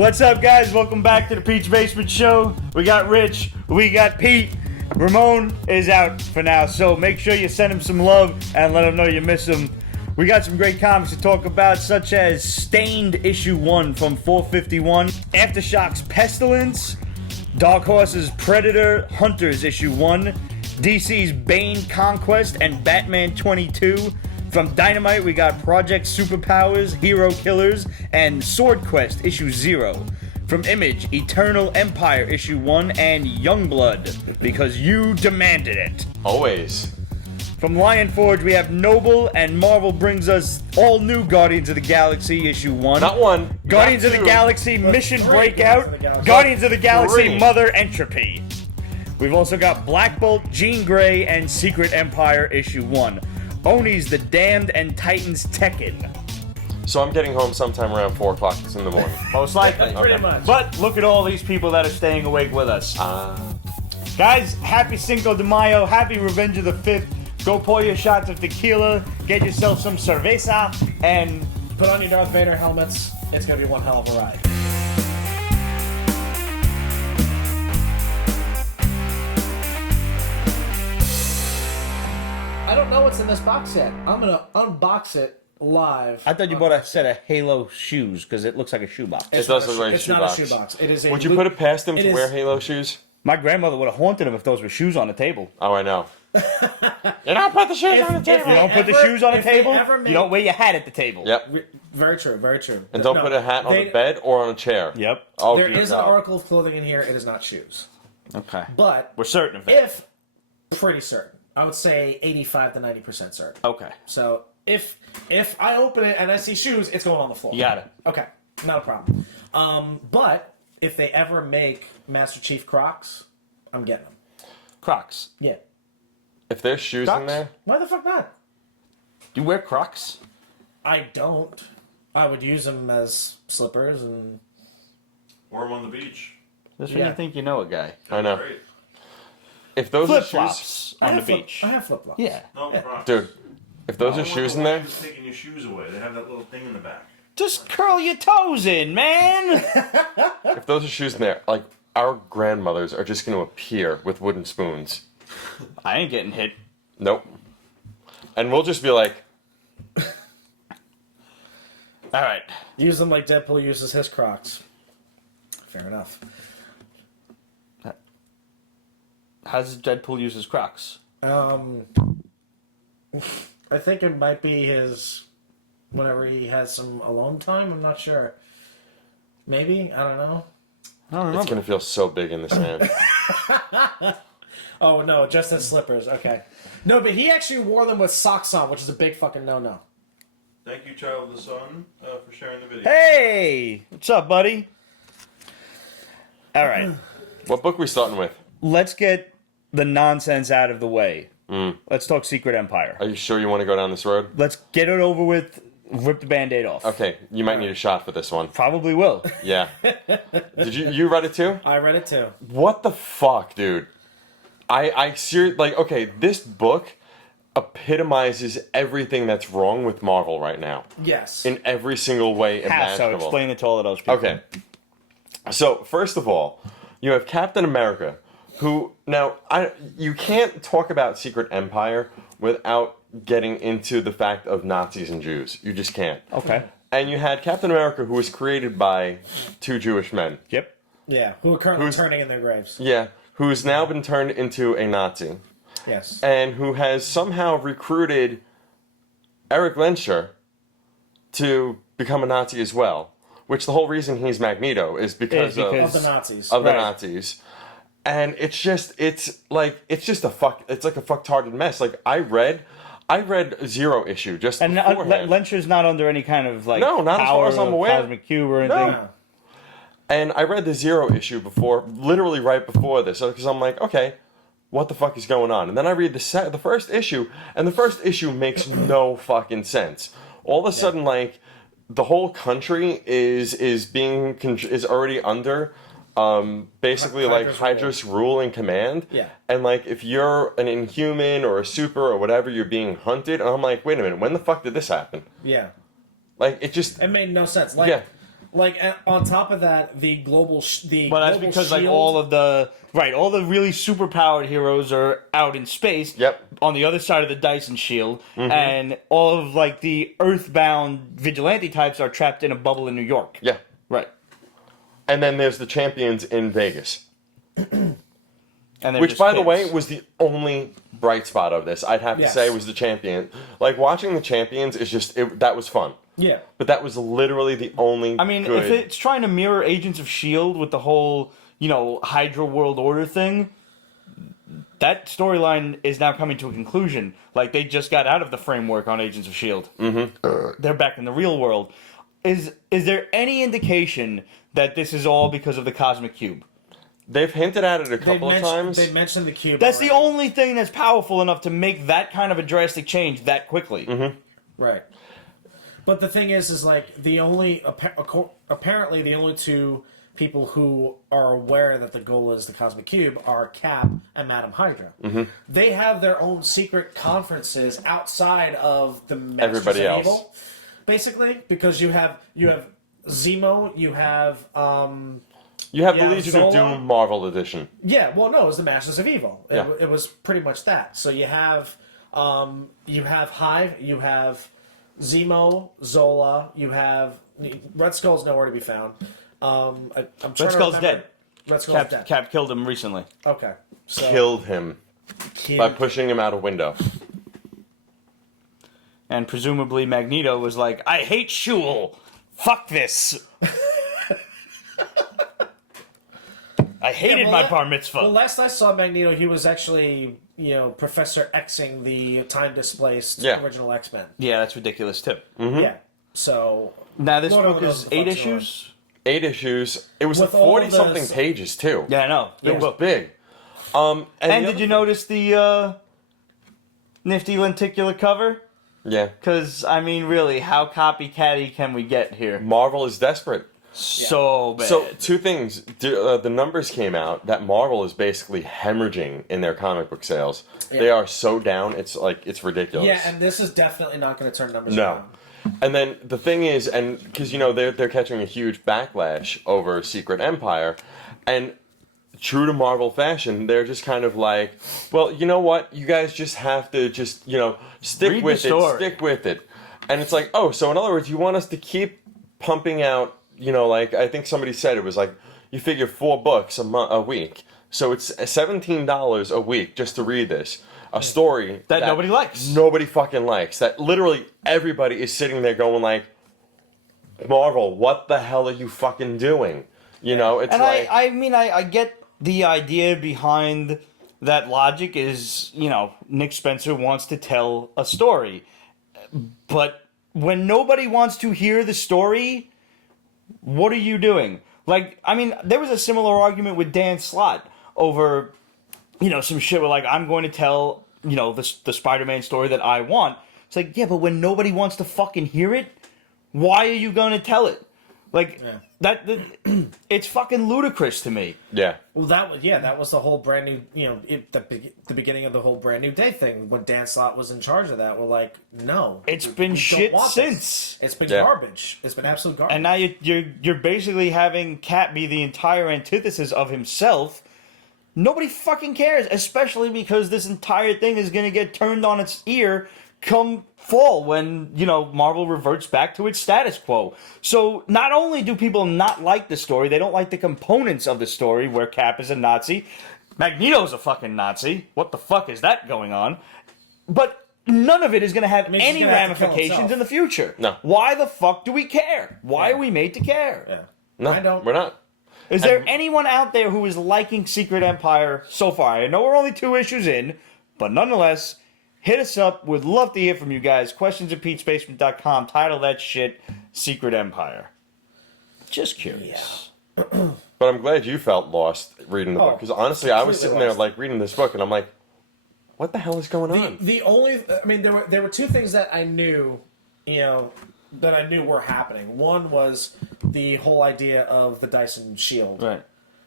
What's up, guys? Welcome back to the Peach Basement Show. We got Rich, we got Pete. Ramon is out for now, so make sure you send him some love and let him know you miss him. We got some great comics to talk about, such as Stained Issue 1 from 451, Aftershocks Pestilence, Dark Horse's Predator Hunters Issue 1, DC's Bane Conquest and Batman 22. From Dynamite, we got Project Superpowers, Hero Killers, and Swordquest Issue 0. From Image, Eternal Empire Issue 1 and Youngblood, because you demanded it. Always. From Lionforge, we have Noble, and Marvel brings us all new Guardians of the Galaxy Issue 1. Not one. Guardians of the Galaxy Mission Breakout, Guardians of the Galaxy Mother Entropy. We've also got Black Bolt, Jean Grey, and Secret Empire Issue 1. Oni's The Damned and Titans Tekken. So I'm getting home sometime around 4 o'clock in the morning. Most likely. Pretty much. But look at all these people that are staying awake with us. Guys, happy Cinco de Mayo, happy Revenge of the 5th. Go pour your shots of tequila, get yourself some cerveza, and Put on your Darth Vader helmets. It's gonna be one hell of a ride. I don't know what's in this box yet. I'm gonna unbox it live. I thought you bought a set of Halo shoes because it looks like a shoebox. It does look like a It's not a shoebox. shoebox. It is a. Would you put it past him it to is- wear Halo shoes? My grandmother would have haunted him if those were shoes on the table. Oh, I know. You don't put the shoes on the table. You don't put the ever- shoes on the if they table, ever you don't wear your hat at the table. Yep. Very true. Very true. And don't No, put a hat on they- the bed or on a chair. Yep. Oh, There dear is an God. article of clothing in here. It is not shoes, Okay. but We're certain of that. if pretty certain, I would say 85 to 90% certain. Okay. So if I open it and I see shoes, it's going on the floor. You got it. Okay, not a problem. But if they ever make Master Chief Crocs, I'm getting them. Crocs. Yeah. If there's shoes Crocs? in there, Why the fuck not? Do you wear Crocs? I don't. I would use them as slippers and. Or I'm on the beach. That's when Yeah. you think you know a guy. I know. Great. If those Flip are shoes, flops on the beach. I have flip flops. Yeah. No Crocs. dude. If those are shoes in there, Who's taking your shoes away? They have that little thing in the back. Just curl your toes in, man. if those are shoes in there, like our grandmothers are just going to appear with wooden spoons. I ain't getting hit. Nope. And we'll just be like, All right. Use them like Deadpool uses his Crocs. Fair enough. How does Deadpool use his Crocs? I think it might be his whenever he has some alone time. I'm not sure. Maybe, I don't know. I don't it's remember. going to feel so big in the sand. Oh no, just as slippers. Okay. No, but he actually wore them with socks on, which is a big fucking no-no. Thank you, Child of the Sun, for sharing the video. Hey! What's up, buddy? All right. What book we starting with? Let's get the nonsense out of the way. Let's talk Secret Empire. Are you sure you want to go down this road? Let's get it over with. Rip the Band-Aid off. Okay, you might need a shot for this one. Probably will. Yeah. Did you read it too? I read it too. What the fuck, dude? I seriously, like, okay, this book epitomizes everything that's wrong with Marvel right now. Yes. In every single way How so? imaginable. Explain it to all of those people. Okay. So, first of all, you have Captain America, who, now, you can't talk about Secret Empire without getting into the fact of Nazis and Jews. You just can't. Okay. And you had Captain America, who was created by 2 Jewish men. Yep. Yeah, who are currently turning in their graves. Yeah, who's now been turned into a Nazi. Yes. And who has somehow recruited Eric Lenscher to become a Nazi as well. Which the whole reason he's Magneto is because Of the Nazis. of the Right. Nazis. And it's like a fucktarded mess. Like I read Zero issue just And beforehand. Lenscher's not under any kind of like No, not as far power as I'm of aware. Cosmic Cube or anything. No. And I read the Zero issue before, literally right before this, because I'm like, okay, what the fuck is going on? And then I read the first issue, and the first issue makes no fucking sense. All of a sudden, like, the whole country is already under basically like Hydra's rule and command. Yeah. And like if you're an Inhuman or a Super or whatever, you're being hunted. And I'm like, wait a minute, when the fuck did this happen? Yeah. Like it just It made no sense. Like, yeah. on top of that, the global But that's because like all the really superpowered heroes are out in space. Yep. On the other side of the Dyson shield, and all of like the Earthbound vigilante types are trapped in a bubble in New York. Yeah. Right. And then there's the champions in Vegas. And Which, by the way, was the only bright spot of this. I'd have to say was the champion. Like, watching the champions is just, that was fun. Yeah. But that was literally the only good... if it's trying to mirror Agents of S.H.I.E.L.D. with the whole, Hydra World Order thing, that storyline is now coming to a conclusion. Like, they just got out of the framework on Agents of S.H.I.E.L.D. They're back in the real world. Is there any indication that this is all because of the Cosmic Cube? They've hinted at it a couple of times. They mentioned the cube. That's the only thing that's powerful enough to make that kind of a drastic change that quickly. Right. But the thing is like apparently the only two people who are aware that the goal is the Cosmic Cube are Cap and Madam Hydra. They have their own secret conferences outside of the Masters Everybody of else. Evil, basically, because you have Zemo, you have the Legion of Doom Marvel Edition. Yeah, well, no, it was the Masters of Evil. Yeah. It was pretty much that. So you have Hive, you have Zemo, Zola, you have Red Skull's nowhere to be found. I'm trying Red Skull's dead. Red Skull's dead. Cap killed him recently. Okay, so Killed him by pushing him out a window. And presumably Magneto was like, I hate Shul. Fuck this. I hated my bar mitzvah. Well, last I saw Magneto, he was actually, Professor Xing the time-displaced original X-Men. Yeah, that's ridiculous, too. Yeah, so... Now, this Lord book only knows is what the 8 fuck's going on. issues? 8 issues. It was With all of 40-something those- pages, too. Yeah, I know. It was big. And did you notice the nifty lenticular cover? Yeah. Because, really, how copycatty can we get here? Marvel is desperate. So bad. So, two things. The numbers came out that Marvel is basically hemorrhaging in their comic book sales. Yeah. They are so down, it's ridiculous. Yeah, and this is definitely not going to turn numbers No. around. And then the thing is, and because, they're catching a huge backlash over Secret Empire, and true to Marvel fashion, they're just kind of like, well, you know what? You guys just have to just, stick Read with the it. story. Stick with it. And it's like, oh, so in other words, you want us to keep pumping out, I think somebody said it was like, you figure 4 books a week. So it's $17 a week just to read this. A story that nobody likes. Nobody fucking likes. That literally everybody is sitting there going like, Marvel, what the hell are you fucking doing? It's And like... I get the idea behind that logic is, Nick Spencer wants to tell a story. But when nobody wants to hear the story, what are you doing? There was a similar argument with Dan Slott over, some shit where, I'm going to tell, the Spider-Man story that I want. It's like, yeah, but when nobody wants to fucking hear it, why are you going to tell it? It's fucking ludicrous to me. Yeah. Well, that was the whole brand new, the beginning of the whole brand new day thing when Dan Slott was in charge of that. We're like, no, It's been shit since. It's been garbage. It's been absolute garbage. And now you're basically having Cap be the entire antithesis of himself. Nobody fucking cares, especially because this entire thing is going to get turned on its ear come fall when, Marvel reverts back to its status quo. So not only do people not like the story, they don't like the components of the story where Cap is a Nazi, Magneto's a fucking Nazi. What the fuck is that going on? But none of it is going to have any ramifications in the future. No. Why the fuck do we care? Why are we made to care? Yeah. No, I don't. we're not. Is there anyone out there who is liking Secret Empire so far? I know we're only 2 issues in, but nonetheless, hit us up. We'd love to hear from you guys. Questions@Pete'sBasement.com. Title that shit Secret Empire. Just curious. Yeah. But I'm glad you felt lost reading the book. Because honestly, I was sitting there lost. reading this book and I'm like, what the hell is going on? The only, there were 2 things that I knew, that I knew were happening. One was the whole idea of the Dyson shield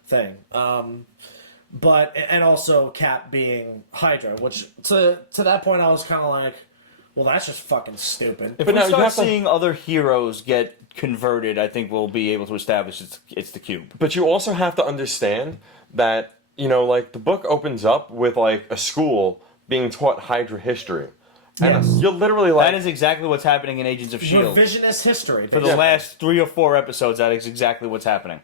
thing. But, and also Cap being Hydra, which to that point I was kind of like, Well, that's just fucking stupid. If But we now you start have to- seeing other heroes get converted, I think we'll be able to establish it's the cube. But you also have to understand that, you know, like, the book opens up with, like, a school being taught Hydra history. And Yes. you're literally like... That is exactly what's happening in Agents of S.H.I.E.L.D. Revisionist history. For the last 3 or 4 episodes, that is exactly what's happening.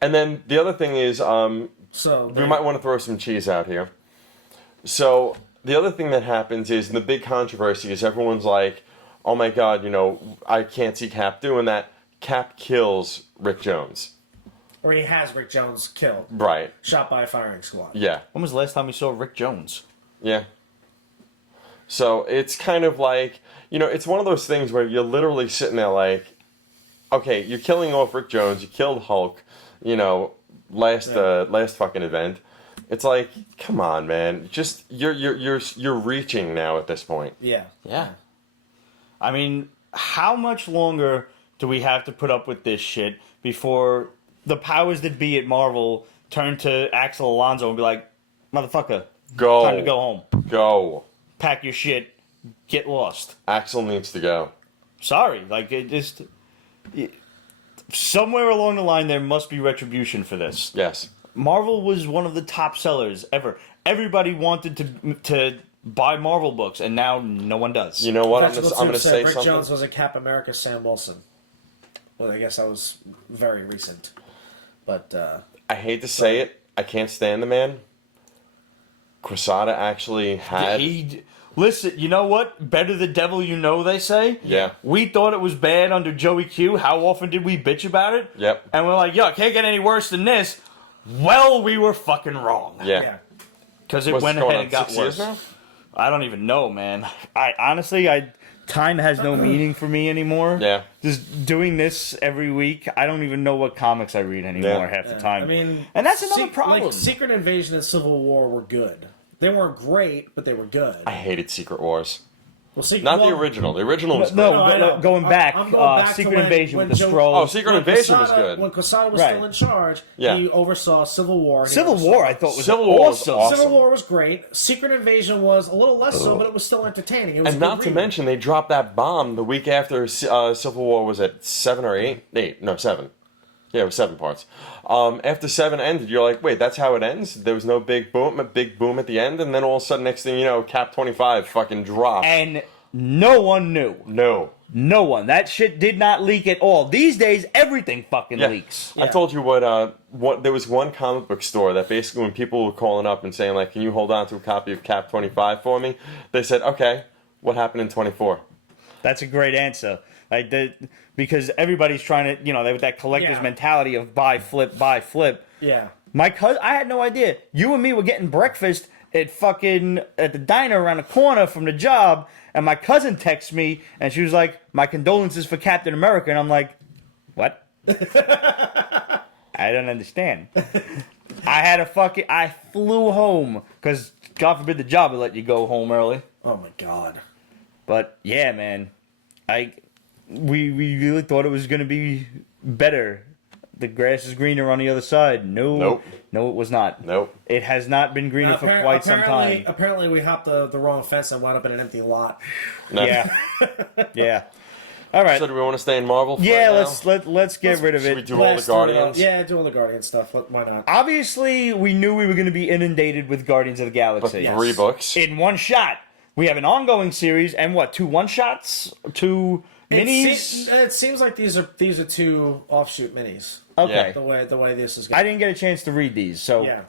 And then the other thing is, So we might want to throw some cheese out here. So, the other thing that happens is, the big controversy is everyone's like, oh my god, you know, I can't see Cap doing that. Cap kills Rick Jones. or he has Rick Jones killed, Right. shot by a firing squad. Yeah. When was the last time we saw Rick Jones? Yeah. So it's kind of like, you know, it's one of those things where you're literally sitting there like, okay, you're killing off Rick Jones, you killed Hulk, you know, last fucking event. It's like, come on, man, just you're reaching now at this point. Yeah. Yeah. I mean, how much longer do we have to put up with this shit before the powers that be at Marvel turn to Axel Alonso and be like, motherfucker, Go. time to go home. Go. Pack your shit, get lost. Axel needs to go. Sorry, like somewhere along the line there must be retribution for this. Yes. Marvel was one of the top sellers ever. Everybody wanted to buy Marvel books, and now no one does. You know what? That's I'm what gonna Soup said. say Rick something. Jones was a Cap America Sam Wilson. Well, I guess that was very recent. But, I hate to say it. I can't stand the man. Quesada actually had. Listen, you know what? Better the devil you know, they say. Yeah. We thought it was bad under Joey Q. How often did we bitch about it? Yep. And we're like, yo, it can't get any worse than this. Well, we were fucking wrong. Yeah. Because it What's went going ahead on, and got 6 years worse. now? I don't even know, man. I honestly, time has no meaning for me anymore. Yeah. Just doing this every week, I don't even know what comics I read anymore half the time. I mean... and that's another problem. Like, Secret Invasion and Civil War were good. They weren't great, but they were good. I hated Secret Wars. Well, Secret Not War, the original. The original was No, great. I know. going back, I'm going back to Secret when- Invasion when with the Joe- Skrulls. Oh, Secret Invasion was good. When Quesada was Right. still in charge, Yeah. he oversaw Civil War. He Civil oversaw- War, I thought was Civil War was awesome. awesome. Civil War was great. Secret Invasion was a little less so, but it was still entertaining. It was And a not good to read. mention, they dropped that bomb the week after Civil War was at 7 or 8? 8. No, 7. Yeah, it was 7 parts. After 7 ended, you're like, wait, that's how it ends? There was no big boom at the end, and then all of a sudden, next thing you know, Cap 25 fucking dropped. And no one knew. No. No one. That shit did not leak at all. These days, everything fucking Yeah. leaks. I told you what there was one comic book store that basically when people were calling up and saying like, can you hold on to a copy of Cap 25 for me? They said, okay, what happened in 24? That's a great answer. Because everybody's trying to, they with that collector's Yeah. mentality of buy, flip, buy, flip. Yeah. My cousin, I had no idea. You and me were getting breakfast at the diner around the corner from the job, and my cousin texts me, and she was like, "My condolences for Captain America," and I'm like, "What?" I don't understand. I flew home because God forbid the job would let you go home early. Oh my God. But yeah, man, we really thought it was gonna be better. The grass is greener on the other side. Nope. No, it was not. Nope. It has not been greener for quite some time. Apparently, we hopped the wrong fence and wound up in an empty lot. No. Yeah, yeah. All right. So do we want to stay in Marvel? For Yeah, right now? let's get rid of Should we it. do all the Blast through it Guardians? Yeah, do all the Guardian stuff. Why not? Obviously, we knew we were going to be inundated with Guardians of the But Galaxy. 3 books. In one shot. We have an ongoing series and 2 one-shots? 2 minis? It seems like these are 2 offshoot minis. Okay. Yeah. The way this is I going. didn't get a chance to read these, so Yeah.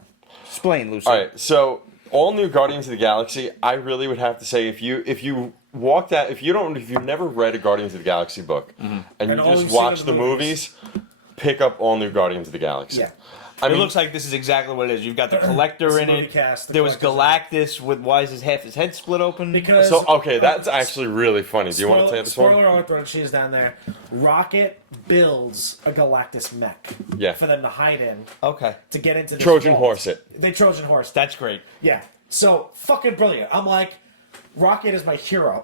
explain, Lucy. All right, so all new Guardians of the Galaxy. I really would have to say if you've never read a Guardians of the Galaxy book and you And all just you've seen watch are the the movies, pick up all new Guardians of the Galaxy. Yeah. I It mean, looks like this is exactly what it is. You've got the Collector It's in the movie it. cast, the There was Collector's Galactus with why is half his head split open? Because so okay, that's actually really funny. Do you want to take this spoiler one? alert, when she's down there. Rocket builds a Galactus mech. Yeah. For them to hide in Okay. to get into this Trojan vault. horse it. They Trojan horse. That's great. Yeah. So fucking brilliant. I'm like, Rocket is my hero.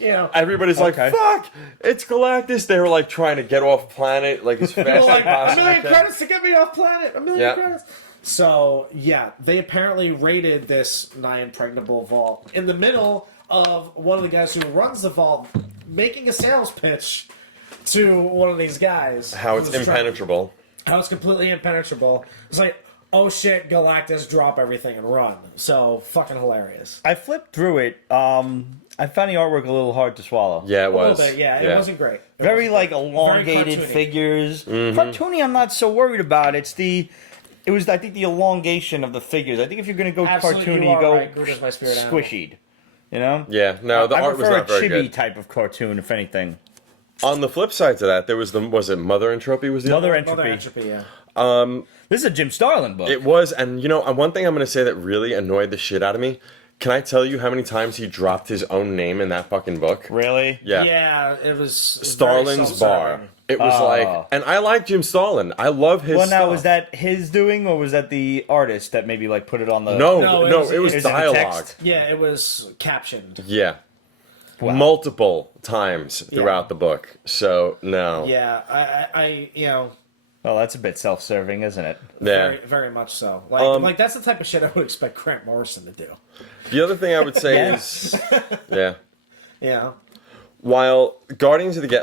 Everybody's Okay. like, "Fuck! It's Galactus!" They were like trying to get off planet like as fast as like, a possible. million credits to get me off planet. A million Yeah. credits. So yeah, they apparently raided this nigh impregnable vault in the middle of one of the guys who runs the vault making a sales pitch to one of these guys. How it's impenetrable. How it's completely impenetrable. It's like, oh shit, Galactus, drop everything and run. So, fucking hilarious. I flipped through it. I found the artwork a little hard to swallow. Yeah, it was. A little bit, yeah. It wasn't great. Very like elongated cartoony. figures. Cartoony, I'm not so worried about. It was I think the elongation of the figures. I think if you're going to go Absolutely, cartoony, you you are go right. Groot is my spirit animal. squishied. You know? Yeah, no, the I art was prefer not very a chibi good. type of cartoon, if anything. On the flip side to that, there was it Mother Entropy was the Mother other one? Entropy. yeah. This is a Jim Starlin book. It was, and one thing I'm going to say that really annoyed the shit out of me. Can I tell you how many times he dropped his own name in that fucking book? Really? Yeah. Yeah, it was Starlin's very Bar. self-serving. It was like, and I like Jim Starlin. I love his Well, now, stuff. was that his doing, or was that the artist that maybe like put it on the... No, it was it was in the dialogue. text? Yeah, it was captioned. Yeah. Wow. Multiple times throughout Yeah. the book. So, no. Yeah, I Well, that's a bit self-serving, isn't it? Yeah. very, very much so. Like that's the type of shit I would expect Grant Morrison to do. The other thing I would say Yeah. is, yeah. Yeah. While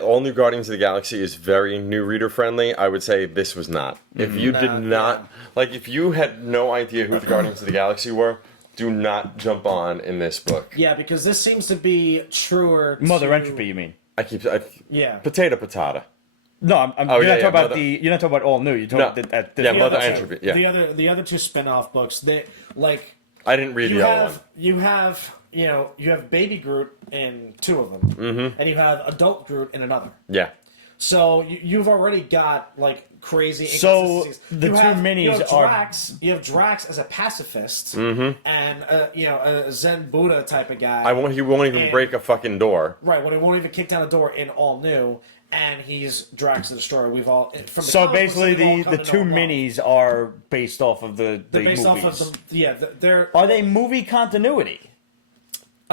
all new Guardians of the Galaxy is very new reader friendly, I would say this was not. If you did not, if you had no idea who the Guardians of the Galaxy were, do not jump on in this book. Yeah, because this seems to be truer to... Mother Entropy, you mean? Yeah. Potato. No, you're not yeah, talking about Mother- you're not talking about all new. You're talking about Yeah, Mother other two- Entropy, yeah. The other two spin-off books, they like I didn't read the other one. you have Baby Groot in two of them, and you have Adult Groot in another. Yeah. So you've already got like crazy. So, inconsistencies. the two minis are- Drax. You have Drax as a pacifist, and a Zen Buddha type of guy. He won't even And- break a fucking door. Right, when he won't even kick down a door in All New, and he's Drax the Destroyer. We've all from the So comic books, basically, they've all the come to two know minis are based off of the They're based movies. off of the they're Are they movie continuity?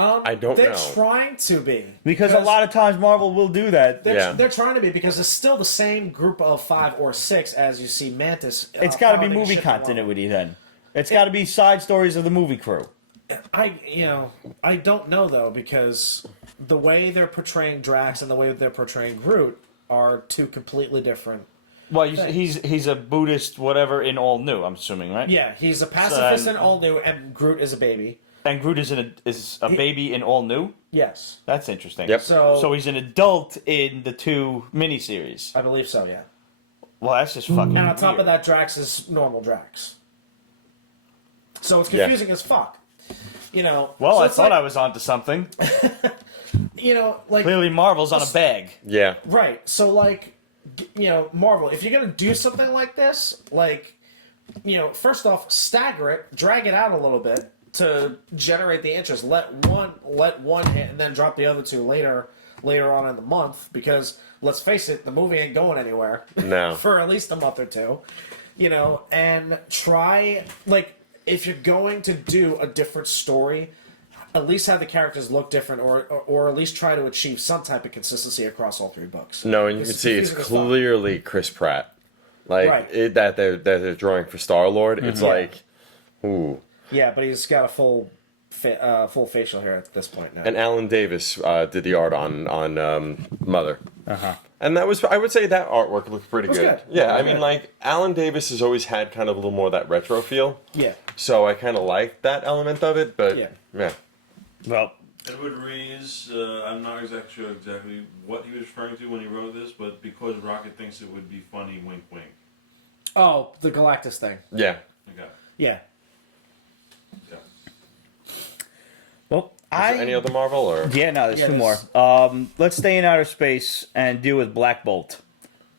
I don't they're know. trying to be Because a lot of times Marvel will do that. they're trying to be because it's still the same group of 5 or 6 as you see Mantis. It's got to be piloting movie ship along. continuity then. It's got to be side stories of the movie crew. I don't know though because the way they're portraying Drax and the way they're portraying Groot are two completely different. Well, he's a Buddhist, whatever, in All New. I'm assuming, right? Yeah, he's a pacifist then- in All New, and Groot is a baby. And Groot is a baby in All New. Yes, That's interesting. Yep. So he's an adult in the two miniseries. I believe so. Yeah, Well, that's just fucking. and on top weird. of that, Drax is normal Drax. So it's confusing as fuck. Well, so I it's thought like, I was onto something. like Clearly, Marvel's on a bag. Yeah. right. So Marvel, if you're gonna do something like this, first off, stagger it, drag it out a little bit to generate the interest. Let one hit, and then drop the other two later on in the month. Because let's face it, the movie ain't going anywhere. No. For at least a month or two. And try if you're going to do a different story, at least have the characters look different, or at least try to achieve some type of consistency across all 3 books. No, and you can see it's confusing as fuck. clearly Chris Pratt. Right. That they're drawing for Star-Lord. It's like, ooh. Yeah, but he's got a full facial hair at this point now. And Alan Davis did the art on Mother. Uh-huh. And that was, I would say that artwork looked pretty was good. good. Yeah, It I was mean, good. Alan Davis has always had kind of a little more of that retro feel. Yeah. So I kind of like that element of it, but Yeah. Well, Edward Rees, I'm not sure exactly what he was referring to when he wrote this, but because Rocket thinks it would be funny, wink wink. Oh, the Galactus thing. Yeah. Okay. Yeah. Yeah. well, Any other Marvel or? Yeah, no, there's Yeah, two more. there's- Let's stay in outer space and deal with Black Bolt.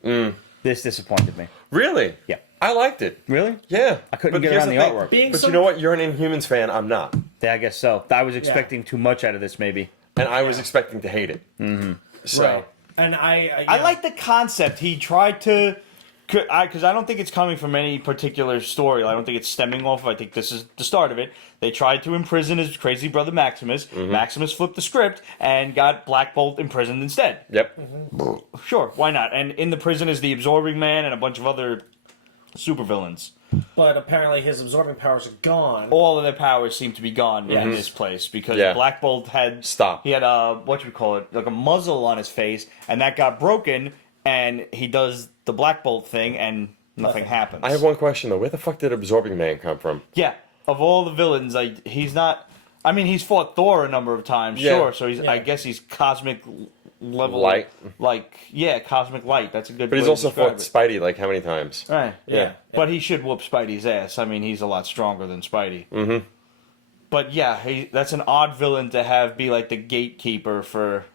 This disappointed me. Really? Yeah. I liked it. Really? Yeah. I couldn't But get here's around the thing. artwork. Being But some- you know what? You're an Inhumans fan. I'm not. Yeah, I guess so. I was expecting too much out of this, maybe. And I was expecting to hate it. Mm-hmm. So. Right. And I like the concept. He tried to, because I don't think it's coming from any particular story. I don't think it's stemming off. I think this is the start of it. They tried to imprison his crazy brother Maximus. Mm-hmm. Maximus flipped the script and got Black Bolt imprisoned instead. Yep. Sure, why not? And in the prison is the Absorbing Man and a bunch of other supervillains. but apparently his absorbing powers are gone. All of their powers seem to be gone in Yes. this place because Yeah. Black Bolt had Stop. He had a like a muzzle on his face, and that got broken. And he does the Black Bolt thing, and nothing happens. I have one question though. Where the fuck did Absorbing Man come from? Yeah, of all the villains, he's not. I mean, he's fought Thor a number of times, Yeah. sure. So he's. Yeah. I guess he's cosmic level Light. Cosmic light. That's a good. But he's way also to describe fought it. Spidey like how many times? Right. Yeah. But he should whoop Spidey's ass. I mean, he's a lot stronger than Spidey. Mm-hmm. But yeah, that's an odd villain to have be like the gatekeeper for,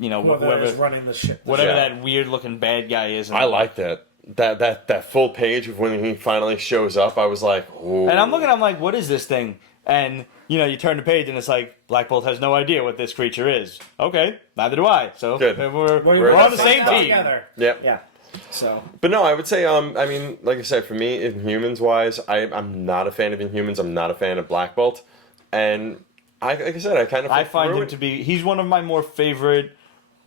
Whoever is running the ship. whatever Yeah. that weird looking bad guy is. I like that. That full page of when he finally shows up, I was like, ooh. And I'm like, what is this thing? And you turn the page and it's like Black Bolt has no idea what this creature is. Okay, neither do I. So Good. we're on the same team. Together. Yep. Yeah. So. But no, I would say, I mean, like I said, for me, Inhumans wise, I'm not a fan of Inhumans. I'm not a fan of Black Bolt, and like I said, I kind of I find him to be. He's one of my more favorite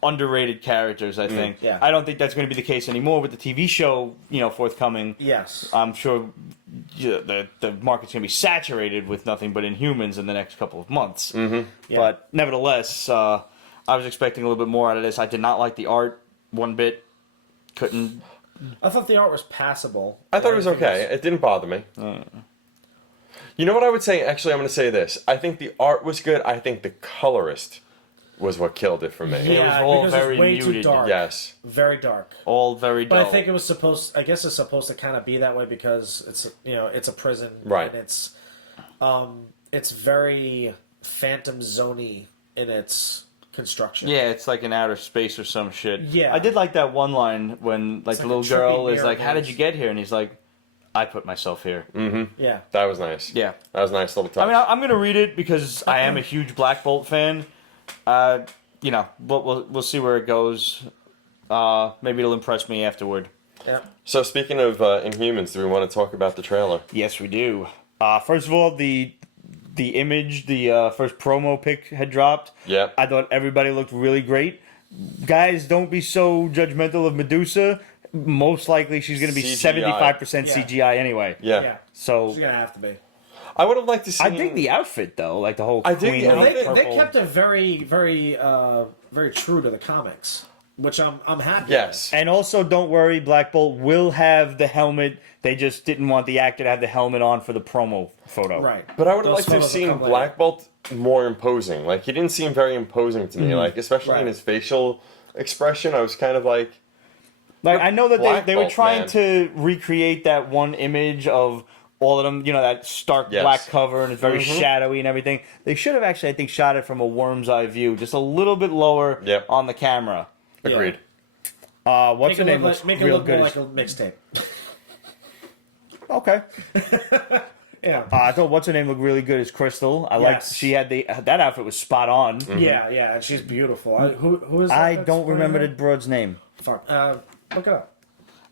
underrated characters. I think. Yeah. I don't think that's going to be the case anymore with the TV show. Forthcoming. Yes. I'm sure the market's going to be saturated with nothing but Inhumans in the next couple of months. Mm-hmm. Yeah. But nevertheless, I was expecting a little bit more out of this. I did not like the art one bit. Couldn't. I thought the art was passable. I thought it was okay. It didn't bother me. You know what I would say? Actually, I'm going to say this. I think the art was good. I think the colorist was what killed it for me. It was Yeah, all because it's very way too muted. dark. Yes. Very dark. All very dull. But I think it was supposed. I guess it's supposed to kind of be that way because it's a prison, Right. And it's very Phantom Zone-y in its construction. Yeah, it's like in outer space or some shit. Yeah. I did like that one line when like the like little a trippy girl is mirror like, "How did maze. you get here?" And he's like, "I put myself here." Yeah. That was nice. Yeah. That was a nice little touch. I mean, I'm gonna read it because I am a huge Black Bolt fan. But we'll see where it goes. Maybe it'll impress me afterward. Yeah. So speaking of Inhumans, do we want to talk about the trailer? Yes, we do. First of all, the image, the first promo pic had dropped. Yep. I thought everybody looked really great. Guys, don't be so judgmental of Medusa. Most likely, she's going to be CGI. 75% Yeah. CGI anyway. Yeah. Yeah. So She's gonna have to be. I would have liked to see. I dig the outfit though, like the whole. I dig the queen outfit. purple. They kept it very, very, very true to the comics, which I'm happy. Yes. And also, don't worry, Black Bolt will have the helmet. They just didn't want the actor to have the helmet on for the promo photo. Right. But I would have Those liked to have photos will seen come later. Black Bolt more imposing. Like, he didn't seem very imposing to me. Like, especially in Right. his facial expression, I was kind of like, Like I know that Black they were Bolt, trying man. to recreate that one image of all of them, that stark Yes. black cover and it's very shadowy and everything. They should have actually, I think, shot it from a worm's eye view, just a little bit lower Yep. on the camera. agreed. What's Make her it name? look Looks like, make it real look more good. like a mixtape. Okay. Yeah. I thought what's her name looked really good as Crystal. I liked Yes. she had that outfit was spot on. Yeah, and she's beautiful. Who is that? I that's don't playing remember the her? broad's name. Fuck. Look it up.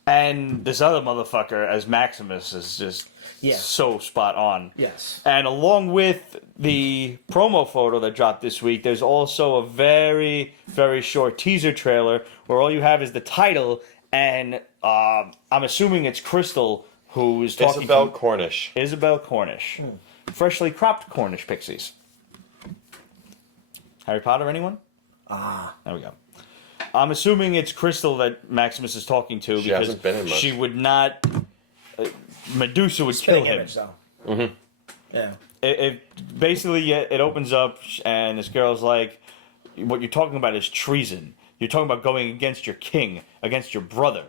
And this other motherfucker as Maximus is just Yeah. so spot on. Yes. And along with the promo photo that dropped this week, there's also a very, very short teaser trailer where all you have is the title, and I'm assuming it's Crystal who is talking Isabel to Cornish. Isabel Cornish. Freshly cropped Cornish pixies. Harry Potter, anyone? There we go. I'm assuming it's Crystal that Maximus is talking to She because hasn't been in much. she would not... Medusa would kill Spitting him. image, though. Yeah. It basically it opens up and this girl's like, what you're talking about is treason. You're talking about going against your king, against your brother.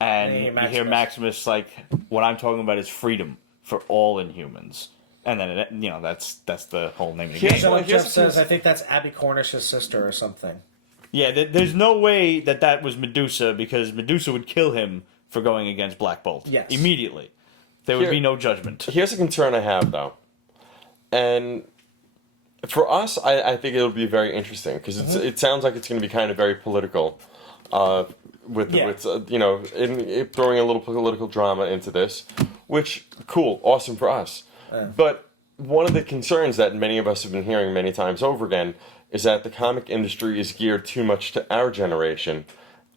And Hey, you hear Maximus like, what I'm talking about is freedom for all Inhumans. And then, that's the whole name of the Yeah. game. So Well, what here's Jeff the says, I think that's Abby Cornish's sister or something. Yeah, there's no way that was Medusa because Medusa would kill him for going against Black Bolt. Yes. Immediately. There would Here- be no judgment. Here's a concern I have, though. And for us, I think it'll be very interesting because it sounds like it's going to be kind of very political. With throwing a little political drama into this, which cool, awesome for us. But one of the concerns that many of us have been hearing many times over again is that the comic industry is geared too much to our generation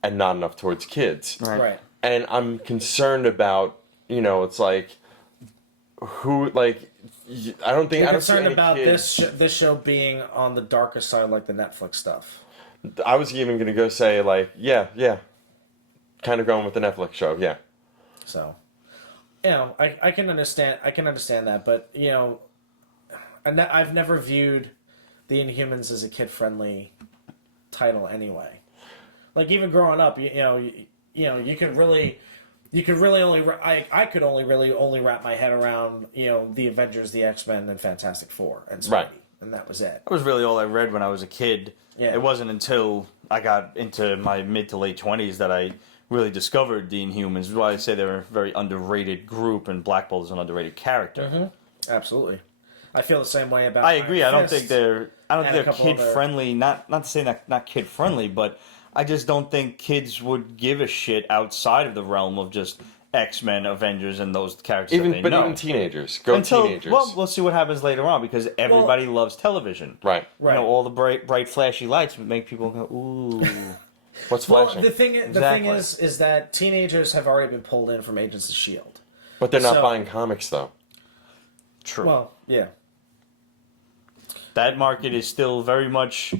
and not enough towards kids. Right. And I'm concerned about, it's like who like I don't think You're I don't see concerned any about kids. this show being on the darker side, like the Netflix stuff. I was even gonna go say like yeah, kind of going with the Netflix show, yeah. So, I can understand that, but I've never viewed the Inhumans as a kid-friendly title anyway. Like even growing up, you could really only I could only really wrap my head around the Avengers, the X-Men, and Fantastic Four and Spidey, Right. and that was it. That was really all I read when I was a kid. Yeah. It wasn't until I got into my mid to late 20s that I really discovered the Inhumans. Which is why I say they're a very underrated group, and Black Bolt is an underrated character. Mm-hmm. Absolutely, I feel the same way about. I agree. I Iron don't think Fist. they're and a kid couple other- friendly. Not to say not kid friendly, but I just don't think kids would give a shit outside of the realm of just X-Men, Avengers, and those characters that they know. Even teenagers, teenagers. Well, we'll see what happens later on because everybody loves television. Right. All the bright flashy lights would make people go, ooh. What's Well, flashing? the thing Exactly. is that teenagers have already been pulled in from Agents of Shield. But they're not so- buying comics though. True. Well, yeah. That market is still very much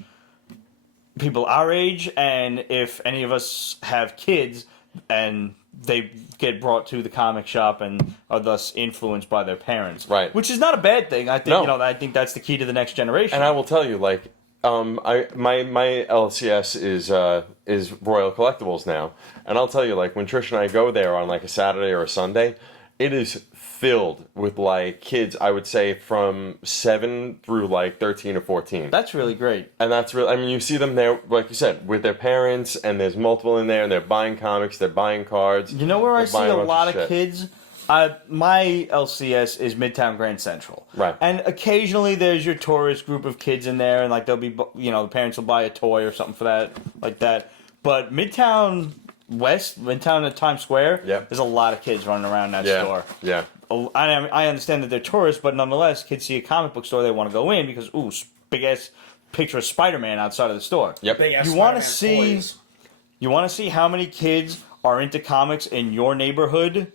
people our age, and if any of us have kids and they get brought to the comic shop and are thus influenced by their parents, Right. Which is not a bad thing. I think No. I think that's the key to the next generation. And I will tell you, like, my LCS is Royal Collectibles now, and I'll tell you, like, when Trish and I go there on like a Saturday or a Sunday, it is filled with like kids. I would say from 7 through like 13 or 14. That's really great. And that's really, I mean, you see them there, like you said, with their parents, and there's multiple in there, and they're buying comics, they're buying cards. You know where I they're see buying a bunch lot of shit. kids? My LCS is Midtown Grand Central. Right. And occasionally there's your tourist group of kids in there, and like they'll be, the parents will buy a toy or something for that, like that. But Midtown West, Midtown at Times Square, Yep. there's a lot of kids running around that Yeah, store. yeah. I understand that they're tourists, but nonetheless, kids see a comic book store, they want to go in because, big ass picture of Spider-Man outside of the store. Yep. Big ass You want to Spider-Man see, toys. how many kids are into comics in your neighborhood?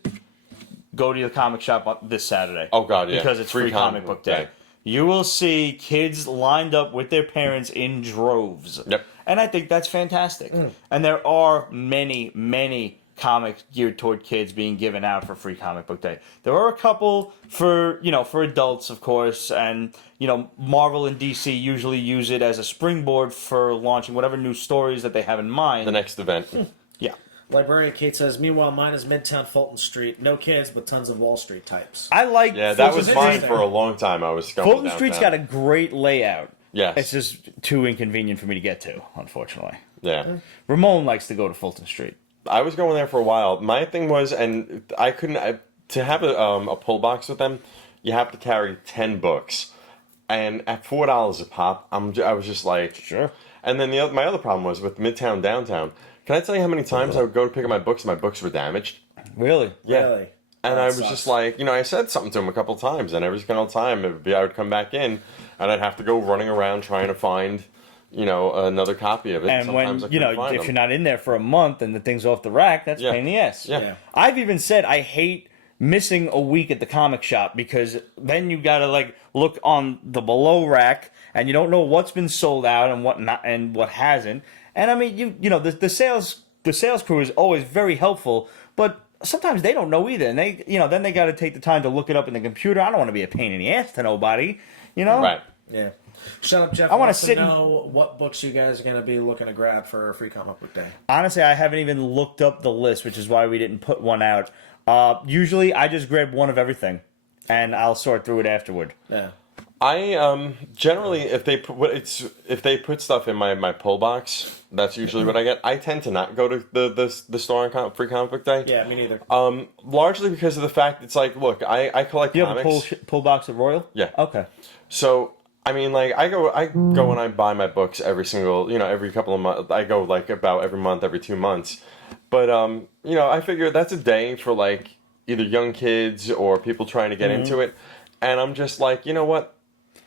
Go to the comic shop this Saturday. Oh, God, yeah. Because it's free comic book day. You will see kids lined up with their parents in droves. Yep. And I think that's fantastic. And there are many, many comics geared toward kids being given out for free comic book day. There are a couple for adults, of course, and Marvel and DC usually use it as a springboard for launching whatever new stories that they have in mind. The next event. Yeah. Librarian Kate says, meanwhile, mine is Midtown Fulton Street. No kids, but tons of Wall Street types. I like Yeah, that Fulton was Street. mine for a long time. I was going Fulton downtown. Street's got a great layout. Yes. It's just too inconvenient for me to get to, unfortunately. Yeah. Ramon likes to go to Fulton Street. I was going there for a while. My thing was, and I couldn't, to have a pull box with them, you have to carry 10 books. And at $4 a pop, I was just like... Sure. And then my other problem was with Midtown, downtown. Can I tell you how many times I would go to pick up my books and my books were damaged? Really? Yeah. Really? And That I was sucks. just like, I said something to him a couple times, and every single time I would come back in, and I'd have to go running around trying to find, another copy of it. And when, Sometimes I couldn't find if them. you're not in there for a month and the thing's off the rack, that's a Yeah. pain in the ass. Yeah. Yeah. I've even said I hate missing a week at the comic shop because then you gotta look on the below rack and you don't know what's been sold out and what not and what hasn't. And I mean, the sales crew is always very helpful, but sometimes they don't know either, and they then they got to take the time to look it up in the computer. I don't want to be a pain in the ass to nobody, Right. Yeah. Shut up, Jeff. I wanna wants sit and- know what books you guys are going to be looking to grab for Free Comic Book Day. Honestly, I haven't even looked up the list, which is why we didn't put one out. Usually, I just grab one of everything, and I'll sort through it afterward. Yeah. I generally if they put stuff in my pull box, that's usually what I get. I tend to not go to the store on Free Comic Book Day. Yeah, me neither. Largely because of the fact it's like, look, I collect Do you have comics. a pull box at Royal? Yeah. Okay. So I mean, like I go and I buy my books every single, every couple of months. I go like about every month, every 2 months. But I figure that's a day for like either young kids or people trying to get into it, and I'm just like, you know what?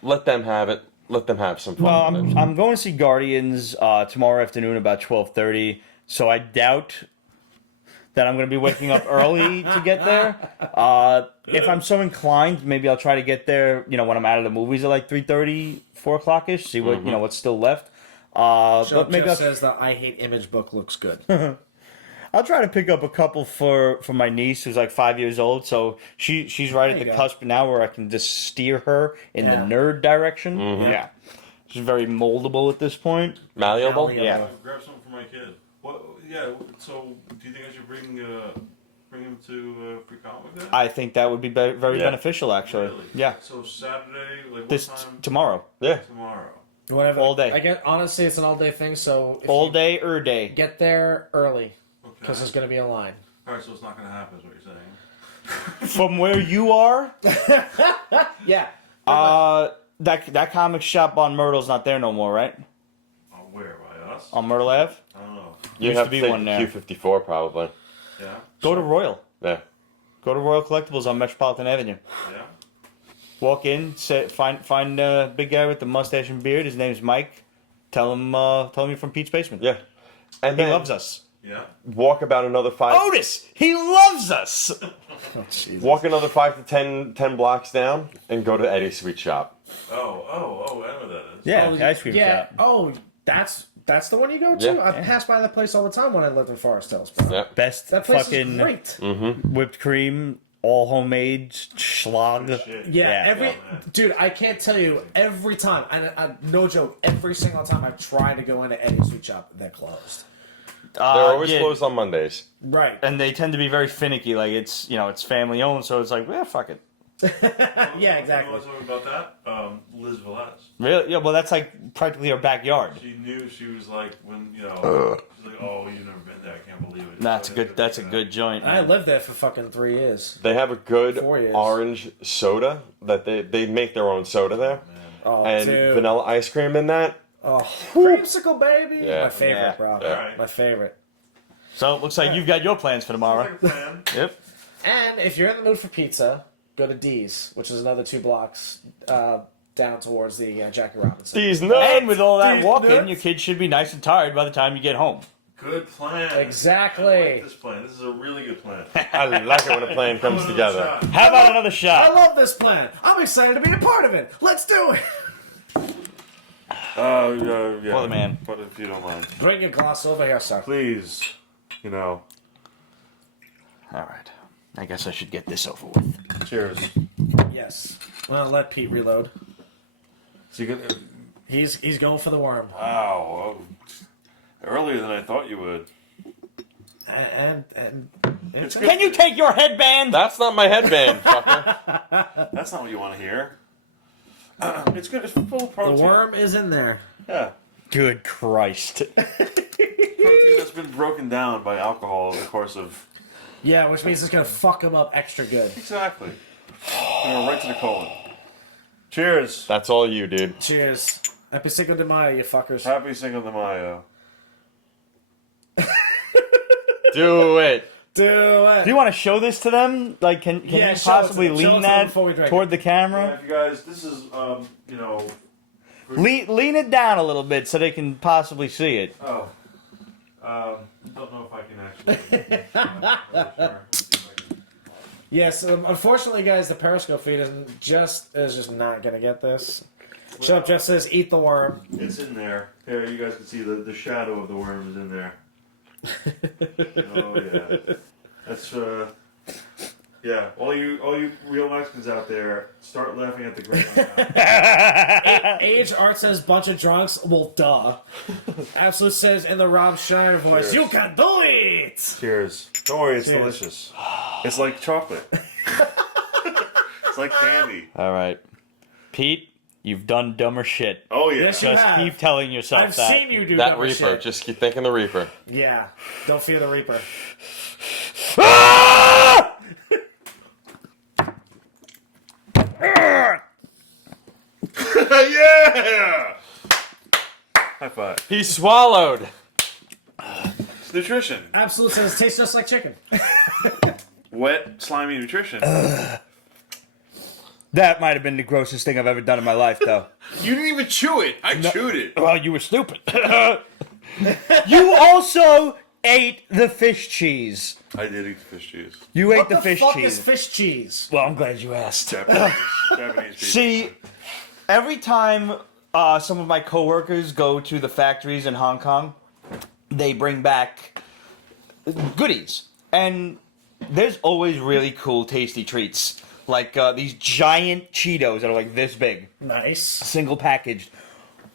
Let them have it. Let them have some fun. Well, with it. I'm going to see Guardians tomorrow afternoon about 12:30. So I doubt that I'm going to be waking up early to get there. If I'm so inclined, maybe I'll try to get there, when I'm out of the movies at like 3:30, 4 o'clock-ish, see what, what's still left. But maybe Jeff says the I Hate Image book looks good. I'll try to pick up a couple for my niece who's like 5 years old. So she's right at the cusp now where I can just steer her in the nerd direction. Yeah. She's very moldable at this point. Malleable? Yeah. Grab something for my kid. What? Yeah. So, do you think I should bring him to free comic day? I think that would be very beneficial, actually. Really? Yeah. So Saturday, like This what time? tomorrow. Yeah. Tomorrow. Whatever. All day. I get honestly, it's an all day thing. So if All you day or day. get there early Okay. because there's gonna be a line. All right. So it's not going to happen, is what you're saying. From where you are, Yeah. that comic shop on Myrtle's not there no more, right? Where by us? On Myrtle Ave. I don't know. You Used have to be take one there. Q54 probably. Yeah. Go to Royal. Yeah. Go to Royal Collectibles on Metropolitan Avenue. Yeah. Walk in, find the big guy with the mustache and beard. His name's Mike. Tell him you're from Pete's Basement. Yeah. And He then loves us. Yeah. walk about another 5... Otis, he loves us. Walk another 5 to 10 blocks down and go to Eddie's Sweet Shop. Oh, I know what that is. Yeah, the ice cream shop. Oh, that's the one you go to? Yeah. I passed by that place all the time when I lived in Forest Hills, bro. Yeah. Best That place fucking is great. whipped cream, all homemade schlag. Shit. Yeah, man. dude, I can't tell you every time. I no joke, every single time I've tried to go into Eddie's Sweet Shop, they're closed. They're always yeah. closed on Mondays. Right. And they tend to be very finicky. Like it's family owned, so it's like, fuck it. Yeah, exactly. You know something about that? Liz Velez. Really? Yeah. Well, that's like practically our backyard. She knew. She was like, when she's like, "Oh, you've never been there. I can't believe it." That's So a good. That's a good joint. I lived there for fucking 3 years. They have a good 4 years. orange soda that they make their own soda there. Oh, And dude. vanilla ice cream in that. Oh, creamsicle, baby. Yeah. My favorite, Yeah. bro. Yeah. My favorite. So it looks like you've got your plans for tomorrow. Like a plan. Yep. And if you're in the mood for pizza, go to D's, which is another 2 blocks down towards the Jackie Robinson. These nuts. And with all that These walking, nuts. your kids should be nice and tired by the time you get home. Good plan. Exactly. I like this plan. This is a really good plan. I like it when a plan comes together. How about another I shot? love this plan. I'm excited to be a part of it. Let's do it. Yeah. For the man. But if you don't mind, Bring your glass over here, sir. please. All right. I guess I should get this over with. Cheers. Yes. Well, let Pete reload. So you get. He's going for the worm. Wow. Earlier than I thought you would. And it's Can you take your headband? That's not my headband, fucker. That's not what you want to hear. It's good. It's full of the protein. worm is in there. Yeah. Good Christ. Protein that's been broken down by alcohol in the course of. Yeah, which means it's gonna fuck him up extra good. Exactly. Going right to the colon. Cheers. That's all you, dude. Cheers. Happy Cinco de Mayo, you fuckers. Happy Cinco de Mayo. Do it. Do it. Do you want to show this to them? Like, can Yeah, you show it to possibly them. Show it to lean them that before we drink toward the Yeah, camera? if you guys, this is, Lean it down a little bit so they can possibly see it. Oh. Don't know if I can actually. Sure. Yes, unfortunately, guys, the Periscope feed is just not gonna get this. Shut up, Jeff says, eat the worm. It's in there. There, you guys can see the shadow of the worm is in there. Oh yeah. That's yeah. All you real Mexicans out there, start laughing at the grandma. Age Art says, bunch of drunks. Well, duh. Absolute says in the Rob Schneider voice, Cheers. you can do it! Cheers. Don't worry, it's Cheers. delicious. It's like chocolate. It's like candy. All right. Pete, you've done dumber shit. Oh yeah. Yes, you Just have. keep telling yourself I've that. seen you do That dumb Reaper. shit. Just keep thinking the Reaper. Yeah. Don't fear the Reaper. Ah! Yeah. High five. He swallowed. It's nutrition. Absolute says, tastes just like chicken. Wet, slimy nutrition. That might have been the grossest thing I've ever done in my life, though. You didn't even chew it. I chewed it. Well, you were stupid. You also ate the fish cheese. I did eat the fish cheese. You ate What the fish fuck cheese. is fish cheese? Well, I'm glad you asked. Japanese pizza. See, every time some of my coworkers go to the factories in Hong Kong, they bring back goodies. And there's always really cool, tasty treats. Like these giant Cheetos that are like this big. Nice. Single packaged.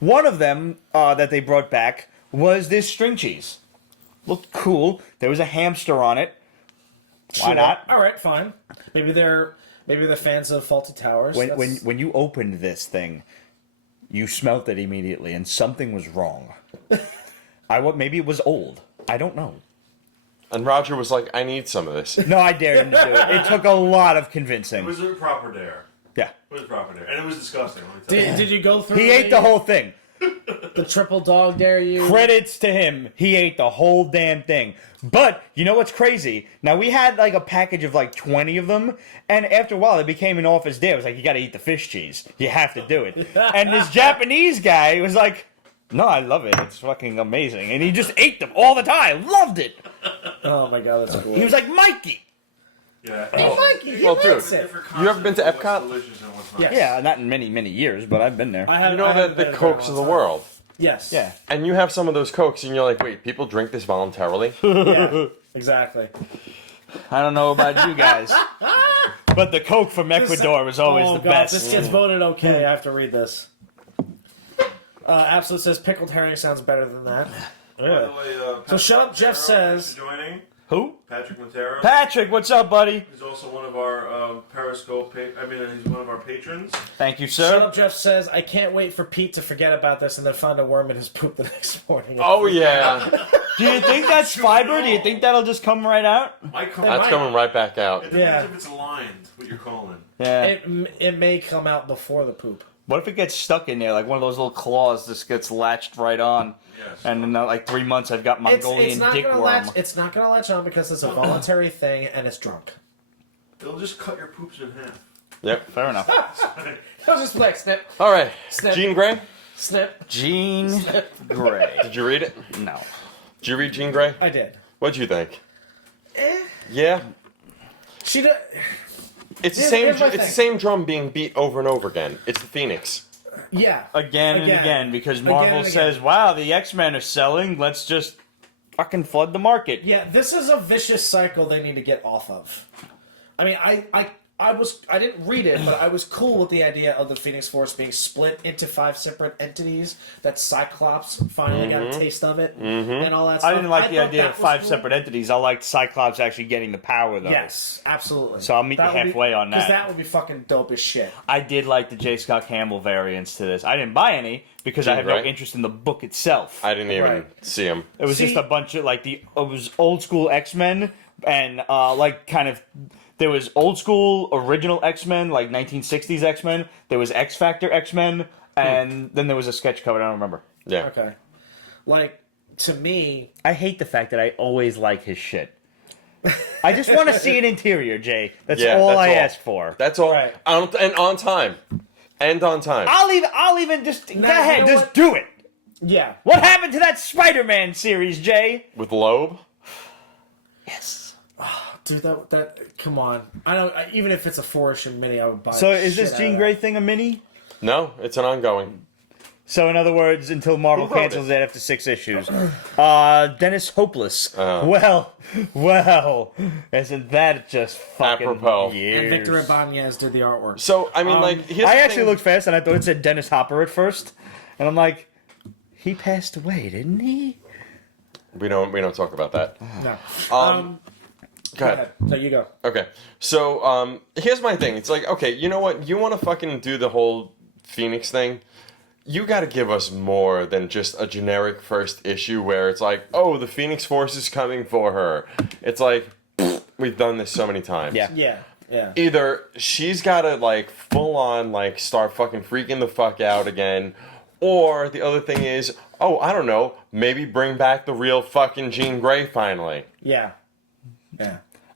One of them that they brought back was this string cheese. Looked cool. There was a hamster on it. Why Sure. not? All right, fine. Maybe they're fans of Faulty Towers. When you opened this thing, you smelt it immediately, and something was wrong. Maybe it was old. I don't know. And Roger was like, I need some of this. No, I dared him to do it. It took a lot of convincing. It was a proper dare. Yeah. It was a proper dare. And it was disgusting. Let me tell you. did you go through? He ate the whole thing. the triple dog dare you. Credits to him. He ate the whole damn thing. But, you know what's crazy? Now, we had like a package of like 20 of them, and after a while, it became an office dare. It was like, you gotta eat the fish cheese. You have to do it. And this Japanese guy was like, no, I love it. It's fucking amazing. And he just ate them all the time. Loved it. Oh my god, that's cool. He was like, Mikey. Yeah. Mikey, he Well, dude, likes it. You ever been to What's Epcot? delicious and what's not. Yes. Yeah, not in many, many years, but I've been there. You know that the Cokes of the world. Yes. Yeah. And you have some of those Cokes, and you're like, wait, people drink this voluntarily? Yeah. Exactly. I don't know about you guys, but the Coke from Ecuador was always oh the god, best. this gets voted okay. I have to read this. Absolute says pickled herring sounds better than that. By the way, So Patrick Shut Up Jeff Montero, says- thanks for joining. Who? Patrick Montero. Patrick, what's up, buddy? He's also one of our Periscope. He's one of our patrons. Thank you, Shut sir. Up Jeff says, I can't wait for Pete to forget about this and then find a worm in his poop the next morning. Oh, yeah. Do you think that's fiber? Do you think that'll just come right out? Might come. That's coming right back out. It depends Yeah. if it's aligned. What you're calling. Yeah. It may come out before the poop. What if it gets stuck in there, like one of those little claws just gets latched right on? Yes. And in like 3 months, I've got Mongolian dick worm. It's not gonna latch on because it's a voluntary thing and it's drunk. They'll just cut your poops in half. Yep. Fair enough. I'll just like snip, All right. Snip. Jean Grey? snip. Jean Grey. Did you read it? No. Did you read Jean Grey? I did. What'd you think? Eh. Yeah. She did. It's the Here's- same. here's my It's the thing. same drum being beat over and over again. It's the Phoenix. Yeah. Again and again, because Marvel and again. says, wow, the X-Men are selling, let's just fucking flood the market. Yeah, this is a vicious cycle they need to get off of. I mean, I didn't read it, but I was cool with the idea of the Phoenix Force being split into 5 separate entities. That Cyclops finally got a taste of it and all that stuff. I didn't like the thought idea that of was 5 cool. separate entities. I liked Cyclops actually getting the power, though. Yes, absolutely. So I'll meet you That would be- halfway on that. Because that would be fucking dope as shit. I did like the J. Scott Campbell variants to this. I didn't buy any because I have no Right. interest in the book itself. I didn't even Right. see him. It was just a bunch of it was old school X-Men and like kind of there was old school original X-Men like 1960s X-Men. There was X Factor X-Men and then there was a sketch cover. I don't remember. Yeah. Okay. Like, to me, I hate the fact that I always like his shit. I just want to see an interior, Jay. That's Yeah, all that's I all. ask for. That's all. Right. And on time. And on time. I'll even just go you ahead, know just what? do it. yeah. What happened to that Spider-Man series, Jay? With Loeb. Yes. Dude, that come on. Even if it's a 4-issue mini, I would buy So the is this shit Jean out Grey of thing a mini? No, it's an ongoing. So in other words, until Marvel Who wrote cancels it? it after 6 issues. Dennis Hopeless. Oh. Well, isn't that just fucking Apropos. it. years? And Victor Ibanez did the artwork. So, I mean, like, here's I the actually thing. looked fast and I thought it said Dennis Hopper at first. And I'm like, he passed away, didn't he? We don't talk about that. No. Go ahead. No, you go. Okay. So, here's my thing. It's like, okay, you know what? You want to fucking do the whole Phoenix thing? You got to give us more than just a generic first issue where it's like, oh, the Phoenix Force is coming for her. It's like, we've done this so many times. Yeah. Yeah. Either she's got to, like, full on, like, start fucking freaking the fuck out again, or the other thing is, oh, I don't know, maybe bring back the real fucking Jean Grey finally. Yeah.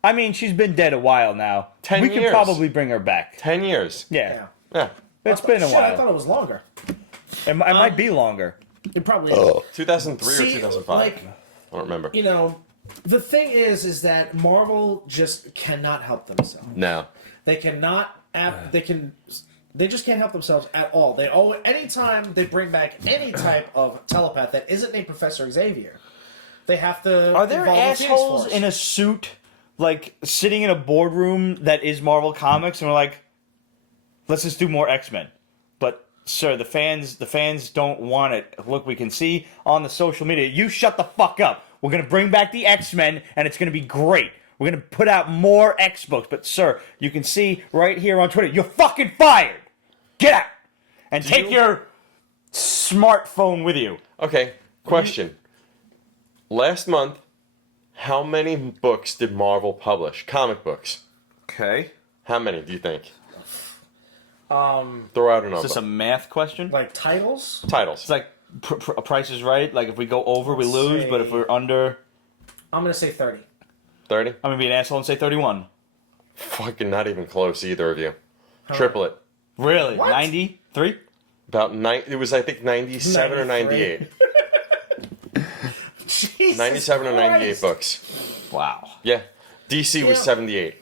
I mean, she's been dead a while now. 10 we can years. probably bring her back. 10 years. Yeah. Yeah. It's been a Shit, while. I thought it was longer. It might be longer. It probably is. 2003 or See, 2005. like, I don't remember. you know, The thing is that Marvel just cannot help themselves. No. They cannot. They just can't help themselves at all. Anytime they bring back any type of telepath that isn't named Professor Xavier, they have to. Are there involve the Phoenix assholes Force. in a suit, like, sitting in a boardroom that is Marvel Comics, and we're like, let's just do more X-Men? But, sir, the fans don't want it. Look, we can see on the social media, you shut the fuck up. We're going to bring back the X-Men, and it's going to be great. We're going to put out more X-Books. But, sir, you can see right here on Twitter, you're fucking fired. Get out. And take your smartphone with you. Okay, question. Last month, how many books did Marvel publish? Comic books. Okay. How many do you think? Throw out a number. Is this a math question? like titles. Titles. It's like Price is Right. Like, if we go over, we Let's lose. say- But if we're under, I'm gonna say 30. 30? I'm going to be an asshole and say 31. Fucking not even close, either of you. Triple it. Really? What? 93? About it was, I think, 97 or 98. Jesus 97 or 98 Christ. books. Wow. Yeah. DC was Yeah. 78.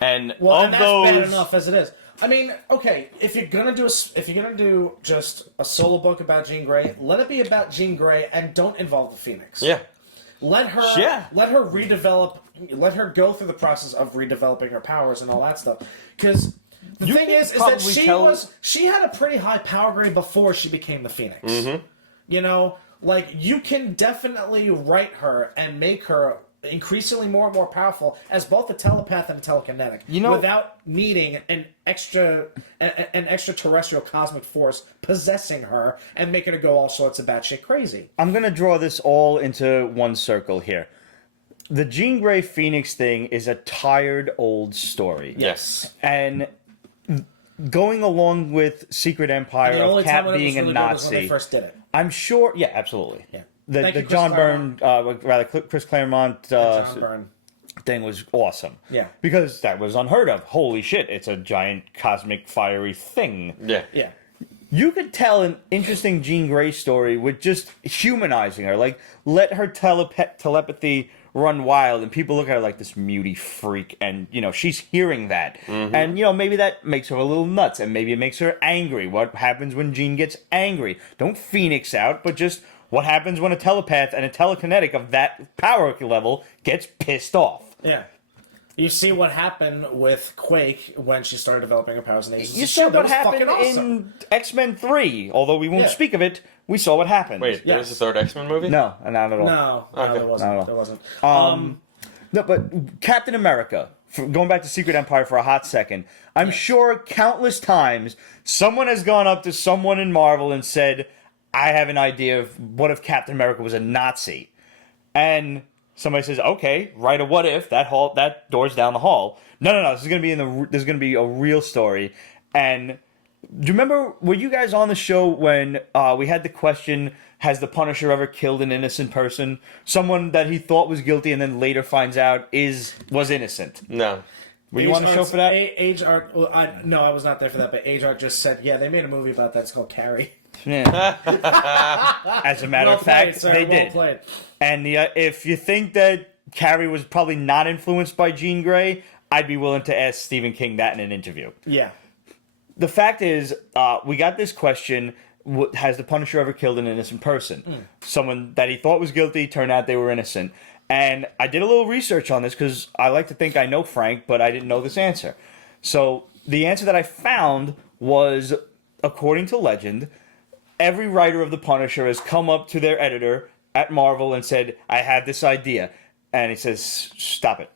And Well, of and that's bad those, enough as it is. I mean, okay, if you're gonna do just a solo book about Jean Grey, let it be about Jean Grey and don't involve the Phoenix. Yeah. Let her redevelop. Let her go through the process of redeveloping her powers and all that stuff. Because the You thing can is that probably she had a pretty high power grade before she became the Phoenix. Mm-hmm. You know, like you can definitely write her and make her increasingly more and more powerful as both a telepath and a telekinetic. You know, without needing an extraterrestrial cosmic force possessing her and making her go all sorts of batshit crazy. I'm going to draw this all into one circle here. The Jean Grey Phoenix thing is a tired old story. Yes. And going along with Secret Empire The only of time Cap when it was being really a good was when they Nazi, first did it. I'm sure, yeah, absolutely. Yeah. The Thank you, Chris John Claremont. Chris Claremont John Byrne. thing was awesome. Yeah. Because that was unheard of. Holy shit, it's a giant cosmic fiery thing. Yeah. Yeah. You could tell an interesting Jean Grey story with just humanizing her. Like, let her telepathy run wild, and people look at her like this muty freak, and, you know, she's hearing that. And, you know, maybe that makes her a little nuts, and maybe it makes her angry. What happens when Jean gets angry? Don't Phoenix out, but just what happens when a telepath and a telekinetic of that power level gets pissed off. Yeah. You see what happened with Quake when she started developing her powers in Agents You of saw S.H.I.E.L.D. That what was happened fucking awesome. in X-Men 3. Although we won't Yeah. speak of it, we saw what happened. Wait, there was a third X-Men movie? No, not at all. No, Okay. there wasn't. Not at all. There wasn't. No, but Captain America, going back to Secret Empire for a hot second, I'm sure countless times someone has gone up to someone in Marvel and said, I have an idea of what if Captain America was a Nazi? And somebody says, okay, write a what if, that door's down the hall. No, this is going to be a real story. And do you remember, were you guys on the show when we had the question, has the Punisher ever killed an innocent person? Someone that he thought was guilty and then later finds out was innocent. No. Were you on the show for that? Age Art. Well, no, I was not there for that. But Age Art just said, yeah, they made a movie about that. It's called Carrie. Yeah. As a matter Well of fact, played, sir. they Well did. played. And if you think that Carrie was probably not influenced by Jean Grey, I'd be willing to ask Stephen King that in an interview. Yeah. The fact is, we got this question, has the Punisher ever killed an innocent person? Someone that he thought was guilty, turned out they were innocent. And I did a little research on this because I like to think I know Frank, but I didn't know this answer. So the answer that I found was, according to legend, every writer of the Punisher has come up to their editor at Marvel and said, I have this idea. And he says, stop it.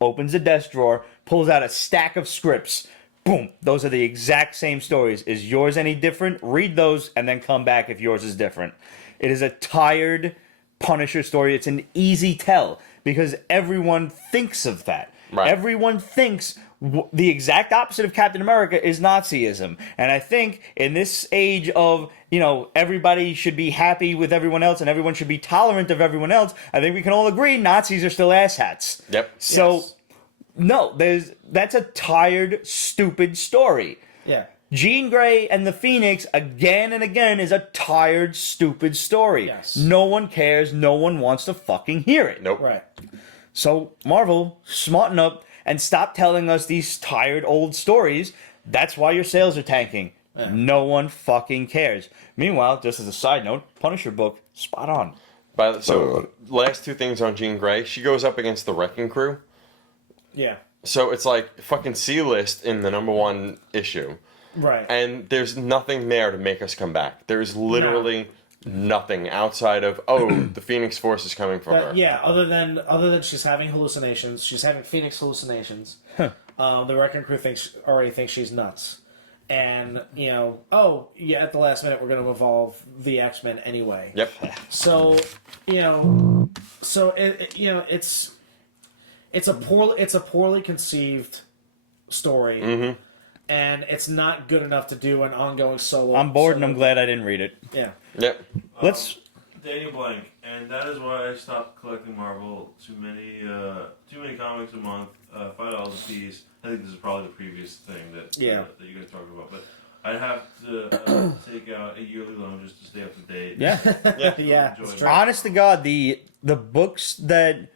Opens the desk drawer, pulls out a stack of scripts. Boom. Those are the exact same stories. Is yours any different? Read those and then come back if yours is different. It is a tired Punisher story. It's an easy tell because everyone thinks of that. Right. Everyone thinks the exact opposite of Captain America is Nazism. And I think in this age of, you know, everybody should be happy with everyone else and everyone should be tolerant of everyone else, I think we can all agree Nazis are still asshats. Yep. So, Yes. no, that's a tired, stupid story. Yeah. Jean Grey and the Phoenix, again and again, is a tired, stupid story. Yes. No one cares. No one wants to fucking hear it. Nope. Right. So, Marvel, smarten up and stop telling us these tired old stories. That's why your sales are tanking. Yeah. No one fucking cares. Meanwhile, just as a side note, Punisher book, spot on. So, last two things on Jean Grey. She goes up against the Wrecking Crew. Yeah. So it's like fucking C-list in the #1 issue. Right. And there's nothing there to make us come back. There's literally nothing outside of, the Phoenix Force is coming for her. Yeah, other than she's having hallucinations. She's having Phoenix hallucinations. The Wrecking Crew already thinks she's nuts. And, at the last minute we're going to evolve the X-Men anyway. Yep. So, it's a poorly conceived story. Mm-hmm. And it's not good enough to do an ongoing solo. I'm bored and I'm glad I didn't read it. Yeah. Yep. Let's... Daniel Blank, and that is why I stopped collecting Marvel. Too many comics a month, $5 a piece. I think this is probably the previous thing that you guys talked about, but I'd have to take out a yearly loan just to stay up to date. Yeah. Yeah. Enjoy It's it. true. Honest to God, the books that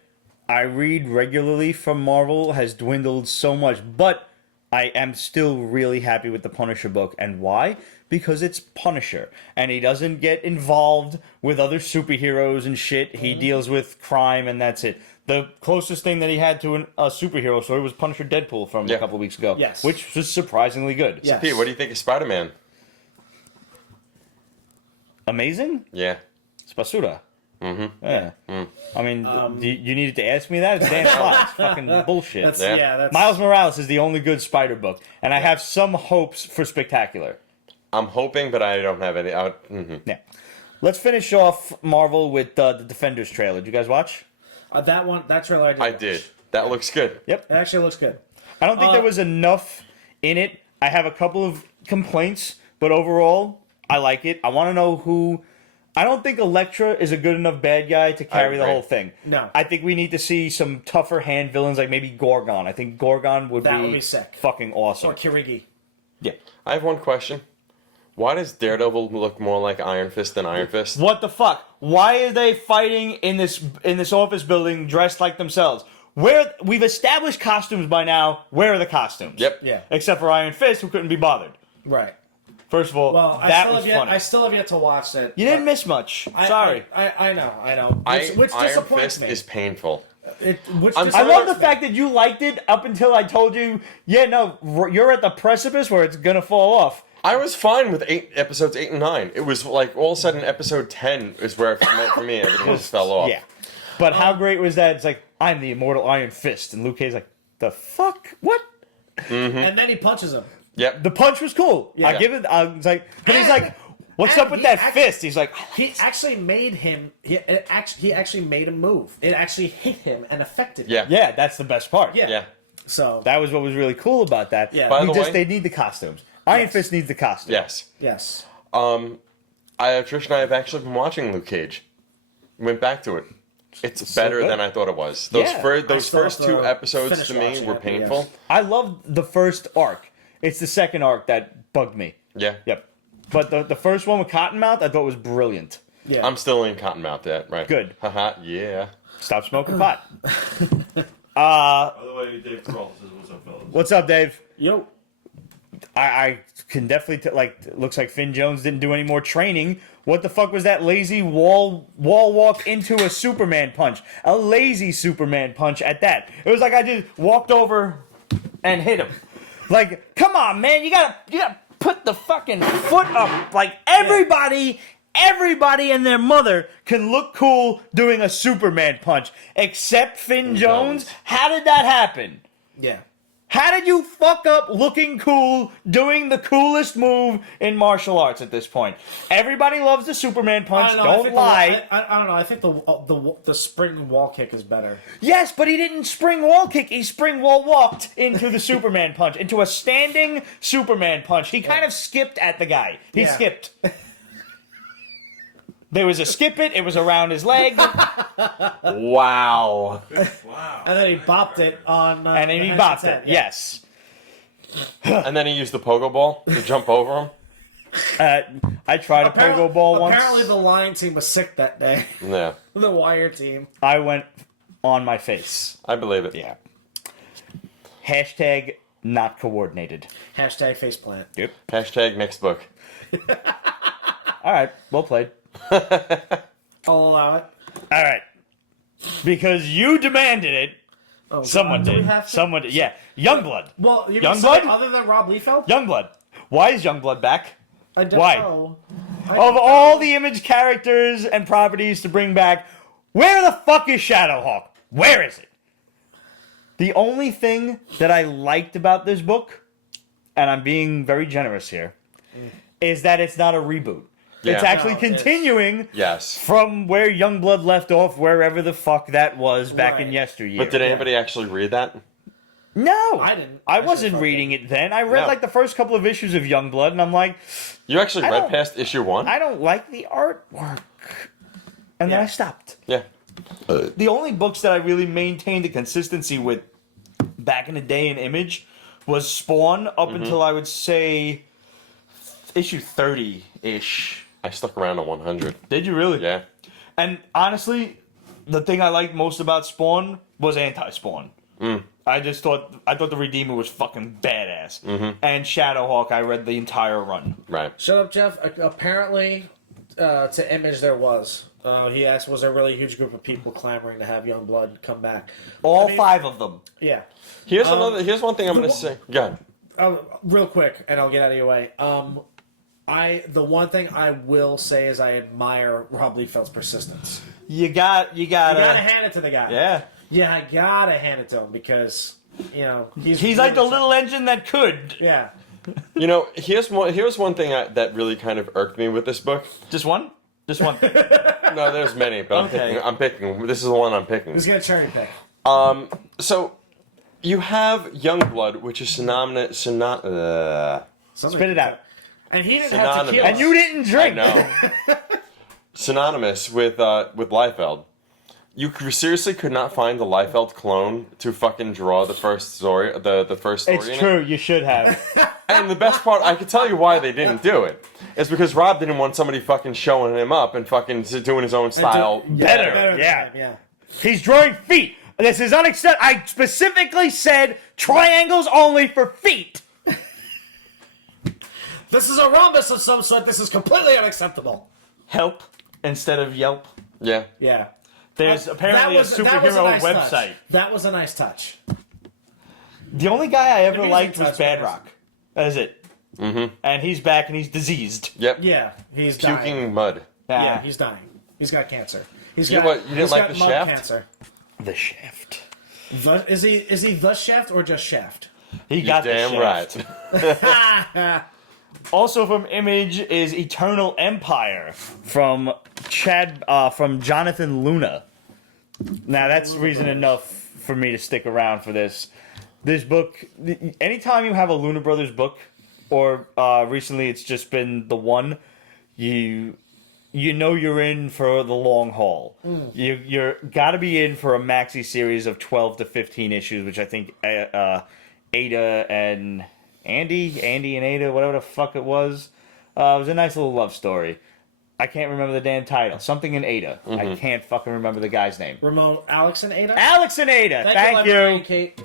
I read regularly from Marvel has dwindled so much, but I am still really happy with the Punisher book. And why? Because it's Punisher. And he doesn't get involved with other superheroes and shit. He deals with crime and that's it. The closest thing that he had to a superhero story was Punisher Deadpool from a couple of weeks ago. Yes. Which was surprisingly good. Yes. Pete, what do you think of Spider-Man? Amazing? Yeah. It's basura. Mm-hmm. Yeah. I mean, you needed to ask me that? It's Dan Slott. It's fucking bullshit. That's Miles Morales is the only good Spider book, and I have some hopes for Spectacular. I'm hoping, but I don't have any. Yeah. Let's finish off Marvel with the Defenders trailer. Did you guys watch? that trailer I watch. did. That looks good. Yep. It actually looks good. I don't think there was enough in it. I have a couple of complaints, but overall, I like it. I want to know who... I don't think Elektra is a good enough bad guy to carry the agree. whole thing. No. I think we need to see some tougher hand villains, like maybe Gorgon. I think Gorgon would be sick. Fucking awesome. Or Kirigi. Yeah. I have one question. Why does Daredevil look more like Iron Fist than Iron Fist? What the fuck? Why are they fighting in this office building dressed like themselves? Where we've established costumes by now. Where are the costumes? Yep. Yeah. Except for Iron Fist, who couldn't be bothered. Right. First of all, Well, that was funny. I still have yet to watch it. You didn't miss much. Sorry. I know. Which Iron disappoints Fist me. is painful. Which I'm I sorry, love the disappoints me. fact that you liked it up until I told you, you're at the precipice where it's gonna fall off. I was fine with episodes 8 and 9. It was like all of a sudden episode 10 is where for me everything just fell off. Yeah. But how great was that? It's like, I'm the immortal Iron Fist. And Luke Cage's like, the fuck? What? And then he punches him. Yep. The punch was cool. Yeah. I give it. I was like, but he's like, what's and up with he that actually- fist? He's like, He actually made him. He actually made him move. It actually hit him and affected him. Yeah. yeah, that's the best part. Yeah. Yeah. So That was what was really cool about that. Yeah. By the way- they need the costumes. Iron Fist needs the costume. Yes. yes. Trish and I have actually been watching Luke Cage. Went back to it. It's so better good. than I thought it was. Those Yeah. those still first have to two episodes finish to me watching were it, painful. yes. I love the first arc. It's the second arc that bugged me. Yeah. Yep. But the first one with Cottonmouth, I thought was brilliant. Yeah. I'm still in Cottonmouth yet, right? Good. Haha, yeah. Stop smoking pot. By the way, Dave Peralta says, "What's up, fellas?" What's up, Dave? Yo. I can definitely looks like Finn Jones didn't do any more training. What the fuck was that lazy wall walk into a Superman punch? A lazy Superman punch at that. It was like I just walked over and hit him. Like, come on, man, you gotta put the fucking foot up. Like everybody and their mother can look cool doing a Superman punch, except Finn Jones. How did that happen? Yeah. How did you fuck up looking cool, doing the coolest move in martial arts at this point? Everybody loves the Superman punch. Don't lie. I don't know. I think the spring wall kick is better. Yes, but he didn't spring wall kick. He spring wall walked into the Superman punch, into a standing Superman punch. He kind of skipped at the guy. He Yeah. skipped. There was a skip it. It was around his leg. Wow. Wow. And then he bopped it on. And then he bopped it. Yes. And then he used the pogo ball to jump over him. I tried a pogo ball once. Apparently the Lion team was sick that day. Yeah, The Wire team. I went on my face. I believe it. Yeah. Hashtag not coordinated. Hashtag faceplant. Yep. Hashtag next book. All right. Well played. I'll allow it. All right. Because you demanded it. Oh, Someone do we did. have to? Someone did. Yeah. Youngblood. Well, you can Youngblood? say other than Rob Liefeld? Youngblood. Why is Youngblood back? I don't Why? know. Of all the Image characters and properties to bring back, where the fuck is Shadowhawk? Where is it? The only thing that I liked about this book, and I'm being very generous here, is that it's not a reboot. Yeah. It's actually No, it's- continuing Yes. from where Youngblood left off, wherever the fuck that was back in Right. yesteryear. But did anybody actually read that? No, I didn't. I I wasn't should've reading it then. I read No. like the first couple of issues of Youngblood, and I'm like, You actually I read don't- past issue 1? I don't like the artwork, and then Yeah. I stopped. Yeah. The only books that I really maintained a consistency with back in the day in Image was Spawn up until I would say issue 30-ish. I stuck around to 100. Did you really? Yeah. And honestly, the thing I liked most about Spawn was Anti-Spawn. I thought the Redeemer was fucking badass. And Shadowhawk, I read the entire run. Right. Shut up, Jeff. Apparently, to Image there was. He asked, was there really a huge group of people clamoring to have Youngblood come back? All I mean- 5 of them. Yeah. Here's one thing I'm going to say. Go ahead. Real quick, and I'll get out of your way. The one thing I will say is I admire Rob Liefeld's persistence. You gotta You gotta hand it to the guy. yeah. Yeah, I gotta hand it to him because, He's like the little engine that could. Yeah. You know, here's one thing that really kind of irked me with this book. Just one? Just one. No, there's many, but Okay. I'm picking. This is the one I'm picking. He's gonna cherry pick. So, you have Youngblood, which is synonymous. Spit it out. And he didn't have Synonymous. tequila. And you didn't drink. No. Synonymous with Liefeld. You seriously could not find the Liefeld clone to fucking draw the first story. The first story. It's in true. You should have. It. And the best part, I can tell you why they didn't do it. It's because Rob didn't want somebody fucking showing him up and fucking doing his own style better. Better Yeah. than him, He's drawing feet. This is unacceptable. I specifically said triangles only for feet. This is a rhombus of some sort. This is completely unacceptable. Help instead of Yelp. Yeah. Yeah. There's apparently That was a superhero nice website. touch. That was a nice touch. The only guy I ever Amazing liked was touch, Badrock. That is it. Mm-hmm. And he's back and he's diseased. Yep. Yeah, he's dying. Puking mud. Yeah, he's dying. He's got cancer. He's You got know what? You didn't he's like got the mud Shaft? cancer. The Shaft. Is he the Shaft or just Shaft? He You're got the damn Shaft. right. Also from Image is Eternal Empire from Jonathan Luna. Now that's reason enough for me to stick around for this. This book, anytime you have a Luna Brothers book, or recently it's just been the one, you know you're in for the long haul. You're got to be in for a maxi series of 12 to 15 issues, which I think Ada and Andy and Ada, whatever the fuck it was a nice little love story. I can't remember the damn title. Something in Ada. I can't fucking remember the guy's name. Ramon, Alex and Ada? Alex and Ada. Thank Librarian you. Kate.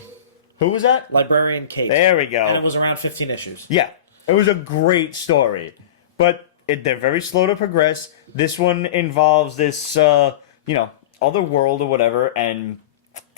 Who was that? Librarian Kate. There we go. And it was around 15 issues. Yeah, it was a great story, but they're very slow to progress. This one involves this, other world or whatever, and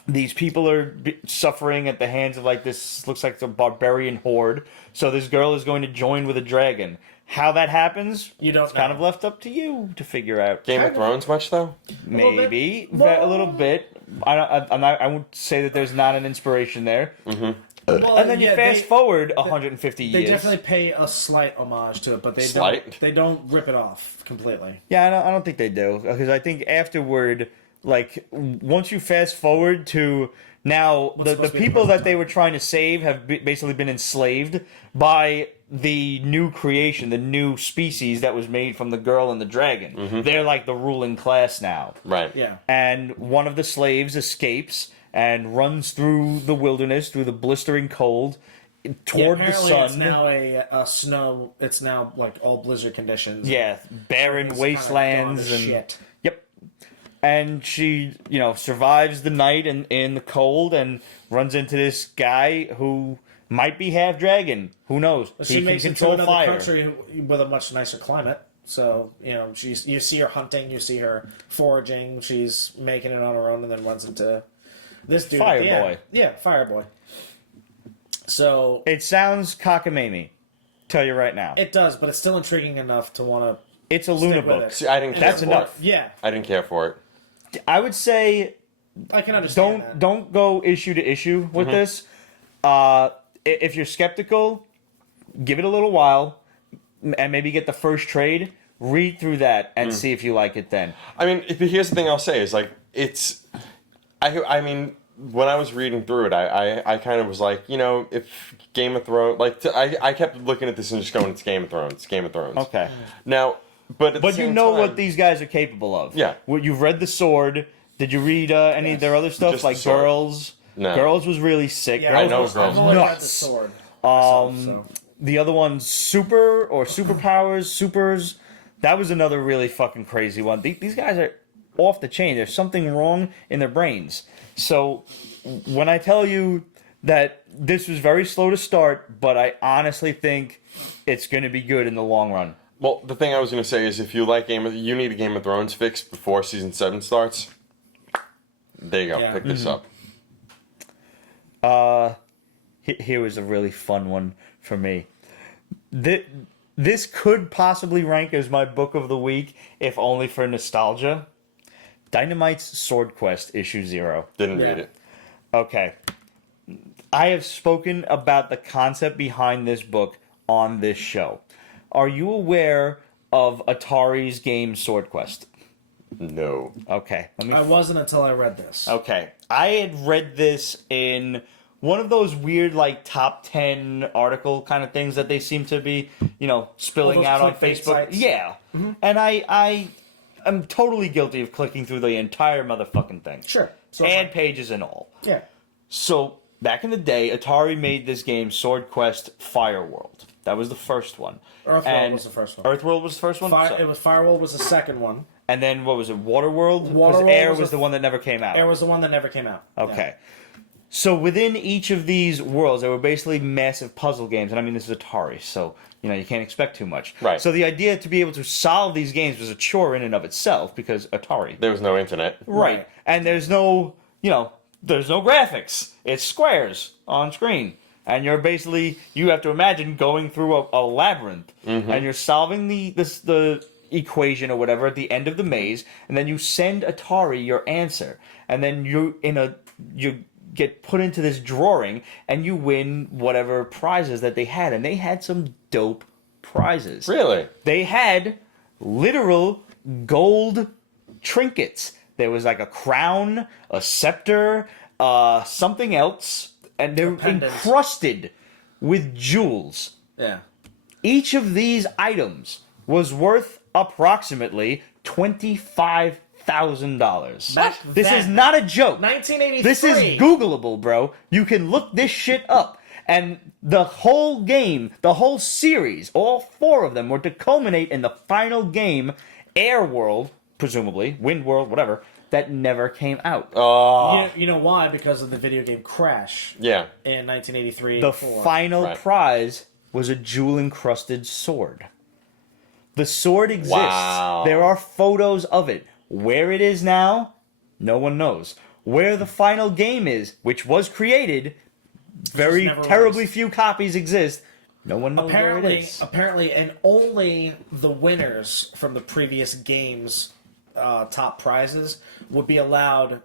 these people are suffering at the hands of like this. Looks like a barbarian horde. So this girl is going to join with a dragon. How that happens, You don't it's kind know. of left up to you to figure out. Game of Thrones much though? Maybe bit. a little bit. I won't say that there's not an inspiration there. Well, And then you yeah, fast forward 150 They years. definitely pay a slight homage to it, but they Slight? don't rip it off completely. Yeah, I don't think they do, because I think afterward, like once you fast forward to now, the supposed to be the people present that they were trying to save have basically been enslaved by the new creation, the new species that was made from the girl and the dragon. They're like the ruling class now. Right. Yeah. And one of the slaves escapes and runs through the wilderness, through the blistering cold, toward the apparently sun. it's now a snow. It's now like all blizzard conditions. Yeah, barren It's wastelands kinda gone to and shit. yep. And she, survives the night in the cold and runs into this guy who might be half dragon. Who knows? She He can makes it to control another fire. country with a much nicer climate. So you see her hunting, you see her foraging. She's making it on her own, and then runs into this dude. Fire at the end. boy. Yeah, fire boy. So It sounds cockamamie. Tell you right now. it does, but it's still intriguing enough to want to. It's a Luna stick with book. it. See, I didn't care That's for enough. it. Yeah, I didn't care for it. I would say I can understand that. don't go issue to issue with this. If you're skeptical, give it a little while and maybe get the first trade. Read through that and see if you like it then. I mean, here's the thing I'll say is like it's. I mean, when I was reading through it, I kind of was like, if Game of Thrones, I kept looking at this and just going, it's Game of Thrones, it's Game of Thrones. Okay. Now, but at the But you same know time, what these guys are capable of. Yeah. Well, you've read The Sword. Did you read any of their other stuff Just like The Sword. Girls? No. Girls was really sick. Yeah, Girls I know was Girls. I've only read the nuts. sword. myself, so. The other one, Superpowers, Supers. That was another really fucking crazy one. These guys are off the chain. There's something wrong in their brains. So when I tell you that this was very slow to start, but I honestly think it's going to be good in the long run. Well, the thing I was going to say is if you like you need a Game of Thrones fix before season 7 starts. There you go. Yeah. Pick this up. Here was a really fun one for me. This could possibly rank as my book of the week, if only for nostalgia. Dynamite's Swordquest issue 0. Didn't read it. Okay. I have spoken about the concept behind this book on this show. Are you aware of Atari's game Swordquest? No. Okay. I wasn't until I read this. Okay. I had read this in one of those weird, top 10 article kind of things that they seem to be, spilling those out on clickbait Facebook. sites. Yeah. Mm-hmm. And I am totally guilty of clicking through the entire motherfucking thing. Sure. So Ad pages and all. yeah. So, back in the day, Atari made this game, Swordquest Fireworld. That was the first one. Earthworld was the first one. Earthworld was the first one? Fireworld was the second one. And then, what was it, Waterworld? Because Waterworld Air was was the one that never came out. Air was the one that never came out. Okay. So within each of these worlds, there were basically massive puzzle games. And I mean, this is Atari, so, you can't expect too much. Right. So the idea to be able to solve these games was a chore in and of itself, because Atari. There was no internet. Right. And there's no, there's no graphics. It's squares on screen. And you're basically, you have to imagine going through a labyrinth. Mm-hmm. And you're solving the equation or whatever at the end of the maze. And then you send Atari your answer. And then you get put into this drawing and you win whatever prizes that they had. And they had some dope prizes. Really? They had literal gold trinkets. There was a crown, a scepter, something else, and they're Pendants. encrusted with jewels. Yeah. Each of these items was worth approximately $25,000. Back This then. is not a joke. 1983. This is Googleable, bro. You can look this shit up. And the whole game, the whole series, all 4 of them were to culminate in the final game, Air World, presumably, Wind World, whatever, that never came out. Oh. You know why? Because of the video game Crash Yeah. in 1983. The 4. final Right. prize was a jewel-encrusted sword. The sword exists. Wow. There are photos of it. Where it is now, no one knows. Where the final game is, which was created, very never terribly released. few copies exist. No one knows where it is. Apparently, and only the winners from the previous game's top prizes would be allowed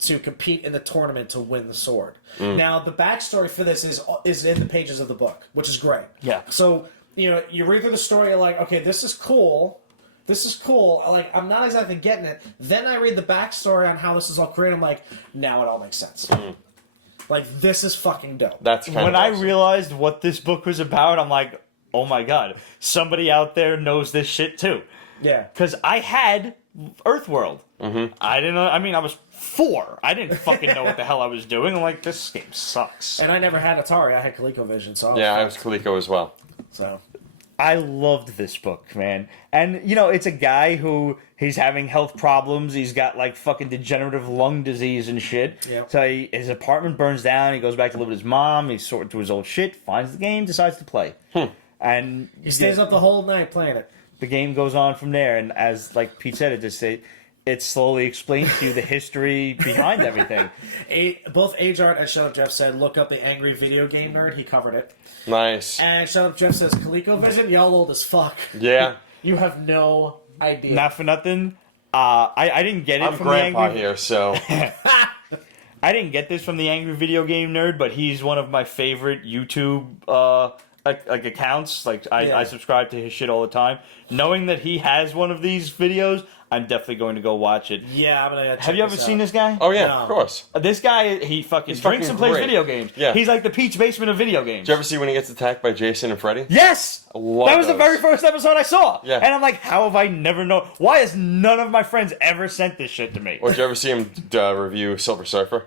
to compete in the tournament to win the sword. Now, the backstory for this is in the pages of the book, which is great. Yeah. So, you read through the story, you're like, okay, this is cool. This is cool. I'm not exactly getting it. Then I read the backstory on how this is all created. I'm like, now it all makes sense. This is fucking dope. That's kind When of I awesome. realized what this book was about, I'm like, oh my god, somebody out there knows this shit too. Yeah. Because I had Earthworld. Mm-hmm. I didn't know. I mean, I was 4. I didn't fucking know what the hell I was doing. I'm like, this game sucks. And I never had Atari. I had ColecoVision, so I was Coleco as well. So I loved this book, man. And, you know, it's a guy who, he's having health problems. He's got, like, fucking degenerative lung disease and shit. Yep. So his apartment burns down. He goes back to live with his mom. He's sorting through his old shit, finds the game, decides to play. And he stays up the whole night playing it. the game goes on from there. And as, like Pete said, it slowly explains to you the history behind everything. Both Ajart and Shut Up Jeff said, look up the Angry Video Game Nerd. He covered it. Nice. And Shut Up Jeff says, ColecoVision, y'all old as fuck. Yeah. You have no idea. Not for nothing. I didn't get it I'm from grandpa the Angry... here, so... I didn't get this from the Angry Video Game Nerd, but he's one of my favorite YouTube like accounts. Like I subscribe to his shit all the time. Knowing that he has one of these videos, I'm definitely going to go watch it. Yeah, I'm gonna. Have you ever seen this guy? Oh, yeah, No. of course. This guy, he fucking He's drinks fucking and plays great. video games. Yeah. He's like the Peach Basement of video games. Did you ever see when he gets attacked by Jason and Freddy? Yes! I love That was the those. very first episode I saw. Yeah. And I'm like, how have I never known? Why has none of my friends ever sent this shit to me? Or did you ever see him review Silver Surfer?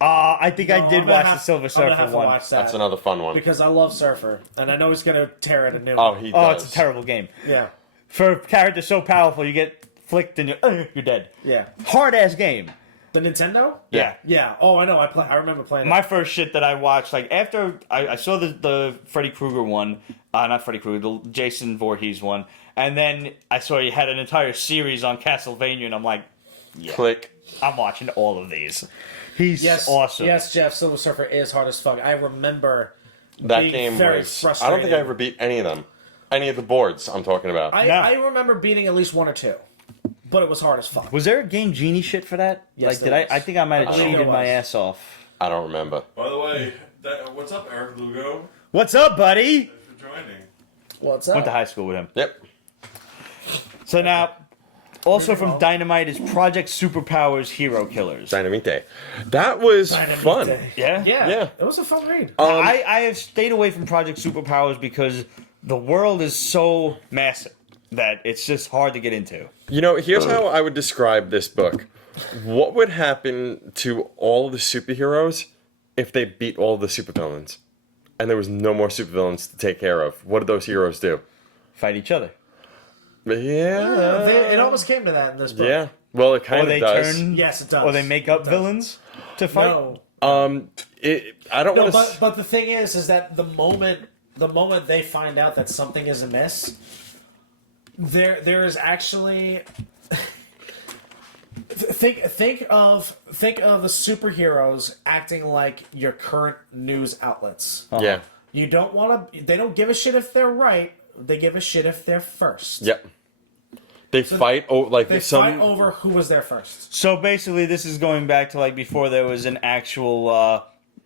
I think I did I'm gonna watch have- the Silver I'm gonna Surfer have to one. watch that That's another fun one. because I love Surfer, and I know he's gonna tear it a new. Oh, one. he Oh, does. it's a terrible game. Yeah, For a character so powerful, you get flicked and you're dead. yeah. Hard ass game. The Nintendo. Yeah. Yeah. Oh, I know. I remember playing. My first shit that I watched, like after I saw the Freddy Krueger one, not Freddy Krueger, the Jason Voorhees one, and then I saw he had an entire series on Castlevania, and I'm like, yeah, Click. I'm watching all of these. He's Yes, awesome. Yes, Jeff. Silver Surfer is hard as fuck. I remember That being game very was... frustrating. I don't think I ever beat any of them. Any of the boards I'm talking about. I remember beating at least one or two, but it was hard as fuck. Was there a Game Genie shit for that? Yes, like, there was. I think I might I have believe cheated there my was. ass off. I don't remember. By the way, what's up, Eric Lugo? What's up, buddy? Thanks for joining. What's up? Went to high school with him. Yep. So now, also from Dynamite is Project Superpowers Hero Killers. Dynamite. That was Dynamite. fun. Yeah? Yeah, Yeah. It was a fun read. I have stayed away from Project Superpowers because the world is so massive that it's just hard to get into. You know, here's how I would describe this book. What would happen to all the superheroes if they beat all the supervillains? And there was no more supervillains to take care of. What did those heroes do? Fight each other. Yeah. It almost came to that in this book. Yeah. Well, it Or kind they of does. turn... Yes, it does. Or they make up villains to fight. No. I don't No, want to... but the thing is that the moment they find out that something is amiss, there is actually think of the superheroes acting like your current news outlets. Yeah. You don't want to. They don't give a shit if they're right. They give a shit if they're first. Yep. They fight over, like, They some... fight over who was there first. So basically, this is going back to like before there was an actual,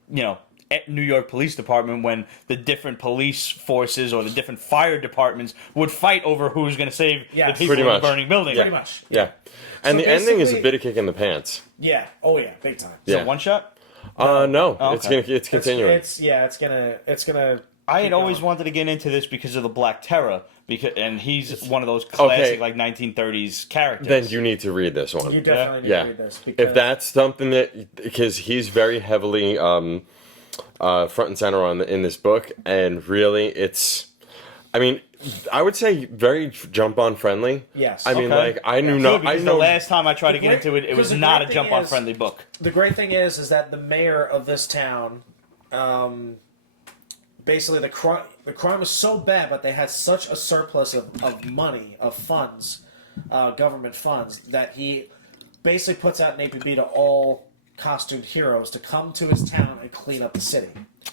New York Police Department, when the different police forces or the different fire departments would fight over who's going to save Yes. the people Pretty in the much. burning building. Pretty much. Yeah. And So the ending is a basically- bit of kick in the pants. Yeah. Oh yeah. Big time. So Yeah. one shot. No. Oh, It's okay. it's continuing. It's gonna. I had keep always going. wanted to get into this because of the Black Terror, and he's one of those classic Okay. like 1930s characters. Then you need to read this one. You definitely need Yeah. to read this because If that's something that, because he's very heavily front and center in this book, and really it's, I mean, I would say very jump on friendly. Yes. I mean, Okay. like I knew Good, no, I because know. the last time I tried to get great- into it, it because was the not great a thing jump on is- friendly book. the great thing is that the mayor of this town, basically the crime was so bad, but they had such a surplus of money, of funds, government funds, that he basically puts out an APB to all costumed heroes to come to his town and clean up the city.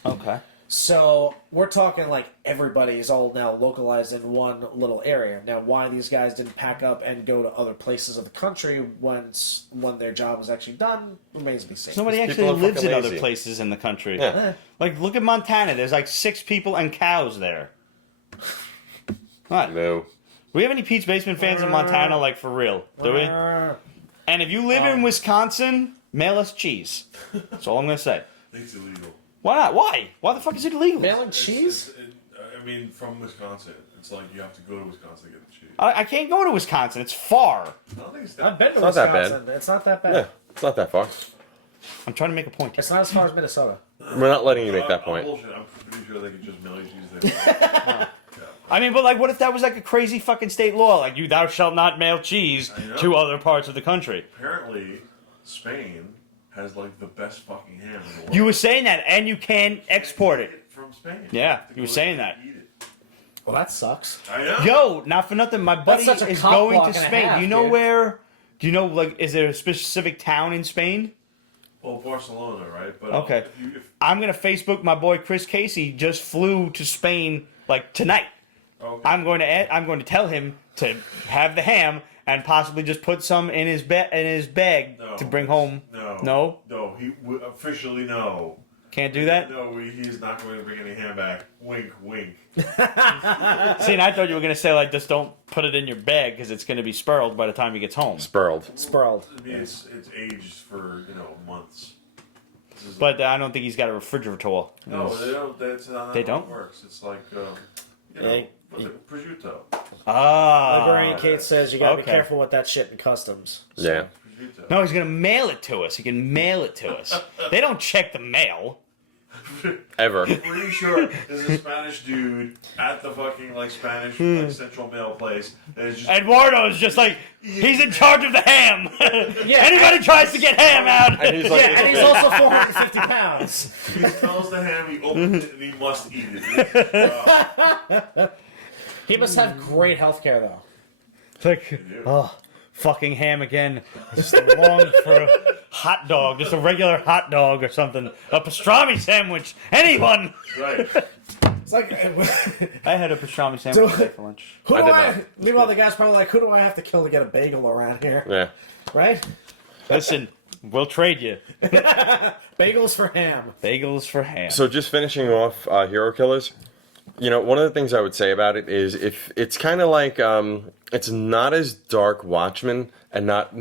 Okay. So we're talking like everybody is all now localized in one little area. Now, why these guys didn't pack up and go to other places of the country when their job was actually done remains to be seen. Somebody People actually are lives in fucking other lazy. places in the country. Yeah. Like, look at Montana. There's like 6 people and cows there. What? No. Do we have any Pete's Basement fans in Montana? Like, for real? Do we? And if you live in Wisconsin, mail us cheese. That's all I'm going to say. I think it's illegal. Why not? Why? Why the fuck is it illegal? Mailing cheese? I mean, from Wisconsin, it's like you have to go to Wisconsin to get the cheese. I can't go to Wisconsin. It's far. I don't think it's that. I've been to not that bad. Wisconsin. It's not that bad. Yeah, it's not that far. I'm trying to make a point. It's not as far as Minnesota. We're not letting you make that I'm point. bullshit. I'm pretty sure they could just mail you cheese there. I mean, but like, what if that was like a crazy fucking state law? Like, thou shalt not mail cheese to other parts of the country. Apparently, Spain has like the best fucking ham in the world. You were saying that, and you can export it. From Spain. Yeah, you were saying that. Eat it. Well, that sucks. I know. Yo, not for nothing, my buddy such a is cock going block to and a Spain. half, Do you know dude. where? Do you know, like, is there a specific town in Spain? Well, Barcelona, right? But Okay. if I'm gonna Facebook my boy Chris Casey just flew to Spain like tonight. okay. I'm going to tell him to have the ham and possibly just put some in his bag No. to bring home. No. He officially no. Can't do that. No, he's not going to bring any ham back. Wink, wink. See, and I thought you were gonna say like just don't put it in your bag because it's gonna be spurled by the time he gets home. Spurled. Spurled. I mean, it's aged for months. This is But I don't think he's got a refrigerator. no, they don't. That's not They how don't? it works. It's like Hey, with the prosciutto. Ah. Librarian Kate says you gotta be okay. careful with that shit in customs. Yeah. Prosciutto. No, he's gonna mail it to us. He can mail it to us. They don't check the mail. Ever. Pretty sure there's a Spanish dude at the fucking Spanish Central Mail place that is just Eduardo's just like he's in charge of the ham. Anybody tries to get ham out. And he's like, Yeah, and he's also 450 pounds. he smells the ham, he opens it, and he must eat it. He must have great health care, though. It's like, oh, fucking ham again. Just long for a hot dog, just a regular hot dog or something. A pastrami sandwich. Anyone? Right. It's like, I had a pastrami sandwich today for lunch. who I do did I? not. Meanwhile, the guy's probably like, who do I have to kill to get a bagel around here? yeah. Right? Listen, we'll trade you. Bagels for ham. Bagels for ham. So just finishing off Hero Killers, one of the things I would say about it is if it's kind of like it's not as dark Watchmen and not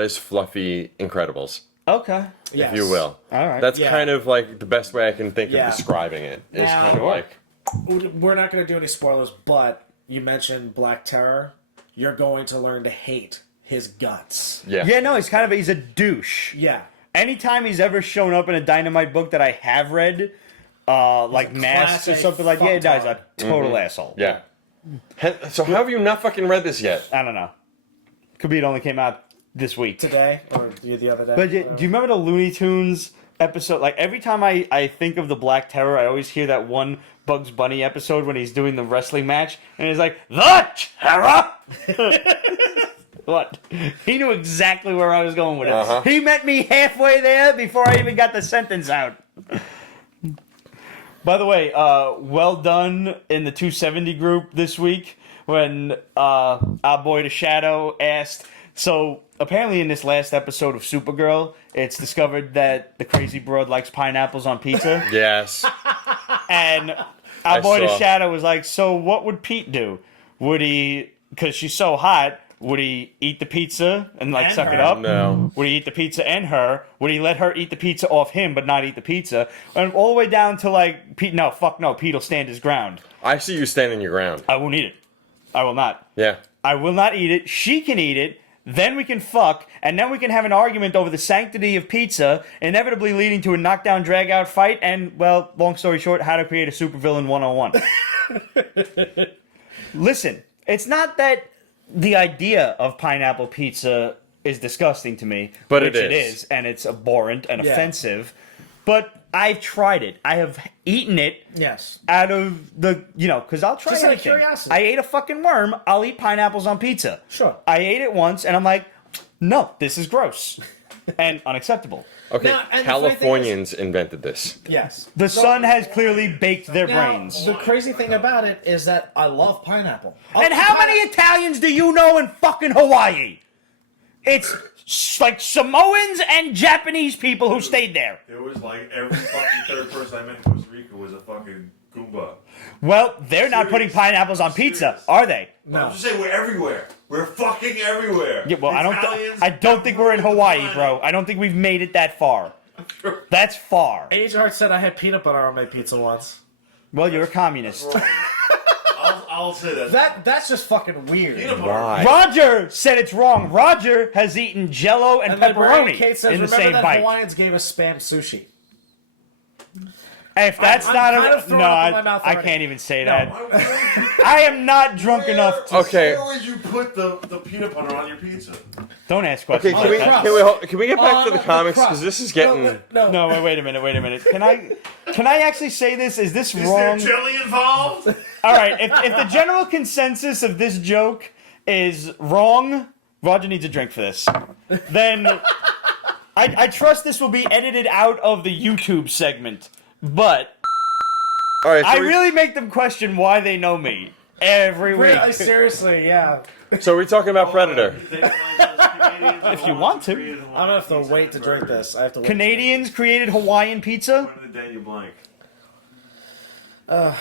as fluffy Incredibles, Okay. Yes. if you will. All right. That's Yeah. kind of like the best way I can think Yeah. of describing it. Is Now- kind of like We're not going to do any spoilers, but you mentioned Black Terror. You're going to learn to hate his guts. Yeah, no, he's a douche. Yeah. Anytime he's ever shown up in a Dynamite book that I have read, like Masks or classic something like, yeah, no, he's a fucktard. total asshole. yeah. So how have you not fucking read this yet? I don't know. Could be it only came out this week. Today, or the other day. But do you remember the Looney Tunes episode? Like, every time I think of the Black Terror, I always hear that one Bugs Bunny episode when he's doing the wrestling match, and he's like, "The Terror!" What? He knew exactly where I was going with it. Uh-huh. He met me halfway there before I even got the sentence out. By the way, well done in the 270 group this week when our boy The Shadow asked. So apparently in this last episode of Supergirl, it's discovered that the crazy broad likes pineapples on pizza. Yes. And our boy The saw. Shadow was like, so what would Pete do? Would he, because she's so hot, would he eat the pizza and And suck it her. up? No. Would he eat the pizza and her? Would he let her eat the pizza off him but not eat the pizza? And all the way down to like, Pete, no, fuck no, Pete will stand his ground. I see you standing your ground. I won't eat it. I will not. Yeah. I will not eat it. She can eat it. Then we can fuck, and then we can have an argument over the sanctity of pizza, inevitably leading to a knockdown, drag-out fight, and, well, long story short, how to create a supervillain 101. Listen, it's not that the idea of pineapple pizza is disgusting to me, But which it is. and it's abhorrent and Yeah. offensive, but I've tried it. I have eaten it Yes. out of the, because I'll try Just out of anything. curiosity. I ate a fucking worm. I'll eat pineapples on pizza. Sure. I ate it once, and I'm like, no, this is gross and unacceptable. Okay. Now, and the funny thing Californians invented this. Yes. The sun has clearly baked their Now, brains. the crazy thing about it is that I love pineapple. And how many Italians do you know in fucking Hawaii? It's like Samoans and Japanese people who stayed there. There was like every fucking third person I met in Costa Rica was a fucking Goomba. Well, they're not putting Serious. pineapples on pizza, Serious. are they? No. I'm just saying we're everywhere. We're fucking everywhere. Yeah, well, Italians, I don't think we're in Hawaii, China. bro. I don't think we've made it that far. That's far. Age Heart said I had peanut butter on my pizza once. Well, you're a communist. I'll say that. That's just fucking weird. Why? Roger said it's wrong. Roger has eaten Jello and then Brian pepperoni Kate says, in the remember same that bite. Hawaiians gave us spam sushi. If that's I'm not kind a of throwing no, up in my mouth I already. can't even say No. that. I am not drunk enough to. Okay. Where would you put the peanut butter on your pizza? Don't ask Okay, questions. can we, like that. can we get back to the the comics? crust. Because this is getting... No. No, wait a minute. Can I actually say this? Is this Is wrong? there jelly involved? All right. If the general consensus of this joke is wrong, Roger needs a drink for this. Then I trust this will be edited out of the YouTube segment. But All right, so I really make them question why they know me every week. Really, seriously, yeah. So we're talking about Predator. If you want to. I'm gonna have to wait to drink this. I have to wait. Canadians created Hawaiian pizza. When the day you blank. No.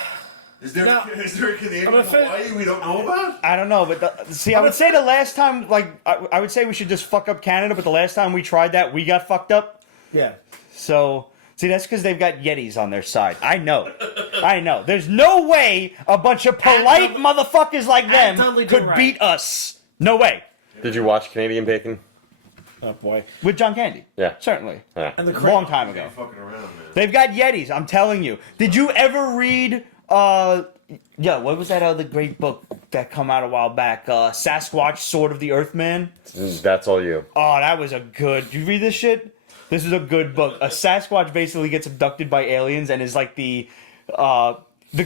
Is there a Canadian gonna in Hawaii we don't know about? I don't know, but see, I would say the last time, like, I would say we should just fuck up Canada, but the last time we tried that, we got fucked up. Yeah. So, see, that's because they've got Yetis on their side. I know. There's no way a bunch of polite motherfuckers like them Dudley do could right. beat us. No way. Did you watch Canadian Bacon? Oh boy. With John Candy. Yeah. Certainly. Yeah. And the Long time ago. Ain't fucking around, man. They've got Yetis, I'm telling you. Did you ever read, what was that other great book that come out a while back? Sasquatch, Sword of the Earthman? That's all you. Oh, that was a good... Did you read this shit? This is a good book. A Sasquatch basically gets abducted by aliens and is like the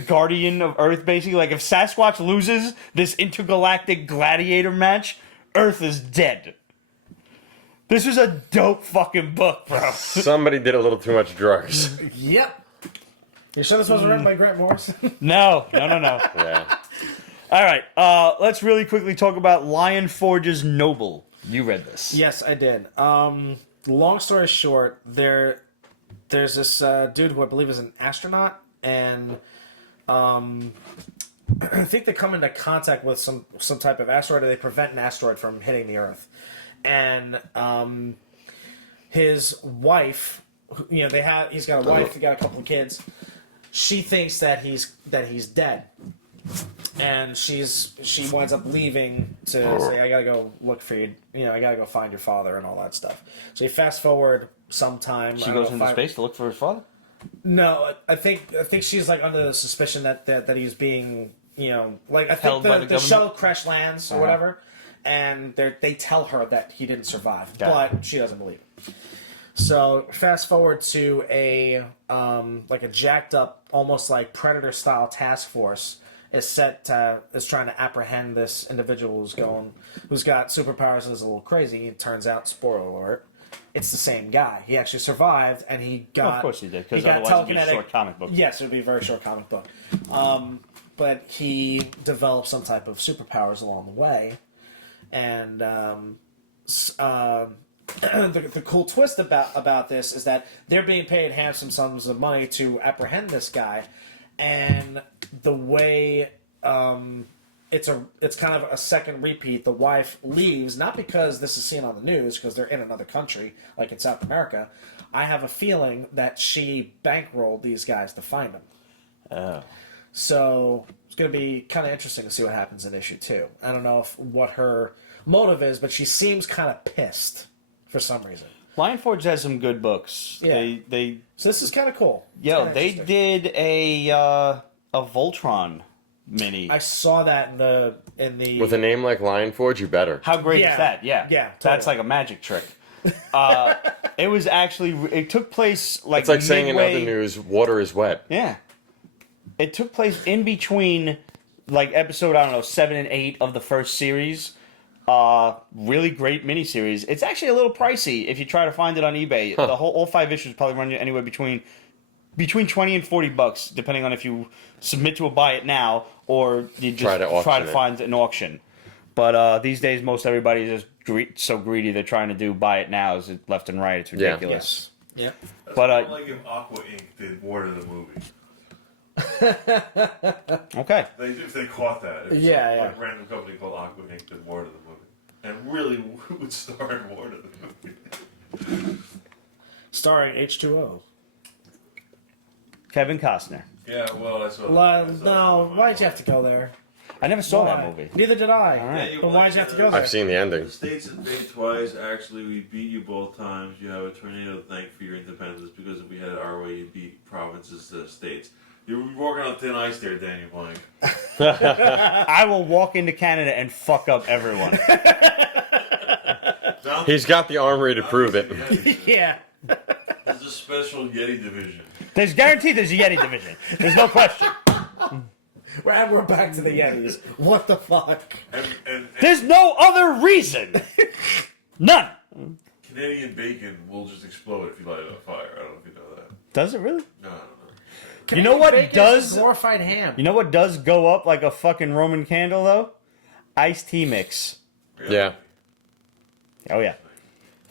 guardian of Earth, basically. Like, if Sasquatch loses this intergalactic gladiator match, Earth is dead. This was a dope fucking book, bro. Somebody did a little too much drugs. Yep. You sure this wasn't written by Grant Morrison? No. Yeah. All right, let's really quickly talk about Lionforge's Noble. You read this. Yes, I did. Long story short, there's this dude who I believe is an astronaut, and I think they come into contact with some type of asteroid, or they prevent an asteroid from hitting the Earth. And his wife, he's got a wife, he got a couple of kids. She thinks that he's dead, and she winds up leaving to say, I gotta go look for you. I gotta go find your father and all that stuff. So you fast forward sometime. She goes into space to look for his father? No, I think she's like under the suspicion that he's being, I think Held by the the government? shuttle crash lands or whatever, and they tell her that he didn't survive, but she doesn't believe it. So fast forward to a jacked up, almost like Predator style task force is trying to apprehend this individual who's got superpowers and is a little crazy. It turns out, spoiler alert, it's the same guy. He actually survived, and he got. Of course he did, because got otherwise it'd be a telekinetic- short comic book. Yes, it would be a very short comic book. But he developed some type of superpowers along the way, and the cool twist about this is that they're being paid handsome sums of money to apprehend this guy, and the way it's kind of a second repeat. The wife leaves, not because this is seen on the news, because they're in another country, like in South America. I have a feeling that she bankrolled these guys to find him. Oh. So it's going to be kind of interesting to see what happens in issue 2. I don't know what her motive is, but she seems kind of pissed for some reason. Lionforge has some good books. Yeah. They So this is kind of cool. It's Yo, kinda they interesting. did a Voltron mini. I saw that in the With a name like Lionforge, you better. How great Yeah. is that? Yeah. Yeah, That's totally. like a magic trick. It was actually, it took place like It's like saying in midway- other news, water is wet. Yeah. It took place in between, like, episode, 7 and 8 of the first series. Really great miniseries. It's actually a little pricey if you try to find it on eBay. Huh. All 5 issues probably run you anywhere between $20 and $40, depending on if you submit to a buy it now or you just Try to auction it. find an auction. But these days, most everybody is just so greedy they're trying to do buy it now is left and right. It's Yeah. ridiculous. Yes. That's But, kinda like if Aqua Inc. did War to the movie. Okay. If they caught that. If Yeah, some, yeah. random company called Aqua Inc. did War to the movie. And really would star in War to the movie. Starring H2O. Kevin Costner. Yeah, well, I saw that. No, why'd you have to go there? I never saw Why? that movie. Neither did I. right. Yeah, But why'd you have to go there? I've seen the ending. The states invade twice. Actually, we beat you both times. You have a tornado to thank for your independence because if we had it our way, you beat provinces to states. You're walking on thin ice there, Daniel Blank. I will walk into Canada and fuck up everyone. He's got the armory to prove it. Yeah. There's a special Yeti division. There's guaranteed there's a Yeti division. There's no question. We're back to the Yetis. What the fuck? And There's no other reason. None. Canadian bacon will just explode if you light it on fire. I don't know if you know that. Does it really? No, I don't know. You know what Bacon does- is glorified ham? You know what does go up like a fucking Roman candle though? Iced tea mix. Really? Yeah. Oh yeah.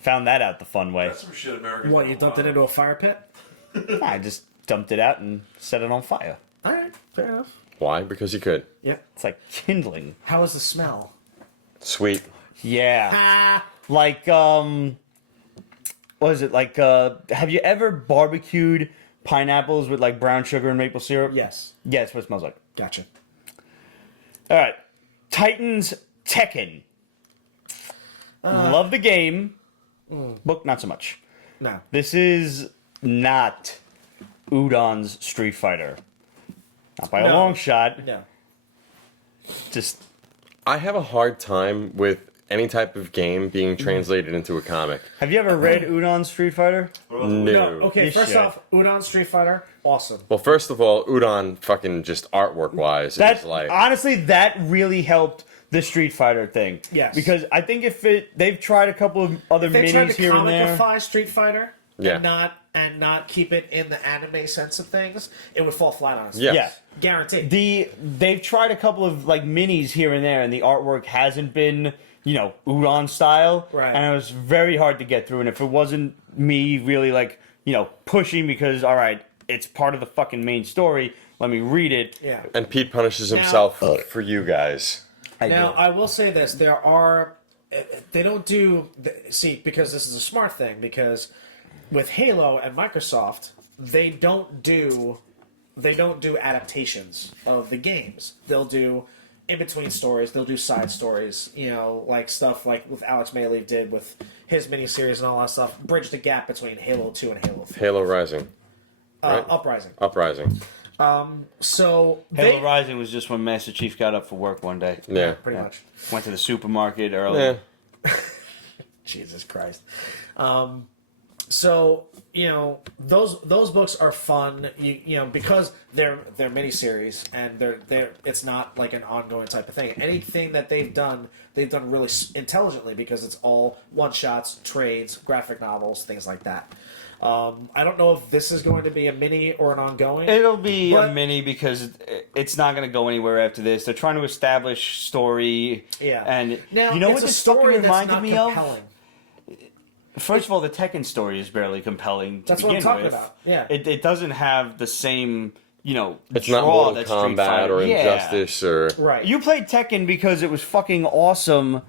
Found that out the fun way. That's some shit Americans What, don't you dumped it allow. into a fire pit? I just dumped it out and set it on fire. Alright, fair enough. Why? Because you could. Yeah. It's like kindling. How was the smell? Sweet. Yeah. Ah! Like what is it? Like have you ever barbecued pineapples with like brown sugar and maple syrup? Yes. Yeah, that's what it smells like. Gotcha. All right. Titans Tekken. Love the game. Book, not so much. No. This is not Udon's Street Fighter. Not by a No. long shot. No. Just I have a hard time with any type of game being translated into a comic. have you ever read Udon's Street Fighter? What about No. the- No. Okay, You first should. off, Udon Street Fighter, awesome. Well, first of all, Udon fucking just artwork wise That is like honestly, that really helped the Street Fighter thing. Yes. Because I think if they've tried a couple of other They tried minis to here and there. comicify Street Fighter Yeah. and not keep it in the anime sense of things, it would fall flat on its Yeah. face. Yeah. Guaranteed. They've tried a couple of like minis here and there, and the artwork hasn't been, you know, Udon style. Right. And it was very hard to get through. And if it wasn't me really like, you know, pushing because all right, it's part of the fucking main story, let me read it. Yeah. and Pete punishes himself for you guys. Now, do. I will say this: there are, they don't do. See, because this is a smart thing. Because with Halo and Microsoft, they don't do adaptations of the games. They'll do in between stories. They'll do side stories. You know, like stuff like with Alex Maley did with his miniseries and all that stuff. Bridge the gap between Halo 2 and Halo 3. Halo Rising. right? Uprising. Uprising. So Halo they Rising was just when Master Chief got up for work one day. Yeah. pretty much. Went to the supermarket early. Yeah. Jesus Christ. So those books are fun. You know because they're miniseries and they're it's not like an ongoing type of thing. Anything that they've done really intelligently because it's all one shots, trades, graphic novels, things like that. I don't know if this is going to be a mini or an ongoing. It'll be But- a mini because it's not going to go anywhere after this. They're trying to establish story. Yeah. And Now, you know it's what a this story fucking that's reminded not me compelling. of? First of all, the Tekken story is barely compelling to That's what I'm begin talking with. about. Yeah. It doesn't have the same, It's draw not Mortal that Street Kombat Fighter. or Yeah. Injustice or Right. You played Tekken because it was fucking awesome,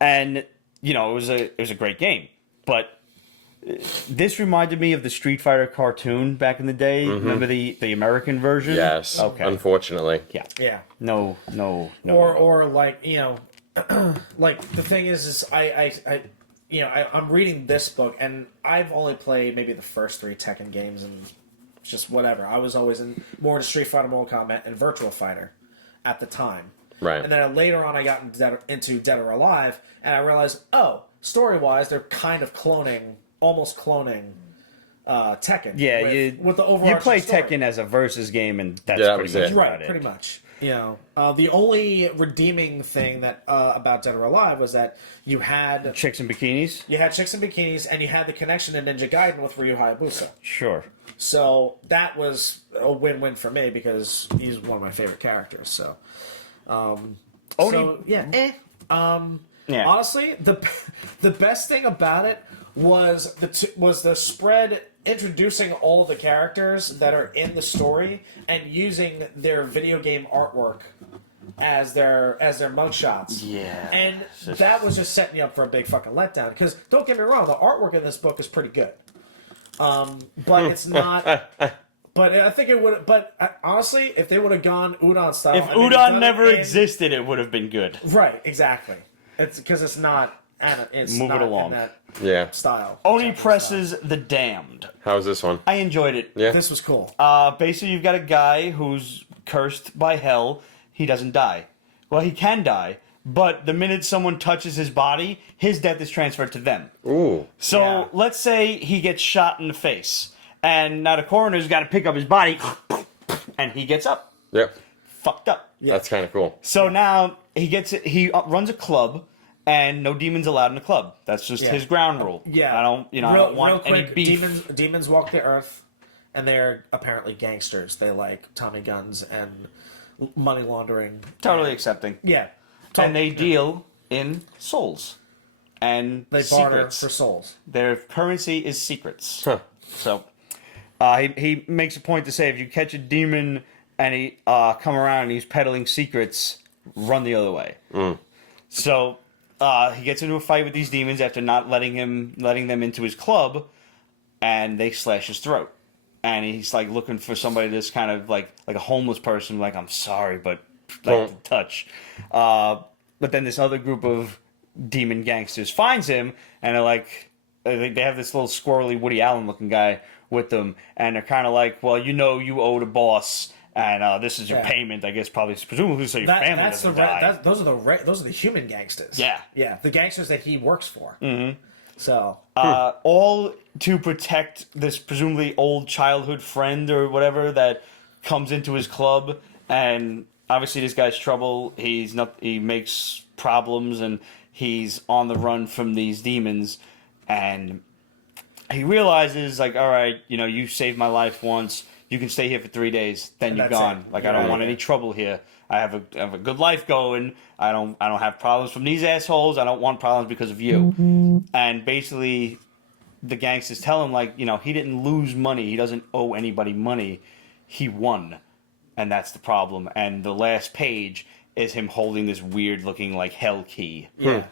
and it was a great game. But this reminded me of the Street Fighter cartoon back in the day. Remember the American version? yes. Okay. Unfortunately. Yeah. Yeah. No. Or like like the thing is I'm reading this book and I've only played maybe the first 3 Tekken games and just whatever. I was always more into Street Fighter, Mortal Kombat, and Virtual Fighter at the time. Right. And then later on I got into Dead or Alive and I realized, story wise they're kind of almost cloning Tekken. Yeah, with the you overarching play story. Tekken as a versus game, and that's Yeah, that pretty was much it. about Right, it. pretty much. The only redeeming thing that about Dead or Alive was that you had Chicks in bikinis? chicks in bikinis and you had the connection to Ninja Gaiden with Ryu Hayabusa. Sure. So that was a win-win for me because he's one of my favorite characters. So, Yeah. Honestly, the best thing about it was the spread introducing all of the characters that are in the story and using their video game artwork as their mugshots. Yeah. And that was just setting you up for a big fucking letdown. Because don't get me wrong, the artwork in this book is pretty good. But it's not. But I think it would. But honestly, if they would have gone Udon style, If Udon never existed, it would have been good. right? Exactly. It's because it's not. It's Move it not along. in that Yeah. style. Oni Japanese presses the damned. How's this one? I enjoyed it. Yeah. This was cool. Basically, you've got a guy who's cursed by hell. He doesn't die. Well, he can die, but the minute someone touches his body, his death is transferred to them. Ooh. So Yeah. let's say he gets shot in the face, and now the coroner's got to pick up his body, and he gets up, Yep. fucked up. That's kind of cool. So now he runs a club, and no demons allowed in the club. That's just Yeah. his ground rule. Yeah, I don't want any beef. Demons walk the earth, and they're apparently gangsters. They like Tommy guns and money laundering. Totally accepting. Yeah, And they deal in souls and they barter secrets. for souls. Their currency is secrets. Huh. So he makes a point to say, if you catch a demon and he come around and he's peddling secrets, run the other way. So he gets into a fight with these demons after not letting them into his club, and they slash his throat. And he's like looking for somebody that's kind of like a homeless person, like, I'm sorry, but like to touch. But then this other group of demon gangsters finds him, and they're like, they have this little squirrely Woody Allen looking guy with them, and they're kind of like, well, you owe the boss, and this is your payment, I guess, presumably, so your family doesn't die. Those are the human gangsters. Yeah. Yeah, the gangsters that he works for. Mm-hmm. So All to protect this presumably old childhood friend or whatever that comes into his club, and obviously this guy's trouble. He makes problems, and he's on the run from these demons, and he realizes, like, all right, you saved my life once. You can stay here for 3 days, then you're gone. Like, I don't want any trouble here. I have a good life going. I don't have problems from these assholes. I don't want problems because of you. Mm-hmm. And basically, the gangsters tell him, like, he didn't lose money. He doesn't owe anybody money. He won, and that's the problem. And the last page is him holding this weird looking like hell key. yeah.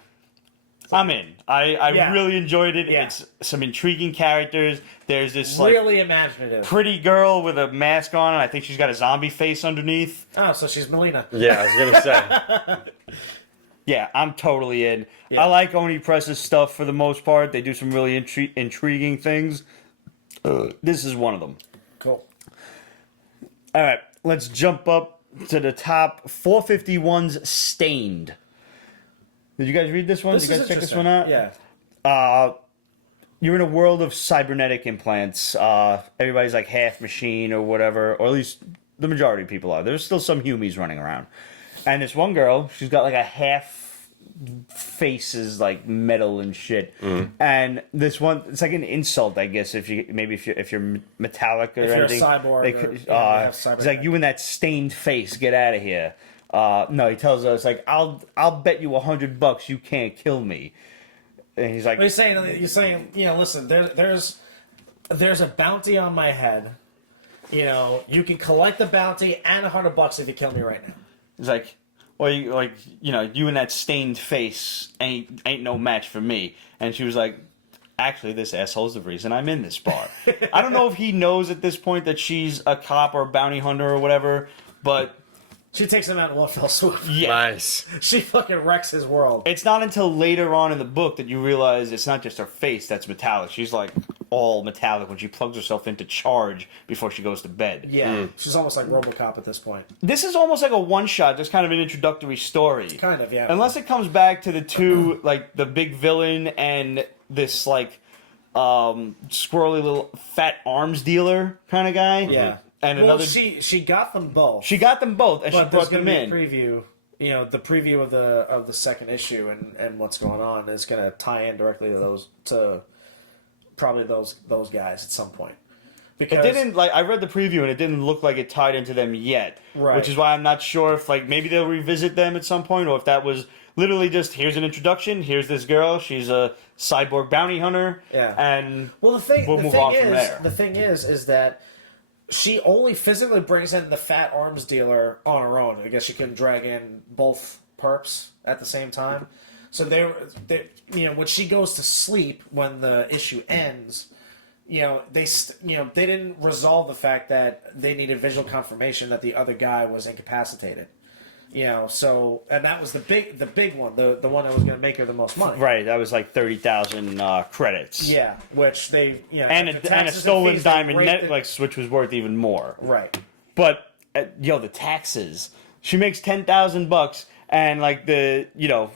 I'm in. I really enjoyed it. Yeah. It's some intriguing characters. There's this Really imaginative. pretty girl with a mask on, and I think she's got a zombie face underneath. Oh, so she's Melina. Yeah, I was gonna say. Yeah, I'm totally in. Yeah. I like Oni Press's stuff for the most part. They do some really intriguing things. This is one of them. Cool. All right, let's jump up to the top. 451's Stained. Did you guys read this one? This Did you is guys check this interesting. one out? Yeah. You're in a world of cybernetic implants. Everybody's like half machine or whatever, or at least the majority of people are. There's still some humies running around. And this one girl, she's got like a half face is like metal and shit. And this one, it's like an insult, I guess, if you're metallic or If you're a anything. cyborg Could, or, you have it's cybernetic. like, you and that stained face, get out of here. No, he tells us, like, I'll bet you $100 you can't kill me. And he's like, You're saying, listen, there's a bounty on my head. You can collect the bounty and $100 if you kill me right now. he's like, well, you and that stained face ain't no match for me. And she was like, actually, this asshole's the reason I'm in this bar. I don't know if he knows at this point that she's a cop or a bounty hunter or whatever, but She takes him out in one fell swoop. yeah. Nice. She fucking wrecks his world. It's not until later on in the book that you realize it's not just her face that's metallic. She's like all metallic when she plugs herself into charge before she goes to bed. Yeah, she's almost like RoboCop at this point. This is almost like a one-shot, just kind of an introductory story. Kind of, yeah. Unless it comes back to the two, like the big villain and this like squirrely little fat arms dealer kind of guy. Yeah. And Well, another. she got them both. She got them both, and but she brought there's them going to in. be a preview. The preview of the second issue and what's going on is going to tie in directly to probably those guys at some point. Because It didn't I read the preview and it didn't look like it tied into them yet, Right. which is why I'm not sure if maybe they'll revisit them at some point, or if that was literally just here's an introduction. Here's this girl. She's a cyborg bounty hunter. Yeah. And Well, we'll move on from there. the thing is that she only physically brings in the fat arms dealer on her own. I guess she can drag in both perps at the same time. So they when she goes to sleep when the issue ends, they didn't resolve the fact that they needed visual confirmation that the other guy was incapacitated. So and that was the big one, the one that was going to make her the most money. Right, that was like 30,000 credits. Yeah, which they and a stolen diamond necklace, which was worth even more. Right. But the taxes. She makes $10,000, and like the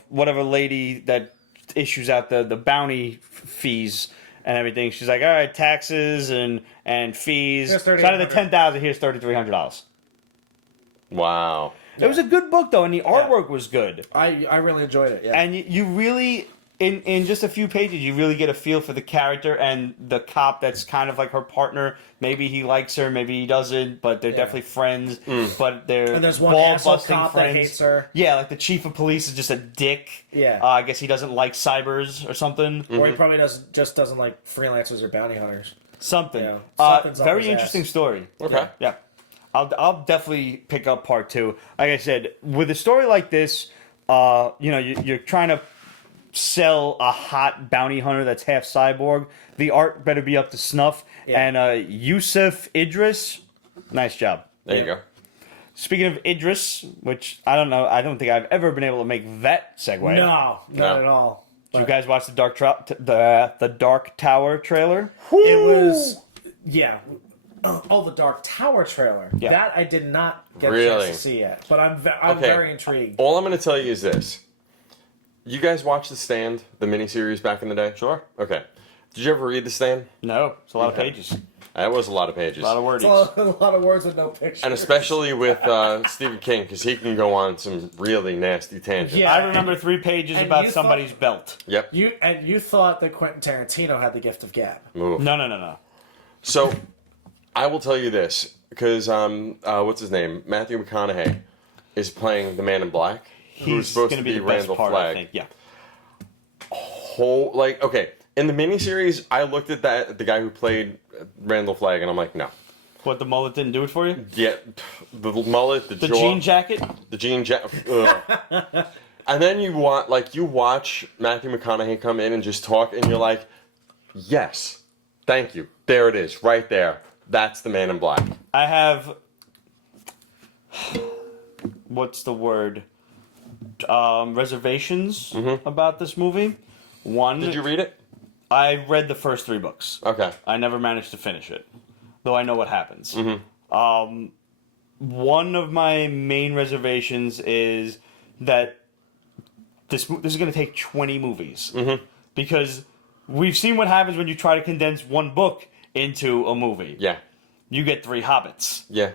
whatever lady that issues out the bounty fees and everything, she's like, all right, taxes and fees. So out of the $10,000, here's $3,300. Wow. It was a good book, though, and the artwork was good. I really enjoyed it, yeah. And you really, in just a few pages, you really get a feel for the character and the cop that's kind of like her partner. Maybe he likes her, maybe he doesn't, but they're definitely friends. But they're and there's one asshole ball-busting cop friends. that hates her. Yeah, like the chief of police is just a dick. Yeah. I guess he doesn't like cybers or something. Or he probably doesn't like freelancers or bounty hunters. Something. Yeah, something's up Very his interesting ass. story. Okay. Yeah. I'll definitely pick up part 2. Like I said, with a story like this, you're trying to sell a hot bounty hunter that's half cyborg. The art better be up to snuff. Yeah. And Yusuf Idris, nice job. There you go. Speaking of Idris, which I don't know, I don't think I've ever been able to make that segue. No, not at all. Did you guys watch the the Dark Tower trailer? It was, the Dark Tower trailer. Yeah. That I did not get a Really? chance to see yet, but I'm Okay. very intrigued. All I'm going to tell you is this. You guys watched The Stand, the miniseries back in the day? Sure. Okay. Did you ever read The Stand? No, it's a lot of pages. That was a lot of pages. A lot of words. It's a lot of words with no pictures. And especially with Stephen King, because he can go on some really nasty tangents. Yeah. I remember 3 pages And about you somebody's belt. Yep. You thought that Quentin Tarantino had the gift of gab. Oof. No. So, I will tell you this, because, what's his name? Matthew McConaughey is playing the Man in Black, who's supposed to gonna be the best Randall part, Flagg. I think. Yeah. In the miniseries, I looked at the guy who played Randall Flagg, and I'm like, no. What, the mullet didn't do it for you? Yeah, the mullet, the The jaw, jean jacket? the jean jacket. And then you watch Matthew McConaughey come in and just talk, and you're like, yes, thank you. There it is, right there. That's the Man in Black. I have... What's the word? Reservations about this movie. One... Did you read it? I read the first 3 books. Okay. I never managed to finish it, though I know what happens. One of my main reservations is that this is going to take 20 movies. Because we've seen what happens when you try to condense one book into a movie. Yeah. You get 3 Hobbits. Yeah.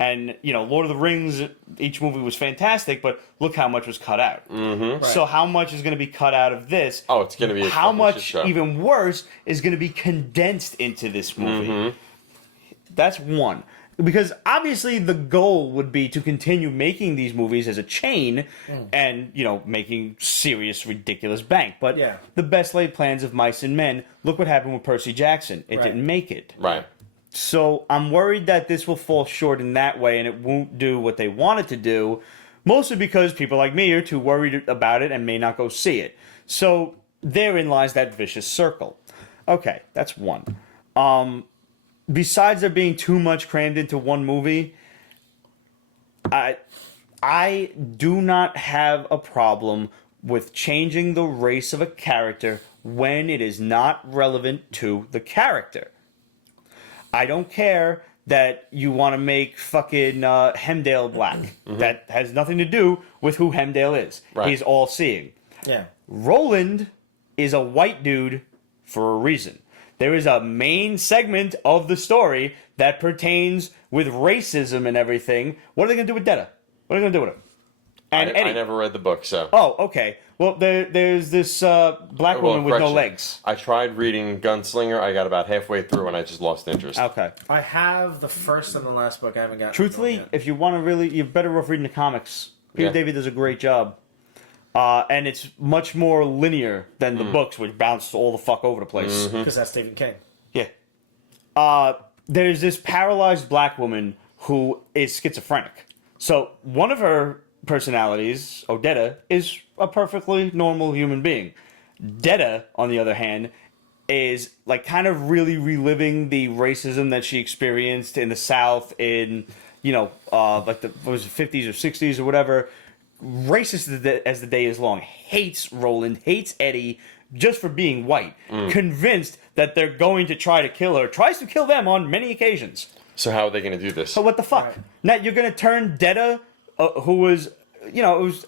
And, Lord of the Rings, each movie was fantastic, but look how much was cut out. Right. So how much is going to be cut out of this? Oh, it's going to be a How fucking much, shit show. even worse, is going to be condensed into this movie? That's one. Because obviously the goal would be to continue making these movies as a chain and, making serious, ridiculous bank. But the best laid plans of mice and men, look what happened with Percy Jackson. It didn't make it. Right. So I'm worried that this will fall short in that way and it won't do what they want it to do, mostly because people like me are too worried about it and may not go see it. So therein lies that vicious circle. Okay, that's one. Besides there being too much crammed into one movie, I do not have a problem with changing the race of a character when it is not relevant to the character. I don't care that you want to make fucking Hemdale black. That has nothing to do with who Hemdale is. Right. He's all-seeing. Yeah. Roland is a white dude for a reason. There is a main segment of the story that pertains with racism and everything. What are they going to do with Detta? What are they going to do with him? And Eddie. I never read the book, so. Oh, okay. Well, there's this black woman with no correction. legs. I tried reading Gunslinger. I got about halfway through and I just lost interest. Okay. I have the first and the last book. I haven't gotten. Truthfully, if you want to really, you're better off reading the comics. Peter Yeah. David does a great job. And it's much more linear than the books, which bounce all the fuck over the place. because that's Stephen King. Yeah. There's this paralyzed black woman who is schizophrenic. So one of her personalities, Odetta, is a perfectly normal human being. Detta, on the other hand, is like kind of really reliving the racism that she experienced in the South in, you know, like the what was it, 50s or 60s or whatever. Racist as the day is long, hates Roland, hates Eddie just for being white. Convinced that they're going to try to kill her, tries to kill them on many occasions. So how are they going to do this? So what the fuck? Right. Now you're going to turn Detta, who was, you know, it was,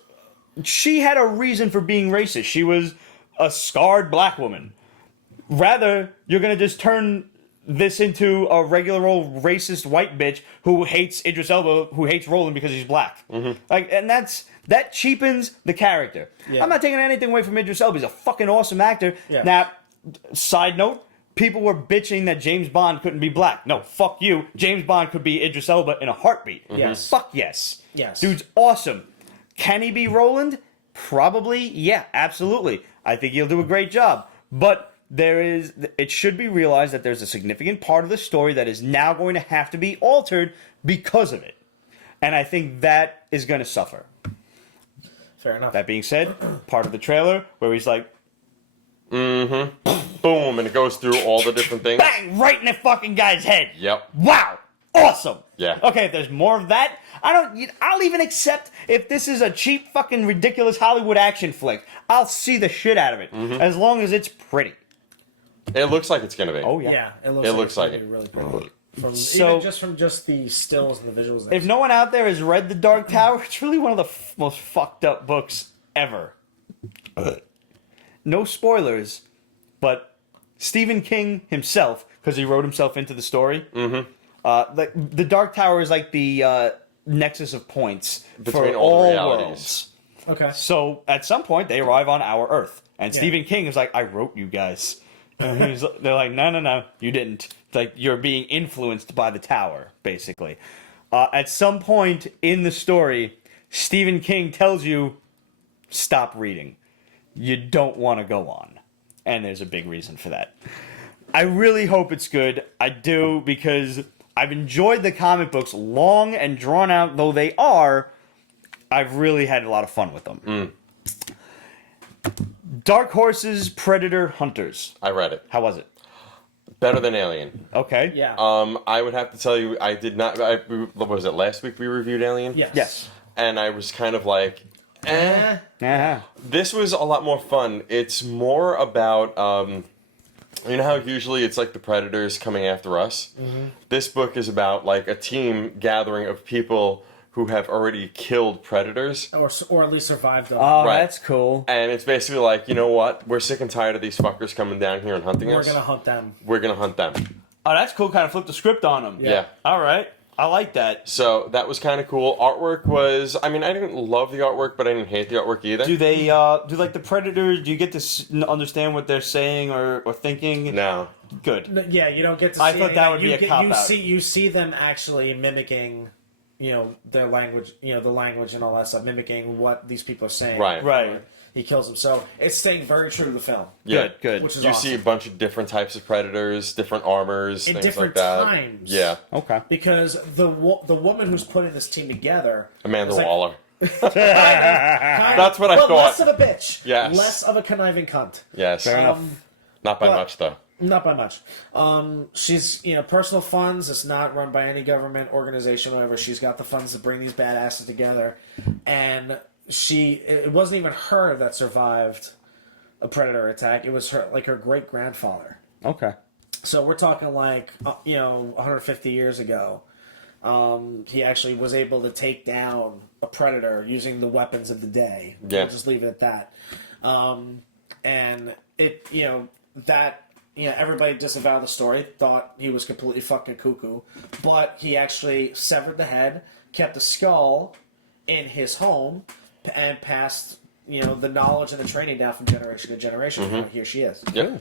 she had a reason for being racist. She was a scarred black woman. Rather, you're going to just turn this into a regular old racist white bitch who hates Idris Elba, who hates Roland because he's black. Like, and that cheapens the character. Yeah. I'm not taking anything away from Idris Elba. He's a fucking awesome actor. Yeah. Now, side note, people were bitching that James Bond couldn't be black. No, fuck you. James Bond could be Idris Elba in a heartbeat. Yes. Fuck yes. Yes. Dude's awesome. Can he be Roland? Probably, yeah, absolutely. I think he'll do a great job. But it should be realized that there's a significant part of the story that is now going to have to be altered because of it. And I think that is going to suffer. Fair enough. That being said, part of the trailer where he's like, Boom, and it goes through all the different things. bang, right in the fucking guy's head. Yep. Wow. Awesome. Yeah. Okay, if there's more of that, I'll even accept if this is a cheap fucking ridiculous Hollywood action flick. I'll see the shit out of it. As long as it's pretty. It looks like it's going to be. Oh, yeah. Yeah, It looks it's like gonna be really cool. So- Even just the stills and the visuals. If no one out there has read The Dark Tower, it's really one of the most fucked up books ever. No spoilers, but Stephen King himself, because he wrote himself into the story, the Dark Tower is like the nexus of points Between for all the all realities. worlds. Okay. So at some point they arrive on our Earth, and Stephen King is like, "I wrote you guys." And they're like, "No, you didn't." It's like you're being influenced by the tower, basically. At some point in the story, Stephen King tells you, "Stop reading. You don't want to go on," and there's a big reason for that. I really hope it's good. I do, because I've enjoyed the comic books, long and drawn out though they are. I've really had a lot of fun with them. Dark Horses, Predator, Hunters. I read it. How was it? Better than Alien. Okay. Yeah. I would have to tell you, I did not. What was it, last week we reviewed Alien? Yes. Yes. And I was kind of like, eh. Uh-huh. This was a lot more fun. It's more about, you know how usually it's like the predators coming after us? This book is about like a team gathering of people who have already killed predators. Or at least survived them. Oh, Right. that's cool. And it's basically like, you know what? We're sick and tired of these fuckers coming down here and hunting We're us. gonna hunt them. We're gonna hunt them. Oh, that's cool. Kind of flip the script on them. Yeah. All right. I like that. So that was kind of cool. Artwork was, I mean, I didn't love the artwork, but I didn't hate the artwork either. Do they, do like the Predators, do you get to understand what they're saying or thinking? No. Good. No, yeah, you don't get to see I thought that would be a cop-out. You see them actually mimicking, their language, the language and all that stuff, mimicking what these people are saying. Right. Right. He kills them. So it's staying very true to the film. Yeah. Good. Which is You awesome. see a bunch of different types of predators, different armors, In things different like that. times. Yeah. Okay. Because the woman who's putting this team together... Amanda is like- Waller. That's what I thought. Less of a bitch. Yes. Less of a conniving cunt. Yes. Fair enough. Not by but- much, though. Not by much. She's, personal funds. It's not run by any government organization or whatever. She's got the funds to bring these badasses together. And it wasn't even her that survived a predator attack. It was her great-grandfather. Okay. So we're talking 150 years ago. He actually was able to take down a predator using the weapons of the day. Yeah. We'll just leave it at that. And it, everybody disavowed the story, thought he was completely fucking cuckoo, but he actually severed the head, kept the skull in his home, and passed, the knowledge and the training down from generation to generation. And here she is. Yep.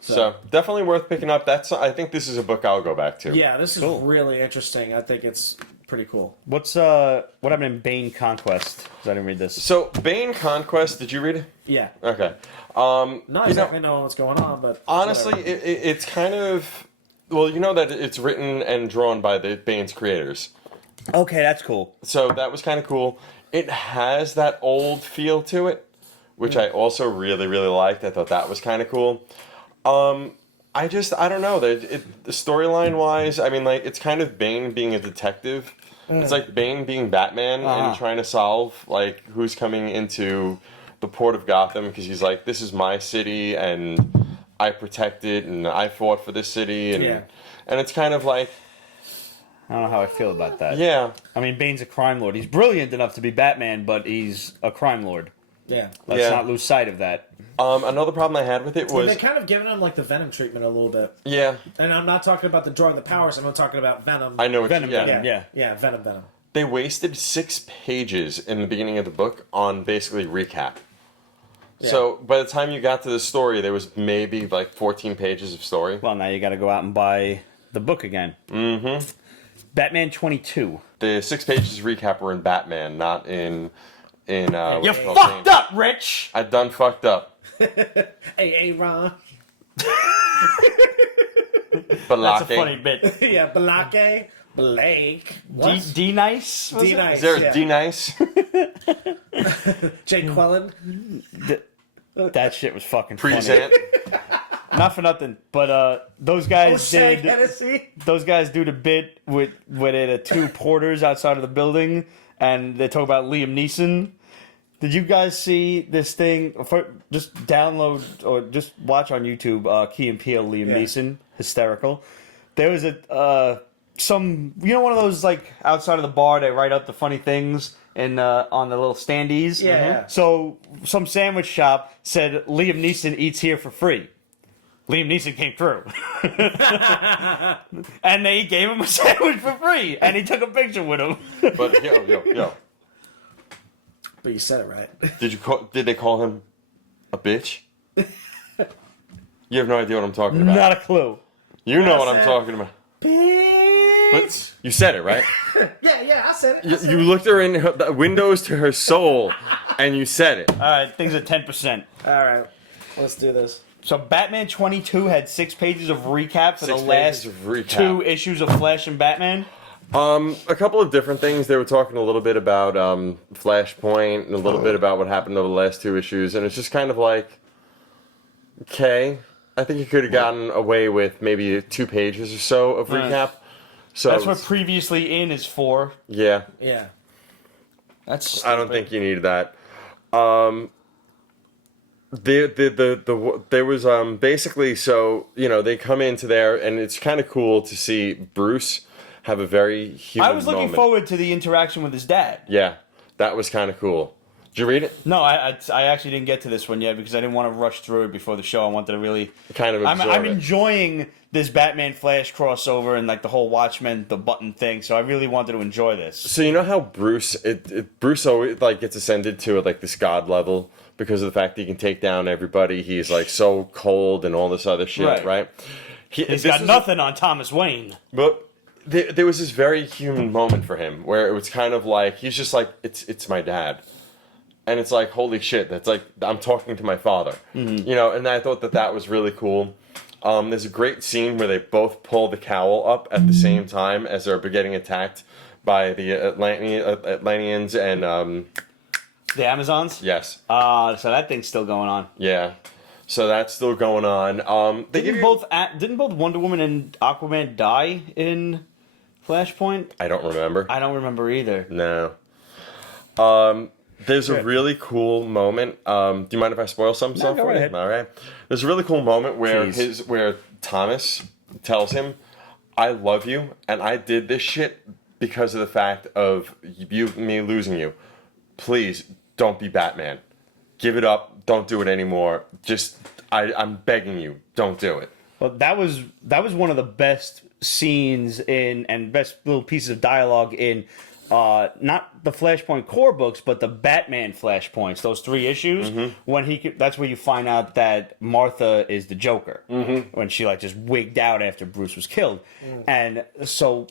So definitely worth picking up. I think this is a book I'll go back to. Yeah, this is Cool. really interesting. I think it's pretty cool. What happened in Bane Conquest? 'Cause I didn't read this. So Bane Conquest, did you read it? Yeah. Okay. Not exactly knowing what's going on, but... Honestly, whatever. it's kind of... Well, you know that it's written and drawn by the Bane's creators. Okay, that's cool. So that was kind of cool. It has that old feel to it, which I also really, really liked. I thought that was kind of cool. I don't know. The storyline wise, I mean, like, it's kind of Bane being a detective. It's like Bane being Batman and trying to solve, like, who's coming into the port of Gotham, because he's like, this is my city, and I protect it, and I fought for this city, and it's kind of like... I don't know how I feel about that. Yeah. I mean, Bane's a crime lord. He's brilliant enough to be Batman, but he's a crime lord. Yeah. Let's not lose sight of that. Another problem I had with it was... They're kind of giving him, like, the Venom treatment a little bit. Yeah. And I'm not talking about the drawing the powers, I'm talking about Venom. I know what Venom, Venom. Yeah, Venom. They wasted 6 pages in the beginning of the book on basically recap. Yeah. So by the time you got to the story, there was maybe like 14 pages of story. Well, now you got to go out and buy the book again. Mm-hmm. Batman 22. The 6 pages of recap were in Batman, not in You fucked up, Rich! I done fucked up. Hey, Ron. That's a funny bit. Yeah, Blake. What? D-Nice? D-Nice. Is there a D-Nice? Jake Quellen. That shit was fucking Present. funny. Not for nothing, but those guys those guys do the bit with the 2 porters outside of the building, and they talk about Liam Neeson. Did you guys see this thing? Just download or just watch on YouTube. Key and Peele, Liam Neeson, hysterical. There was one of those, like, outside of the bar, they write up the funny things on the little standees. Yeah. So some sandwich shop said Liam Neeson eats here for free. Liam Neeson came through. And they gave him a sandwich for free. And he took a picture with him. But yo. But you said it right. Did they call him a bitch? You have no idea what I'm talking about. Not a clue. You know what I'm talking about. Bitch. But you said it, right? Yeah, I said it. You looked her in the windows to her soul, and you said it. All right, things at 10%. All right, let's do this. So Batman 22 had 6 pages of recap for the 6 last pages of recap. 2 issues of Flash and Batman. A couple of different things. They were talking a little bit about Flashpoint and a little bit about what happened over the last 2 issues, and it's just kind of like, okay, I think you could have gotten away with maybe 2 pages or so of recap. So That's what Previously In is for. Yeah. Yeah. That's stupid. I don't think you need that. There was basically, so, you know, they come into there, and it's kind of cool to see Bruce have a very human I was looking moment. forward to the interaction with his dad. Yeah, that was kind of cool. Did you read it? No, I actually didn't get to this one yet because I didn't want to rush through it before the show. I wanted to really Kind of absorb I'm it. enjoying this Batman Flash crossover and, like, the whole Watchmen, the button thing, so I really wanted to enjoy this. So you know how Bruce always, like, gets ascended to, like, this god level because of the fact that he can take down everybody. He's, like, so cold and all this other shit, right? He's got nothing on Thomas Wayne. But there was this very human moment for him where it was kind of like, he's just like, it's my dad. And it's like, holy shit, that's like, I'm talking to my father. Mm-hmm. You know, and I thought that was really cool. There's a great scene where they both pull the cowl up at the same time as they're getting attacked by the Atlanteans and... The Amazons? Yes. So that thing's still going on. Yeah. So that's still going on. Didn't both Wonder Woman and Aquaman die in Flashpoint? I don't remember. I don't remember either. No. There's a really cool moment. Do you mind if I spoil some stuff? Go right ahead. All right. There's a really cool moment where Please. where Thomas tells him, "I love you, and I did this shit because of the fact of me losing you. Please don't be Batman. Give it up. Don't do it anymore. Just I'm begging you, don't do it." Well, that was one of the best scenes and best little pieces of dialogue in not the Flashpoint core books, but the Batman Flashpoints. Those 3 issues when that's where you find out that Martha is the Joker when she, like, just wigged out after Bruce was killed, and so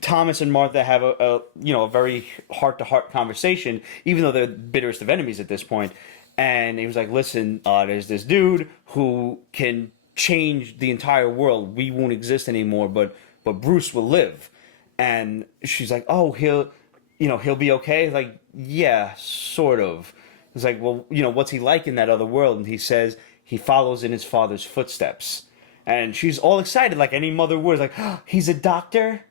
Thomas and Martha have a very heart-to-heart conversation, even though they're the bitterest of enemies at this point. And he was like, listen, there's this dude who can change the entire world. We won't exist anymore, but Bruce will live. And she's like, oh, he'll be okay? Like, yeah, sort of. It's like, well, what's he like in that other world? And he says he follows in his father's footsteps. And she's all excited, like any mother would. Like, oh, he's a doctor?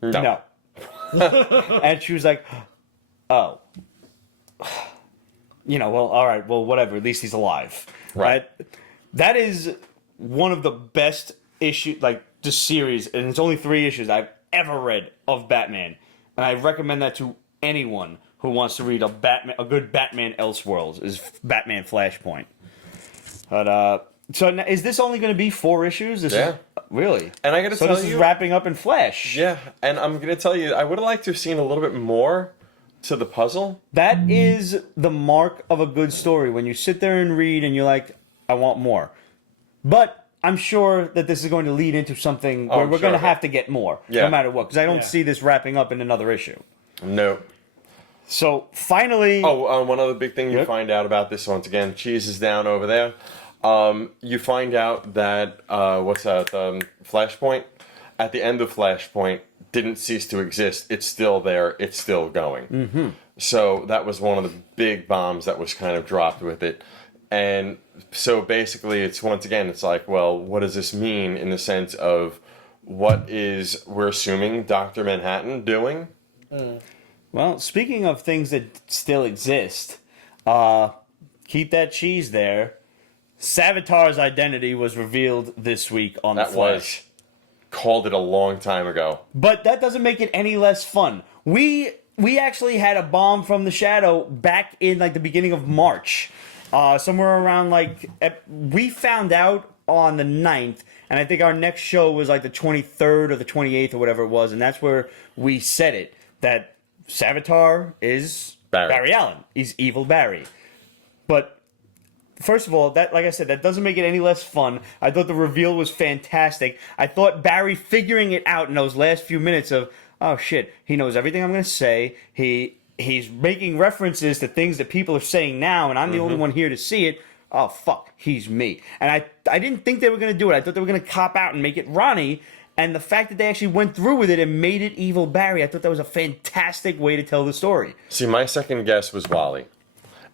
No. And she was like, oh. Well, all right, well, whatever. At least he's alive. Right? That is one of the best issues, like, the series, and it's only 3 issues I've ever read of Batman. And I recommend that to anyone who wants to read a good Batman Elseworlds, is Batman Flashpoint. But, so is this only going to be 4 issues? Really? And I got to tell you... So this is wrapping up in Flash. Yeah, and I'm going to tell you, I would have liked to have seen a little bit more to the puzzle. That is the mark of a good story, when you sit there and read and you're like, I want more. But I'm sure that this is going to lead into something where we're going to have to get more, no matter what, because I don't see this wrapping up in another issue. No. So, finally... one other big thing you find out about this, once again, Cheese is down over there. You find out that, Flashpoint? At the end of Flashpoint, didn't cease to exist. It's still there. It's still going. Mm-hmm. So that was one of the big bombs that was kind of dropped with it. And so basically, it's like, well, what does this mean in the sense of we're assuming Dr. Manhattan doing? Well, speaking of things that still exist, keep that cheese there. Savitar's identity was revealed this week on The Flash. Called it a long time ago. But that doesn't make it any less fun. We actually had a bomb from the Shadow back in like the beginning of March. Somewhere around we found out on the 9th, and I think our next show was like the 23rd or the 28th or whatever it was, and that's where we said it, that Savitar is Barry Allen. He's Evil Barry. But first of all, that, like I said, that doesn't make it any less fun. I thought the reveal was fantastic. I thought Barry figuring it out in those last few minutes of, oh shit, he knows everything I'm going to say. He's making references to things that people are saying now, and I'm the only one here to see it. Oh, fuck, he's me. And I didn't think they were going to do it. I thought they were going to cop out and make it Ronnie. And the fact that they actually went through with it and made it Evil Barry, I thought that was a fantastic way to tell the story. See, my second guess was Wally.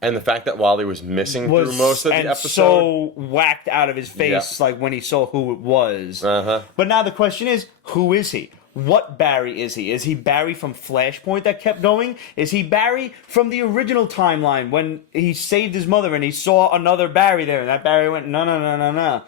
And the fact that Wally was missing through most of the episode. So whacked out of his face, like when he saw who it was. But now the question is, who is he? What Barry is he? Is he Barry from Flashpoint that kept going? Is he Barry from the original timeline when he saved his mother and he saw another Barry there and that Barry went, no.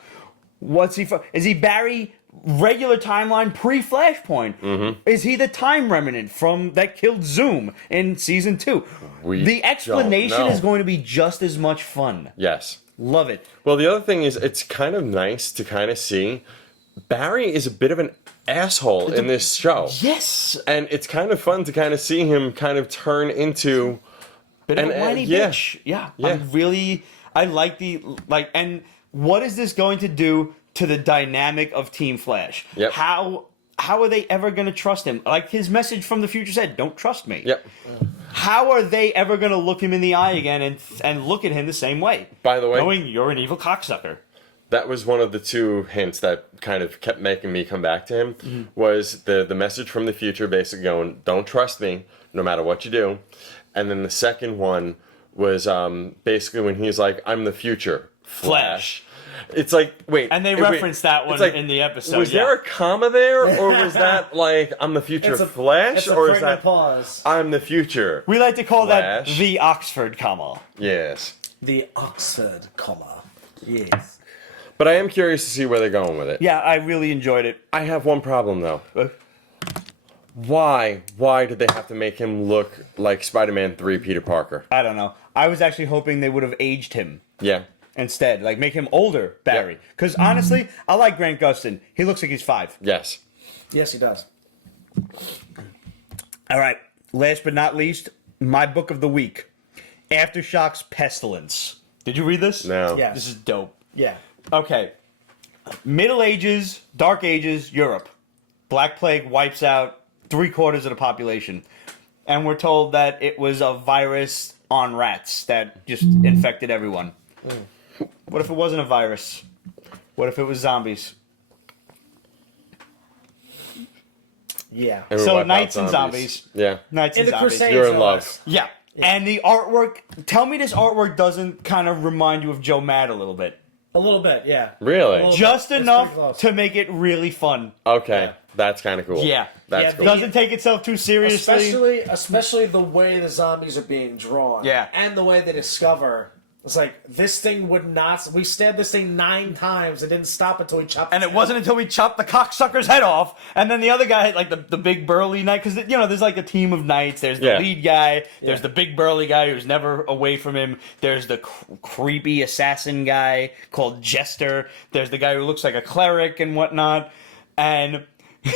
What's he from? Is he Barry regular timeline pre-Flashpoint? Is he the time remnant from that killed Zoom in season 2? The explanation is going to be just as much fun. Yes. Love it. Well, the other thing is, it's kind of nice to kind of see Barry is a bit of an asshole in this show. Yes. And it's kind of fun to kind of see him kind of turn into bit of a whiny bitch. Yeah. I like and what is this going to do to the dynamic of Team Flash? Yep. How are they ever going to trust him? Like his message from the future said, don't trust me. Yep. How are they ever going to look him in the eye again and look at him the same way? By the way, knowing you're an evil cocksucker. That was one of the 2 hints that kind of kept making me come back to him, was the message from the future basically going, don't trust me, no matter what you do. And then the second one was basically when he's like, I'm the future, Flash. It's like, wait. And they referenced that one in the episode. Was there a comma there? Or was that like, I'm the future Flash? Or is that pause. I'm the future We like to call Flash? that the Oxford comma. Yes. The Oxford comma. Yes. But I am curious to see where they're going with it. Yeah, I really enjoyed it. I have one problem, though. Why did they have to make him look like Spider-Man 3 Peter Parker? I don't know. I was actually hoping they would have aged him. Yeah. Instead, like make him older, Barry. Because honestly, I like Grant Gustin. He looks like he's 5. Yes. Yes, he does. All right. Last but not least, my book of the week, Aftershock's Pestilence. Did you read this? No. Yeah. This is dope. Yeah. Okay. Middle Ages, Dark Ages, Europe. Black Plague wipes out 3/4 of the population. And we're told that it was a virus on rats that just infected everyone. What if it wasn't a virus? What if it was zombies? Yeah. And So wipe out knights and zombies. Yeah. Knights In and the zombies. Crusades, You're in no love. less. Yeah. And the artwork, tell me this artwork doesn't kind of remind you of Joe Mad a little bit. A little bit, yeah. Really? Well, Just it's enough pretty close. to make it really fun. Okay, that's kind of cool. Yeah. That's Yeah, cool. Doesn't take itself too seriously. Especially the way the zombies are being drawn. Yeah. And the way they discover. It's like, this thing would not... We stabbed this thing 9 times. It didn't stop until we chopped And its it head. wasn't until we chopped the cocksucker's head off, and then the other guy, like the big burly knight, because there's like a team of knights. There's the Yeah. lead guy. There's Yeah. the big burly guy who's never away from him. There's the creepy assassin guy called Jester. There's the guy who looks like a cleric and whatnot. And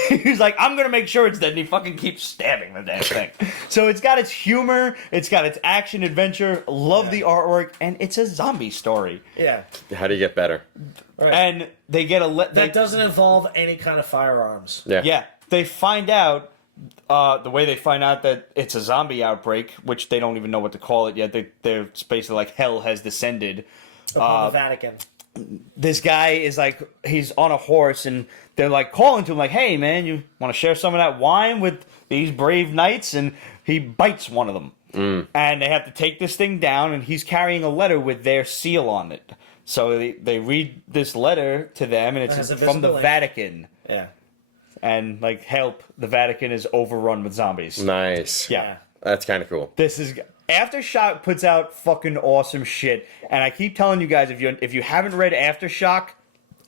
he's like, I'm gonna make sure it's dead, and he fucking keeps stabbing the damn thing. So it's got its humor, it's got its action adventure. Love the artwork, and it's a zombie story. Yeah. How do you get better? Right. And they get that doesn't involve any kind of firearms. Yeah. Yeah, they find out the way they find out that it's a zombie outbreak, which they don't even know what to call it yet. They're it's basically like hell has descended. Upon the Vatican. This guy is like, he's on a horse, and they're like calling to him like, hey man, you want to share some of that wine with these brave knights? And he bites one of them. And they have to take this thing down, and he's carrying a letter with their seal on it. So they read this letter to them, and It has it's a from the visible ink. Vatican. Yeah. And like, help, the Vatican is overrun with zombies. Nice. Yeah. That's kind of cool. This is Aftershock puts out fucking awesome shit, and I keep telling you guys, if you haven't read Aftershock,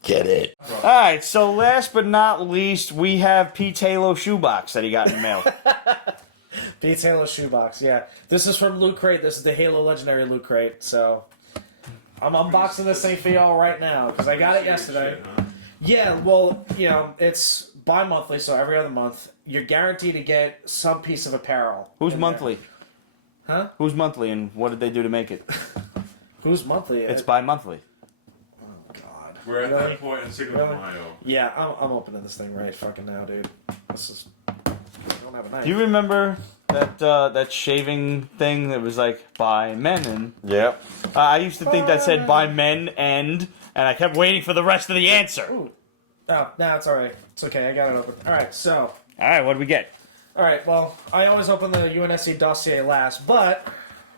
get it. All right, so last but not least, we have Pete's Halo shoebox that he got in the mail. Pete's Halo shoebox, yeah. This is from Lootcrate. This is the Halo Legendary Lootcrate. So I'm unboxing this thing for y'all right now because I got it yesterday. Shit, huh? Yeah, well, it's bi-monthly, so every other month you're guaranteed to get some piece of apparel. Who's in monthly? there. Huh? Who's monthly, and what did they do to make it? Who's monthly? It's bi-monthly. Oh God. We're at Really? that point in Cinco de Really? Mayo. Yeah, I'm opening this thing right fucking now, dude. This is. I don't have a knife. Do you remember that shaving thing that was like by men? And Yep. I used to think that said by men and I kept waiting for the rest of the answer. Ooh. Oh, no, it's alright. It's okay, I got it open. Alright, so. All right, what do we get? Alright, well, I always open the UNSC dossier last, but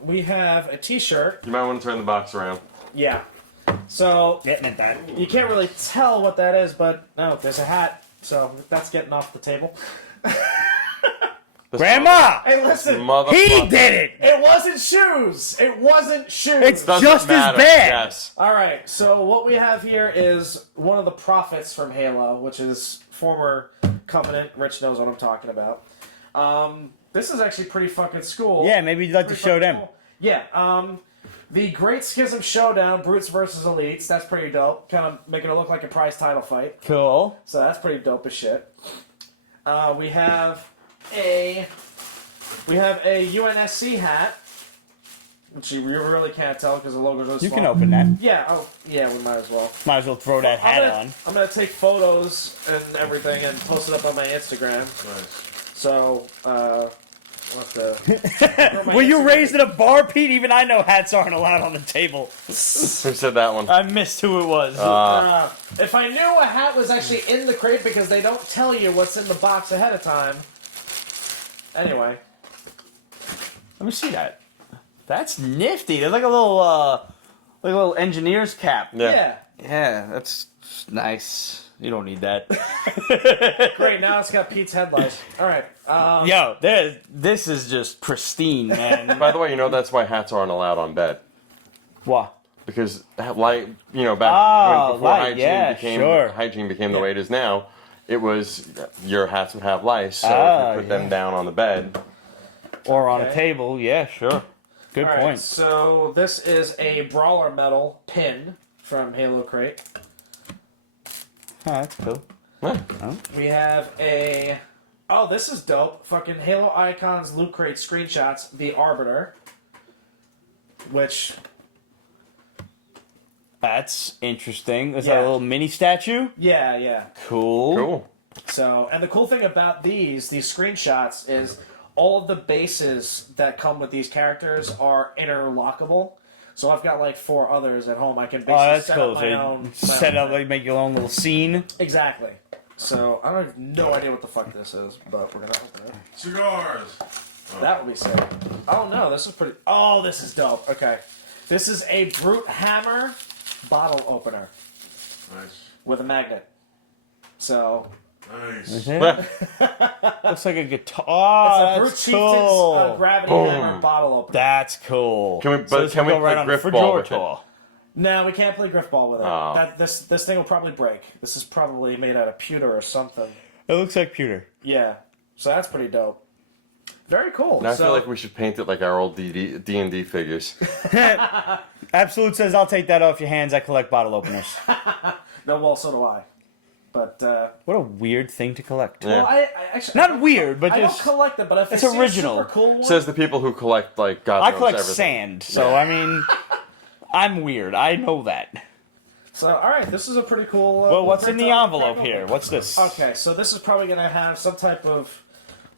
we have a t-shirt. You might want to turn the box around. Yeah. So, Getting at that. you can't really tell what that is, but no, there's a hat. So, that's getting off the table. Grandma! Hey, listen! He did it! It wasn't shoes! It wasn't shoes! It's Doesn't just as matter. bad. Yes. Alright, so what we have here is one of the prophets from Halo, which is former Covenant. Rich knows what I'm talking about. This is actually pretty fucking cool. Yeah, maybe you'd like to Pretty show fucking them. cool. Yeah, the Great Schism Showdown, Brutes versus Elites. That's pretty dope. Kind of making it look like a prize title fight. Cool. So that's pretty dope as shit. We have a UNSC hat, which you really can't tell because the logo's really You small. can open that. Yeah, yeah, we might as well. Might as well throw that hat on. I'm gonna take photos and everything and post it up on my Instagram. Nice. So, we'll have to. Were you raised in a bar, Pete? Even I know hats aren't allowed on the table. Who said that one? I missed who it was. If I knew a hat was actually in the crate because they don't tell you what's in the box ahead of time. Anyway. Let me see that. That's nifty. There's like a little engineer's cap. Yeah. Yeah, that's nice. You don't need that. Great, now it's got Pete's headlights. Alright. Yo, this is just pristine, man. By the way, that's why hats aren't allowed on bed. What? Because, back Oh, before light, yeah, sure. hygiene became the way it is now, it was your hats would have lice, so Ah, if you put them down on the bed. Or on a Okay. table, yeah, sure. Good Alright, point. so this is a Brawler Medal pin from Halo Crate. Oh, that's cool. We have a... Oh, this is dope. Fucking Halo Icons Loot Crate screenshots. The Arbiter. Which... That's interesting. Is that Yeah. a little mini statue? Yeah. Cool. Cool. So, and the cool thing about these screenshots is all of the bases that come with these characters are interlockable. So I've got like 4 others at home. I can basically Oh, that's set cool. up So my you own. set up, like, make your own little scene. Exactly. So I don't have no idea what the fuck this is, but we're gonna open it. Cigars. That would be sick. Oh no, this is pretty. Oh, this is dope. Okay, this is a brute hammer bottle opener Nice. with a magnet. So Nice. Looks like a guitar. Oh, Brute that's Chieftain's cool. gravity Boom. hammer bottle opener. That's cool. Can we- but this can will we go right play on the Griff fridge ball or with it? tour? No, we can't play griff ball with it. Oh. This thing will probably break. This is probably made out of pewter or something. It looks like pewter. Yeah, so that's pretty dope. Very cool. Now I So- feel like we should paint it like our old D&D figures. Absolute says, I'll take that off your hands. I collect bottle openers. No, well, so do I. But What a weird thing to collect. Yeah. well, I actually Not weird, but I just... don't collect them. But if it's I see original. a super cool one, Says the people who collect like God I knows collect everything. sand, so I mean... I'm weird. I know that. So, all right, this is a pretty cool. Well, what's in the crack envelope open. here? What's this? Okay, so this is probably going to have some type of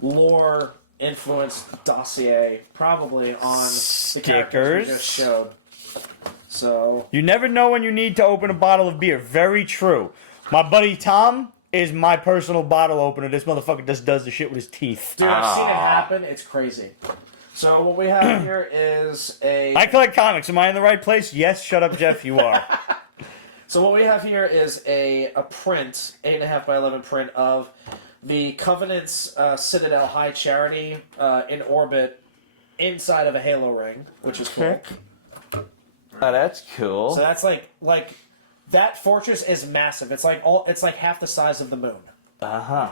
lore influenced dossier, probably on the characters we Stickers. just showed. So, You never know when you need to open a bottle of beer. Very true. My buddy Tom is my personal bottle opener. This motherfucker just does the shit with his teeth. dude, I've seen it happen. It's crazy. So, what we have here is a. I collect comics. Am I in the right place? Yes. Shut up, Jeff. You are. So what we have here is a print, 8.5 by 11 print of the Covenant's Citadel High Charity in orbit inside of a Halo ring, which is cool. Oh, that's cool. So that's like that fortress is massive. It's like half the size of the moon. Uh-huh.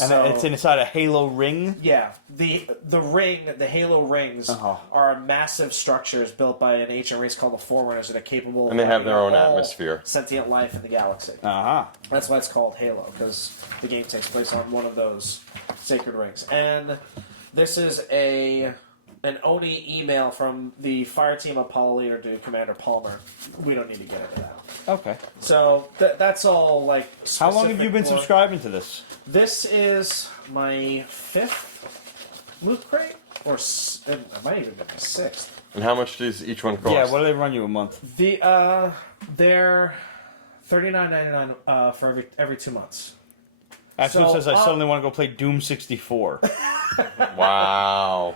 And So, it's inside a Halo ring. yeah, the ring, the Halo rings Uh-huh. are massive structures built by an ancient race called the Forerunners that are capable And they of have their own all atmosphere. sentient life in the galaxy. Uh-huh. That's why it's called Halo, because the game takes place on one of those sacred rings. And this is an Oni email from the fire team Apollo leader to Commander Palmer. We don't need to get into that. Okay. So that's all like. How long have you been specific lore. subscribing to this? This is my 5th Lootcrate, or it might even be my 6th. And how much does each one cost? Yeah, what do they run you a month? They're $39.99 for every 2 months. Absolute So, says I suddenly want to go play Doom 64. Wow.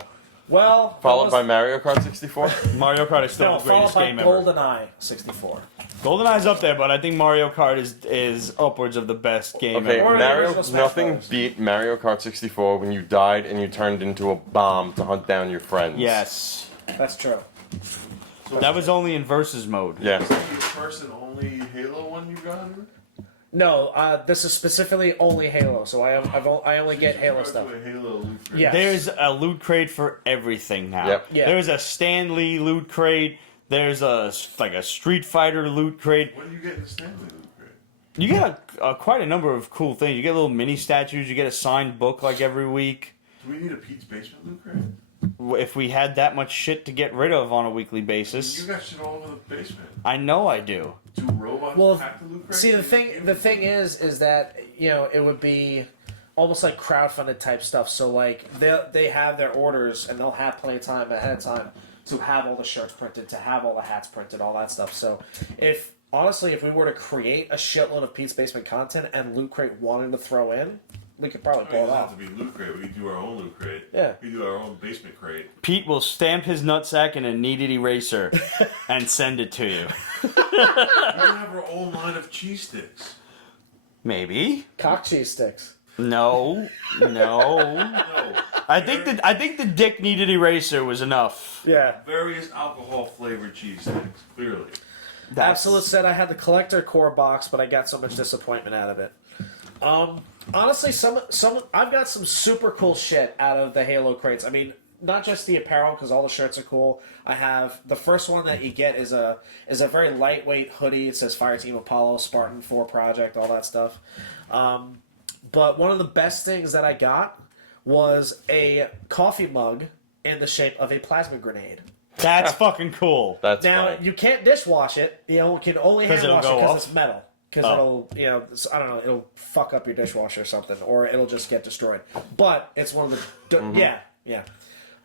Well, Followed by Mario Kart 64? Mario Kart is still no, the greatest followed by game ever. GoldenEye 64. GoldenEye's up there, but I think Mario Kart is upwards of the best game Okay, ever. Or Mario. original Smash Nothing Brothers. beat Mario Kart 64 when you died and you turned into a bomb to hunt down your friends. Yes. That's true. So That was only in versus mode. Yes. the first and only Halo one you got? No, this is specifically only Halo, so I only get Halo stuff. A Halo loot crate. Yeah. There's a loot crate for everything now. Yep. Yeah. There's a Stan Lee loot crate. There's a Street Fighter loot crate. What do you get in the Stanley loot crate? You get quite a number of cool things. You get little mini statues. You get a signed book like every week. Do we need a Pete's Basement loot crate? If we had that much shit to get rid of on a weekly You basis, got shit all over the basement. I know I do. Do robots Well, pack the loot crate? see, the thing is that it would be almost like crowdfunded type stuff. So like they have their orders and they'll have plenty of time ahead of time to have all the shirts printed, to have all the hats printed, all that stuff. So if we were to create a shitload of Pete's Basement content and Loot Crate wanted to throw in, we could probably It pull it doesn't off. have to be loot crate. We could do our own loot crate. Yeah. We could do our own basement crate. Pete will stamp his nutsack in a kneaded eraser and send it to you. We can have our own line of cheese sticks. Maybe. Cock cheese sticks. No. No. I think the dick kneaded eraser was enough. Yeah. Various alcohol flavored cheese sticks. Clearly. Absolute said I had the collector core box, but I got so much disappointment out of it. Honestly, some I've got some super cool shit out of the Halo crates. I mean, not just the apparel because all the shirts are cool. I have the first one that you get is a very lightweight hoodie. It says Fireteam Apollo, Spartan 4 Project, all that stuff. But one of the best things that I got was a coffee mug in the shape of a plasma grenade. That's fucking cool. That's Now funny. you can't dishwash it. You can only 'Cause hand it'll wash it go because off? it's metal. Because Oh. it'll, I don't know, it'll fuck up your dishwasher or something, or it'll just get destroyed. But it's one of the yeah.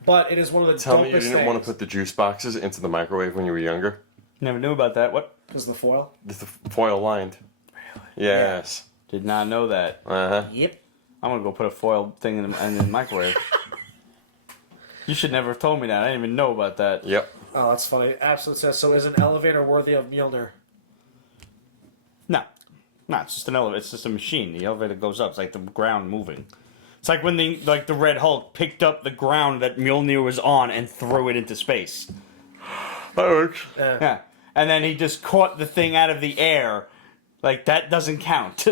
But it is one of the Tell dopest me you didn't things. want to put the juice boxes into the microwave when you were younger? Never knew about that. What? Because the foil. Just the foil lined. Really? Yes. Did not know that. Uh huh. Yep. I'm gonna go put a foil thing in the microwave. You should never have told me that. I didn't even know about that. Yep. Oh, that's funny. Absolute says, so is an elevator worthy of Mjolnir? No. No, it's just an elevator. It's just a machine. The elevator goes up. It's like the ground moving. It's like when the Red Hulk picked up the ground that Mjolnir was on and threw it into space. That works. Yeah. And then he just caught the thing out of the air. Like, that doesn't count.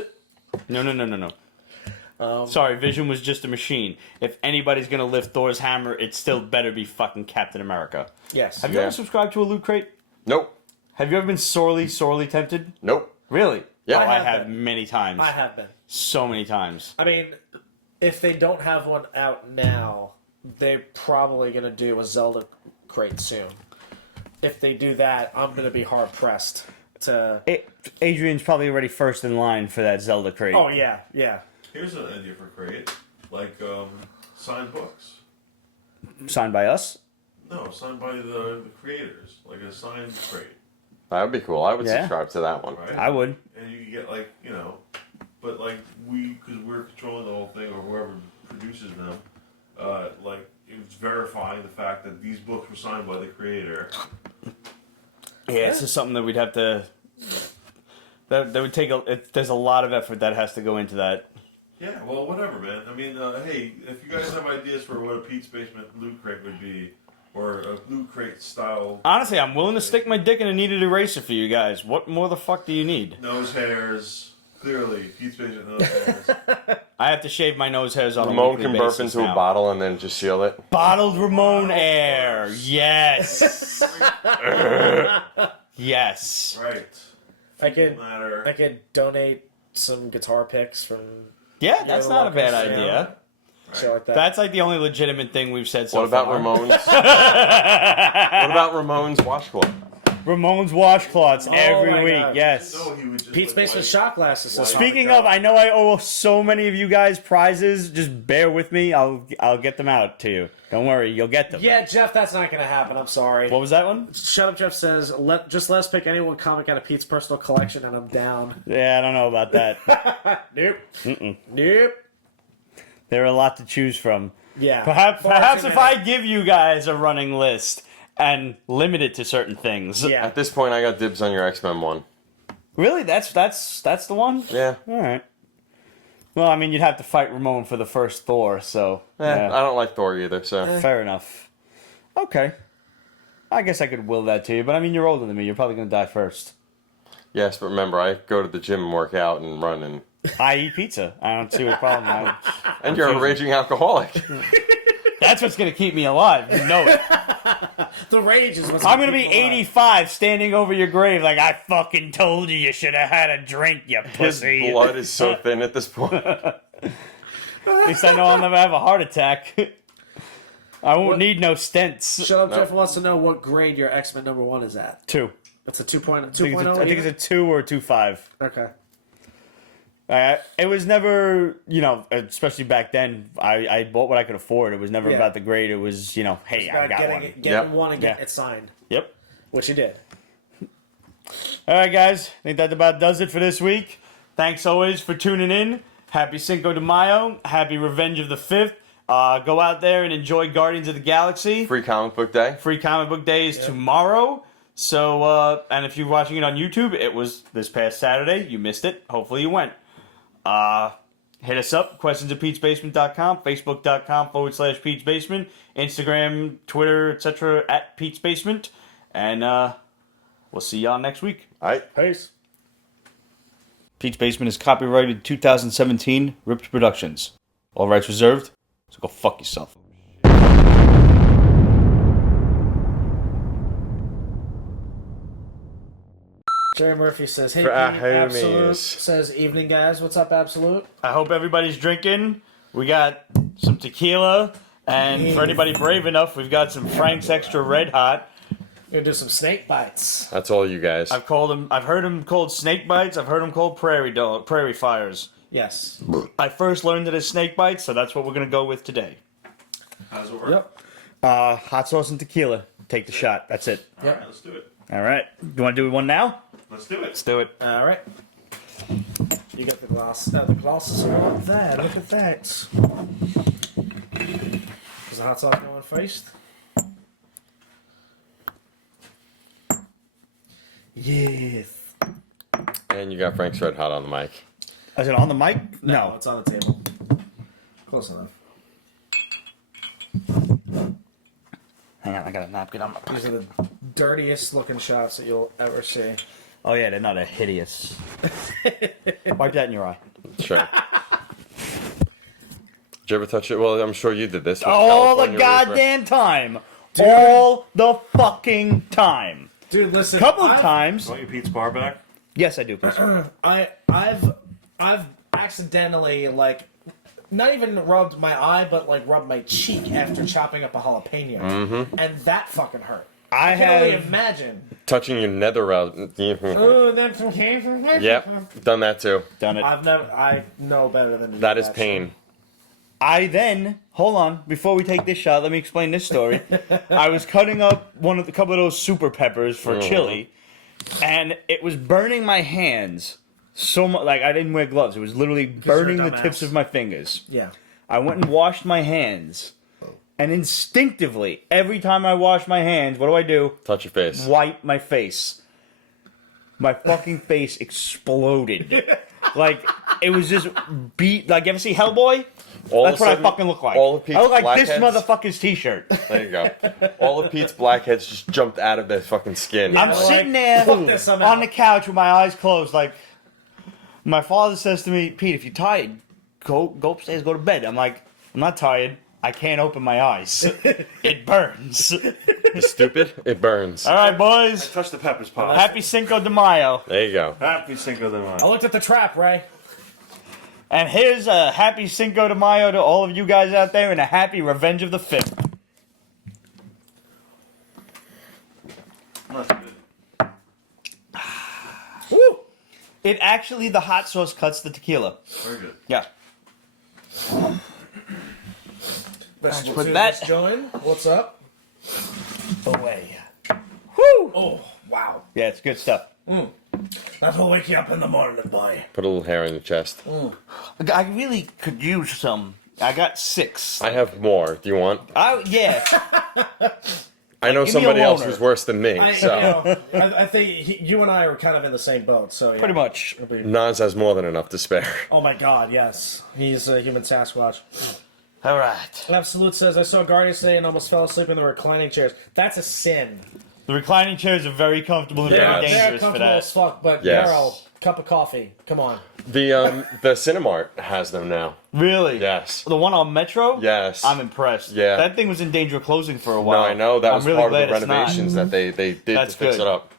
No. Sorry, Vision was just a machine. If anybody's gonna lift Thor's hammer, it still better be fucking Captain America. Yes. Have you ever subscribed to a Loot Crate? Nope. Have you ever been sorely tempted? Nope. Really? Yeah. Oh, I have have been. many times. I have been. So many times. I mean, if they don't have one out now, they're probably going to do a Zelda crate soon. If they do that, I'm going to be hard-pressed to... Adrian's probably already first in line for that Zelda crate. Oh, yeah. Here's an idea for crate, like signed books. Signed by us? No, signed by the creators, like a signed crate, That would be cool. I would Yeah. subscribe to that one. right? I would. And you can get but like because we're controlling the whole thing, or whoever produces them, like it's verifying the fact that these books were signed by the creator. Yeah, it's just something that we'd have to... That would take there's a lot of effort that has to go into that. Yeah, well, whatever, man. I mean, hey, if you guys have ideas for what a Pete's Basement loot crate would be, or a loot crate style Honestly, I'm willing to stick my dick in a kneaded eraser for you guys. What more the fuck do you need? nose hairs, clearly Pete's Basement nose hairs. I have to shave my nose hairs on Ramon a weekly can burp basis into now. a bottle and then just seal it. Bottled Ramon air. Yes. Yes. Right. I could Matter. donate some guitar picks from Yeah, that's the not a bad local idea. shit like that. That's like the only legitimate thing we've said so What about far. Ramones? What about Ramones washcloth? Ramon's washcloths every my week. God. Yes. No, he would just Pete's Basement shot glasses. So Speaking of, I know I owe so many of you guys prizes. Just bear with me. I'll get them out to you. Don't worry, you'll get them. yeah, Jeff, that's not going to happen. I'm sorry. What was that one? Shut Up Jeff says, let us pick any one comic out of Pete's personal collection, and I'm down. Yeah, I don't know about that. Nope. Nope. There are a lot to choose from. Yeah. Perhaps if I give you guys a running list and limit it to certain things. Yeah. At this point, I got dibs on your X-Men one. Really? That's the one? Yeah. All right. Well, I mean, you'd have to fight Ramon for the first Thor, so I don't like Thor either, so. fair enough. Okay. I guess I could will that to you, but I mean, you're older than me. You're probably going to die first. Yes, but remember, I go to the gym and work out and run, and I eat pizza. I don't see what problem. and you're a raging alcoholic. That's what's going to keep me alive. You know it. The rage is what's I'm going to keep be people alive. 85 standing over your grave like, I fucking told you should have had a drink, you His pussy. blood is so thin at this point. At least I know I'll never have a heart attack. I won't need no stents. Shut Up No. Jeff wants to know what grade your X-Men #1 is at. 2. It's a 2.0. I think it's a 2 or a 2.5. Okay. It was never, especially back then, I bought what I could afford. It was never Yeah. about the grade. It was, hey, I got one. Getting Yep. one and getting Yeah. it signed, Yep. which you did. All right, guys. I think that about does it for this week. Thanks always for tuning in. Happy Cinco de Mayo. Happy Revenge of the 5th. Go out there and enjoy Guardians of the Galaxy. Free comic book day. Free comic book day is tomorrow. So, and if you're watching it on YouTube, it was this past Saturday. You missed it. Hopefully you went. Hit us up, questionsofpetesbasement.com, facebook.com/Pete's Basement, Instagram, Twitter, etc. at Pete's Basement. And we'll see y'all next week. All right. Peace. Pete's Basement is copyrighted 2017, Ripped Productions. All rights reserved, so go fuck yourself. Jerry Murphy says, hey, For our Pete, Absolute. homies. Says, evening, guys. What's up, Absolute? I hope everybody's drinking. We got some tequila, and for anybody brave enough, we've got some Frank's Extra Red Hot. We're going to do some snake bites. That's all you guys. I've heard them called snake bites. I've heard them called prairie fires. Yes. I first learned it as snake bites, so that's what we're gonna go with today. How does it work? Yep. Hot sauce and tequila. Take the shot. That's it. All right, let's do it. All right. You want to do one now? Let's do it. Let's do it. All right. You got the glass. The glasses are up there. Look at that. Because the hot sauce going first? Yes. And you got Frank's Red Hot on the mic. Is it on the mic? No, it's on the table. Close enough. Hang on, I got a napkin on my These pocket. are the dirtiest looking shots that you'll ever see. Oh yeah, they're not a hideous. Wipe that in your eye. Sure. Did you ever touch it? Well, I'm sure you did this. with All the California Reaper. goddamn time. Dude. All the fucking time. Dude, listen. Couple of times. Want you Pete's bar back? Yes, I do, please. I've accidentally like not even rubbed my eye, but like rubbed my cheek after chopping up a jalapeno, and that fucking hurt. I I can only have. imagine. Touching your nether route. Oh, that's okay. Yep, done that too. Done it. I know better than you. That is pain. I then hold on before we take this shot. Let me explain this story. I was cutting up a couple of those super peppers for chili, and it was burning my hands so much. Like I didn't wear gloves. It was literally burning you're a the dumbass. tips of my fingers. Yeah. I went and washed my hands, and instinctively, every time I wash my hands, what do? Touch your face. Wipe my face. My fucking face exploded. Like it was just beat. Like you ever see Hellboy? All That's of what a I sudden, fucking look like. all of Pete's I look like this blackheads- motherfucker's t-shirt. There you go. All of Pete's blackheads just jumped out of their fucking skin. I'm like, sitting there fuck this, I'm on out. the couch with my eyes closed. Like my father says to me, "Pete, if you're tired, go upstairs, go to bed." I'm like, "I'm not tired. I can't open my eyes. It burns." You stupid. It burns. All right, boys. Touch the peppers, Pop. Happy Cinco de Mayo. There you go. Happy Cinco de I Mayo. looked at the trap, Ray. And here's a happy Cinco de Mayo to all of you guys out there, and a happy Revenge of the 5th. That's good. Woo! It actually, the hot sauce cuts the tequila. Very good. Yeah. Let's put that- join. What's up? Away. Woo! Oh, wow. Yeah, it's good stuff. That'll wake you up in the morning, boy. Put a little hair in your chest. I really could use some. I got 6. I have more. Do you want? Yeah. I know Give me a somebody else loner. who's worse than me. So I think you and I are kind of in the same boat. So yeah. Pretty much. Nas has more than enough to spare. Oh my God, yes, he's a human Sasquatch. All right. Absolute says I saw Guardians today and almost fell asleep in the reclining chairs. That's a sin. The reclining chairs are very comfortable and Yeah. very They're dangerous for comfortable as that. fuck, but Yes. Daryl, cup of coffee. Come on. The Cinemark has them now. Really? Yes. The one on Metro? Yes. I'm impressed. Yeah. That thing was in danger of closing for a No, while. I know that I'm was really part of the glad it's not. renovations that they did That's to fix good. it up.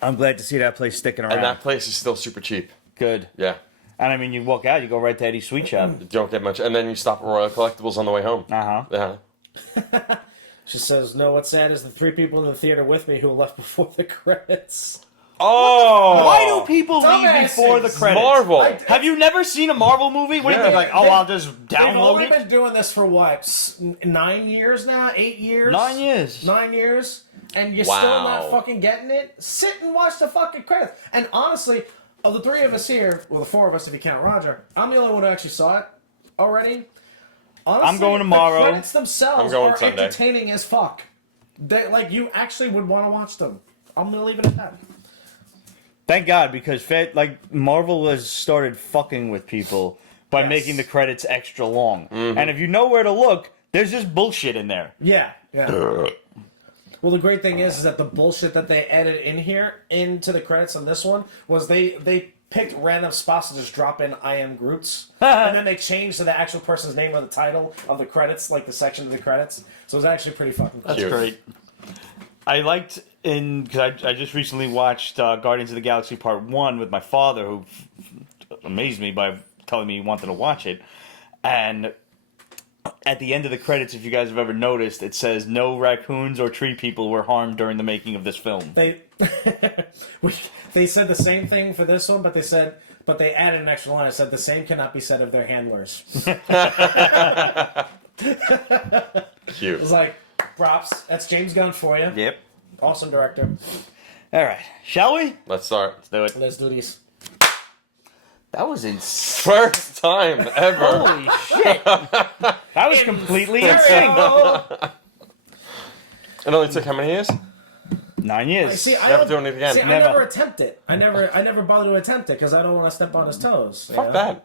I'm glad to see that place sticking around. And that place is still super cheap. Good. Yeah. And I mean, you walk out, you go right to Eddie's Sweet Shop. You don't get much. And then you stop at Royal Collectibles on the way home. Uh-huh. Yeah. She says, "No, what's sad is the 3 people in the theater with me who left before the credits." Oh! Why do people leave Dumbasses. before the credits? Marvel. Have you never seen a Marvel movie? What do you Yeah. think? Like, oh, I'll just They've only download it? been doing this for what? 9 years now? 8 years? 9 years. 9 years? And you're still Wow. not fucking getting it? Sit and watch the fucking credits. And honestly, of the 3 of us here, well, the 4 of us if you count Roger, I'm the only one who actually saw it already. Honestly, I'm going tomorrow. The credits themselves I'm going are Sunday. entertaining as fuck. They, like, you actually would want to watch them. I'm going to leave it at that. Thank God, because Marvel has started fucking with people by Yes. making the credits extra long. And if you know where to look, there's just bullshit in there. Yeah. Well, the great thing is that the bullshit that they added in here into the credits on this one was they picked random spots to just drop in "I am Groot's," and then they changed to the actual person's name or the title of the credits, like the section of the credits. So it was actually pretty fucking cool. That's great. I liked because I just recently watched Guardians of the Galaxy Part 1 with my father, who amazed me by telling me he wanted to watch it. And at the end of the credits, if you guys have ever noticed, it says no raccoons or tree people were harmed during the making of this film. They they said the same thing for this one, but they added an extra line. It said the same cannot be said of their handlers. Cute. It was like, props. That's James Gunn for you. Yep. Awesome director. All right. Shall we? Let's start. Let's do it. Let's do this. That was insane. First time ever. Holy shit. That was completely insane. It only took how many years? 9 years. See, I Never don't- doing it again. See, I Never. never attempt it. I never bother to attempt it because I don't want to step on his toes. you Fuck know? that.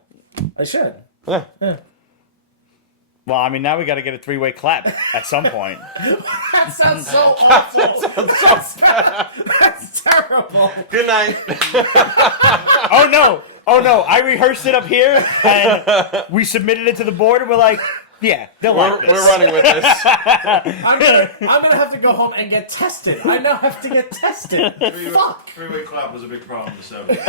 I should. Yeah. Well, I mean, now we got to get a 3-way clap at some point. That sounds so awful. That's terrible. Good night. Oh no! Oh no! I rehearsed it up here, and we submitted it to the board, and we're like, yeah, they'll like this. We're running with this. I'm gonna have to go home and get tested. I now have to get tested. Fuck. Three-way clap was a big problem in the 70s.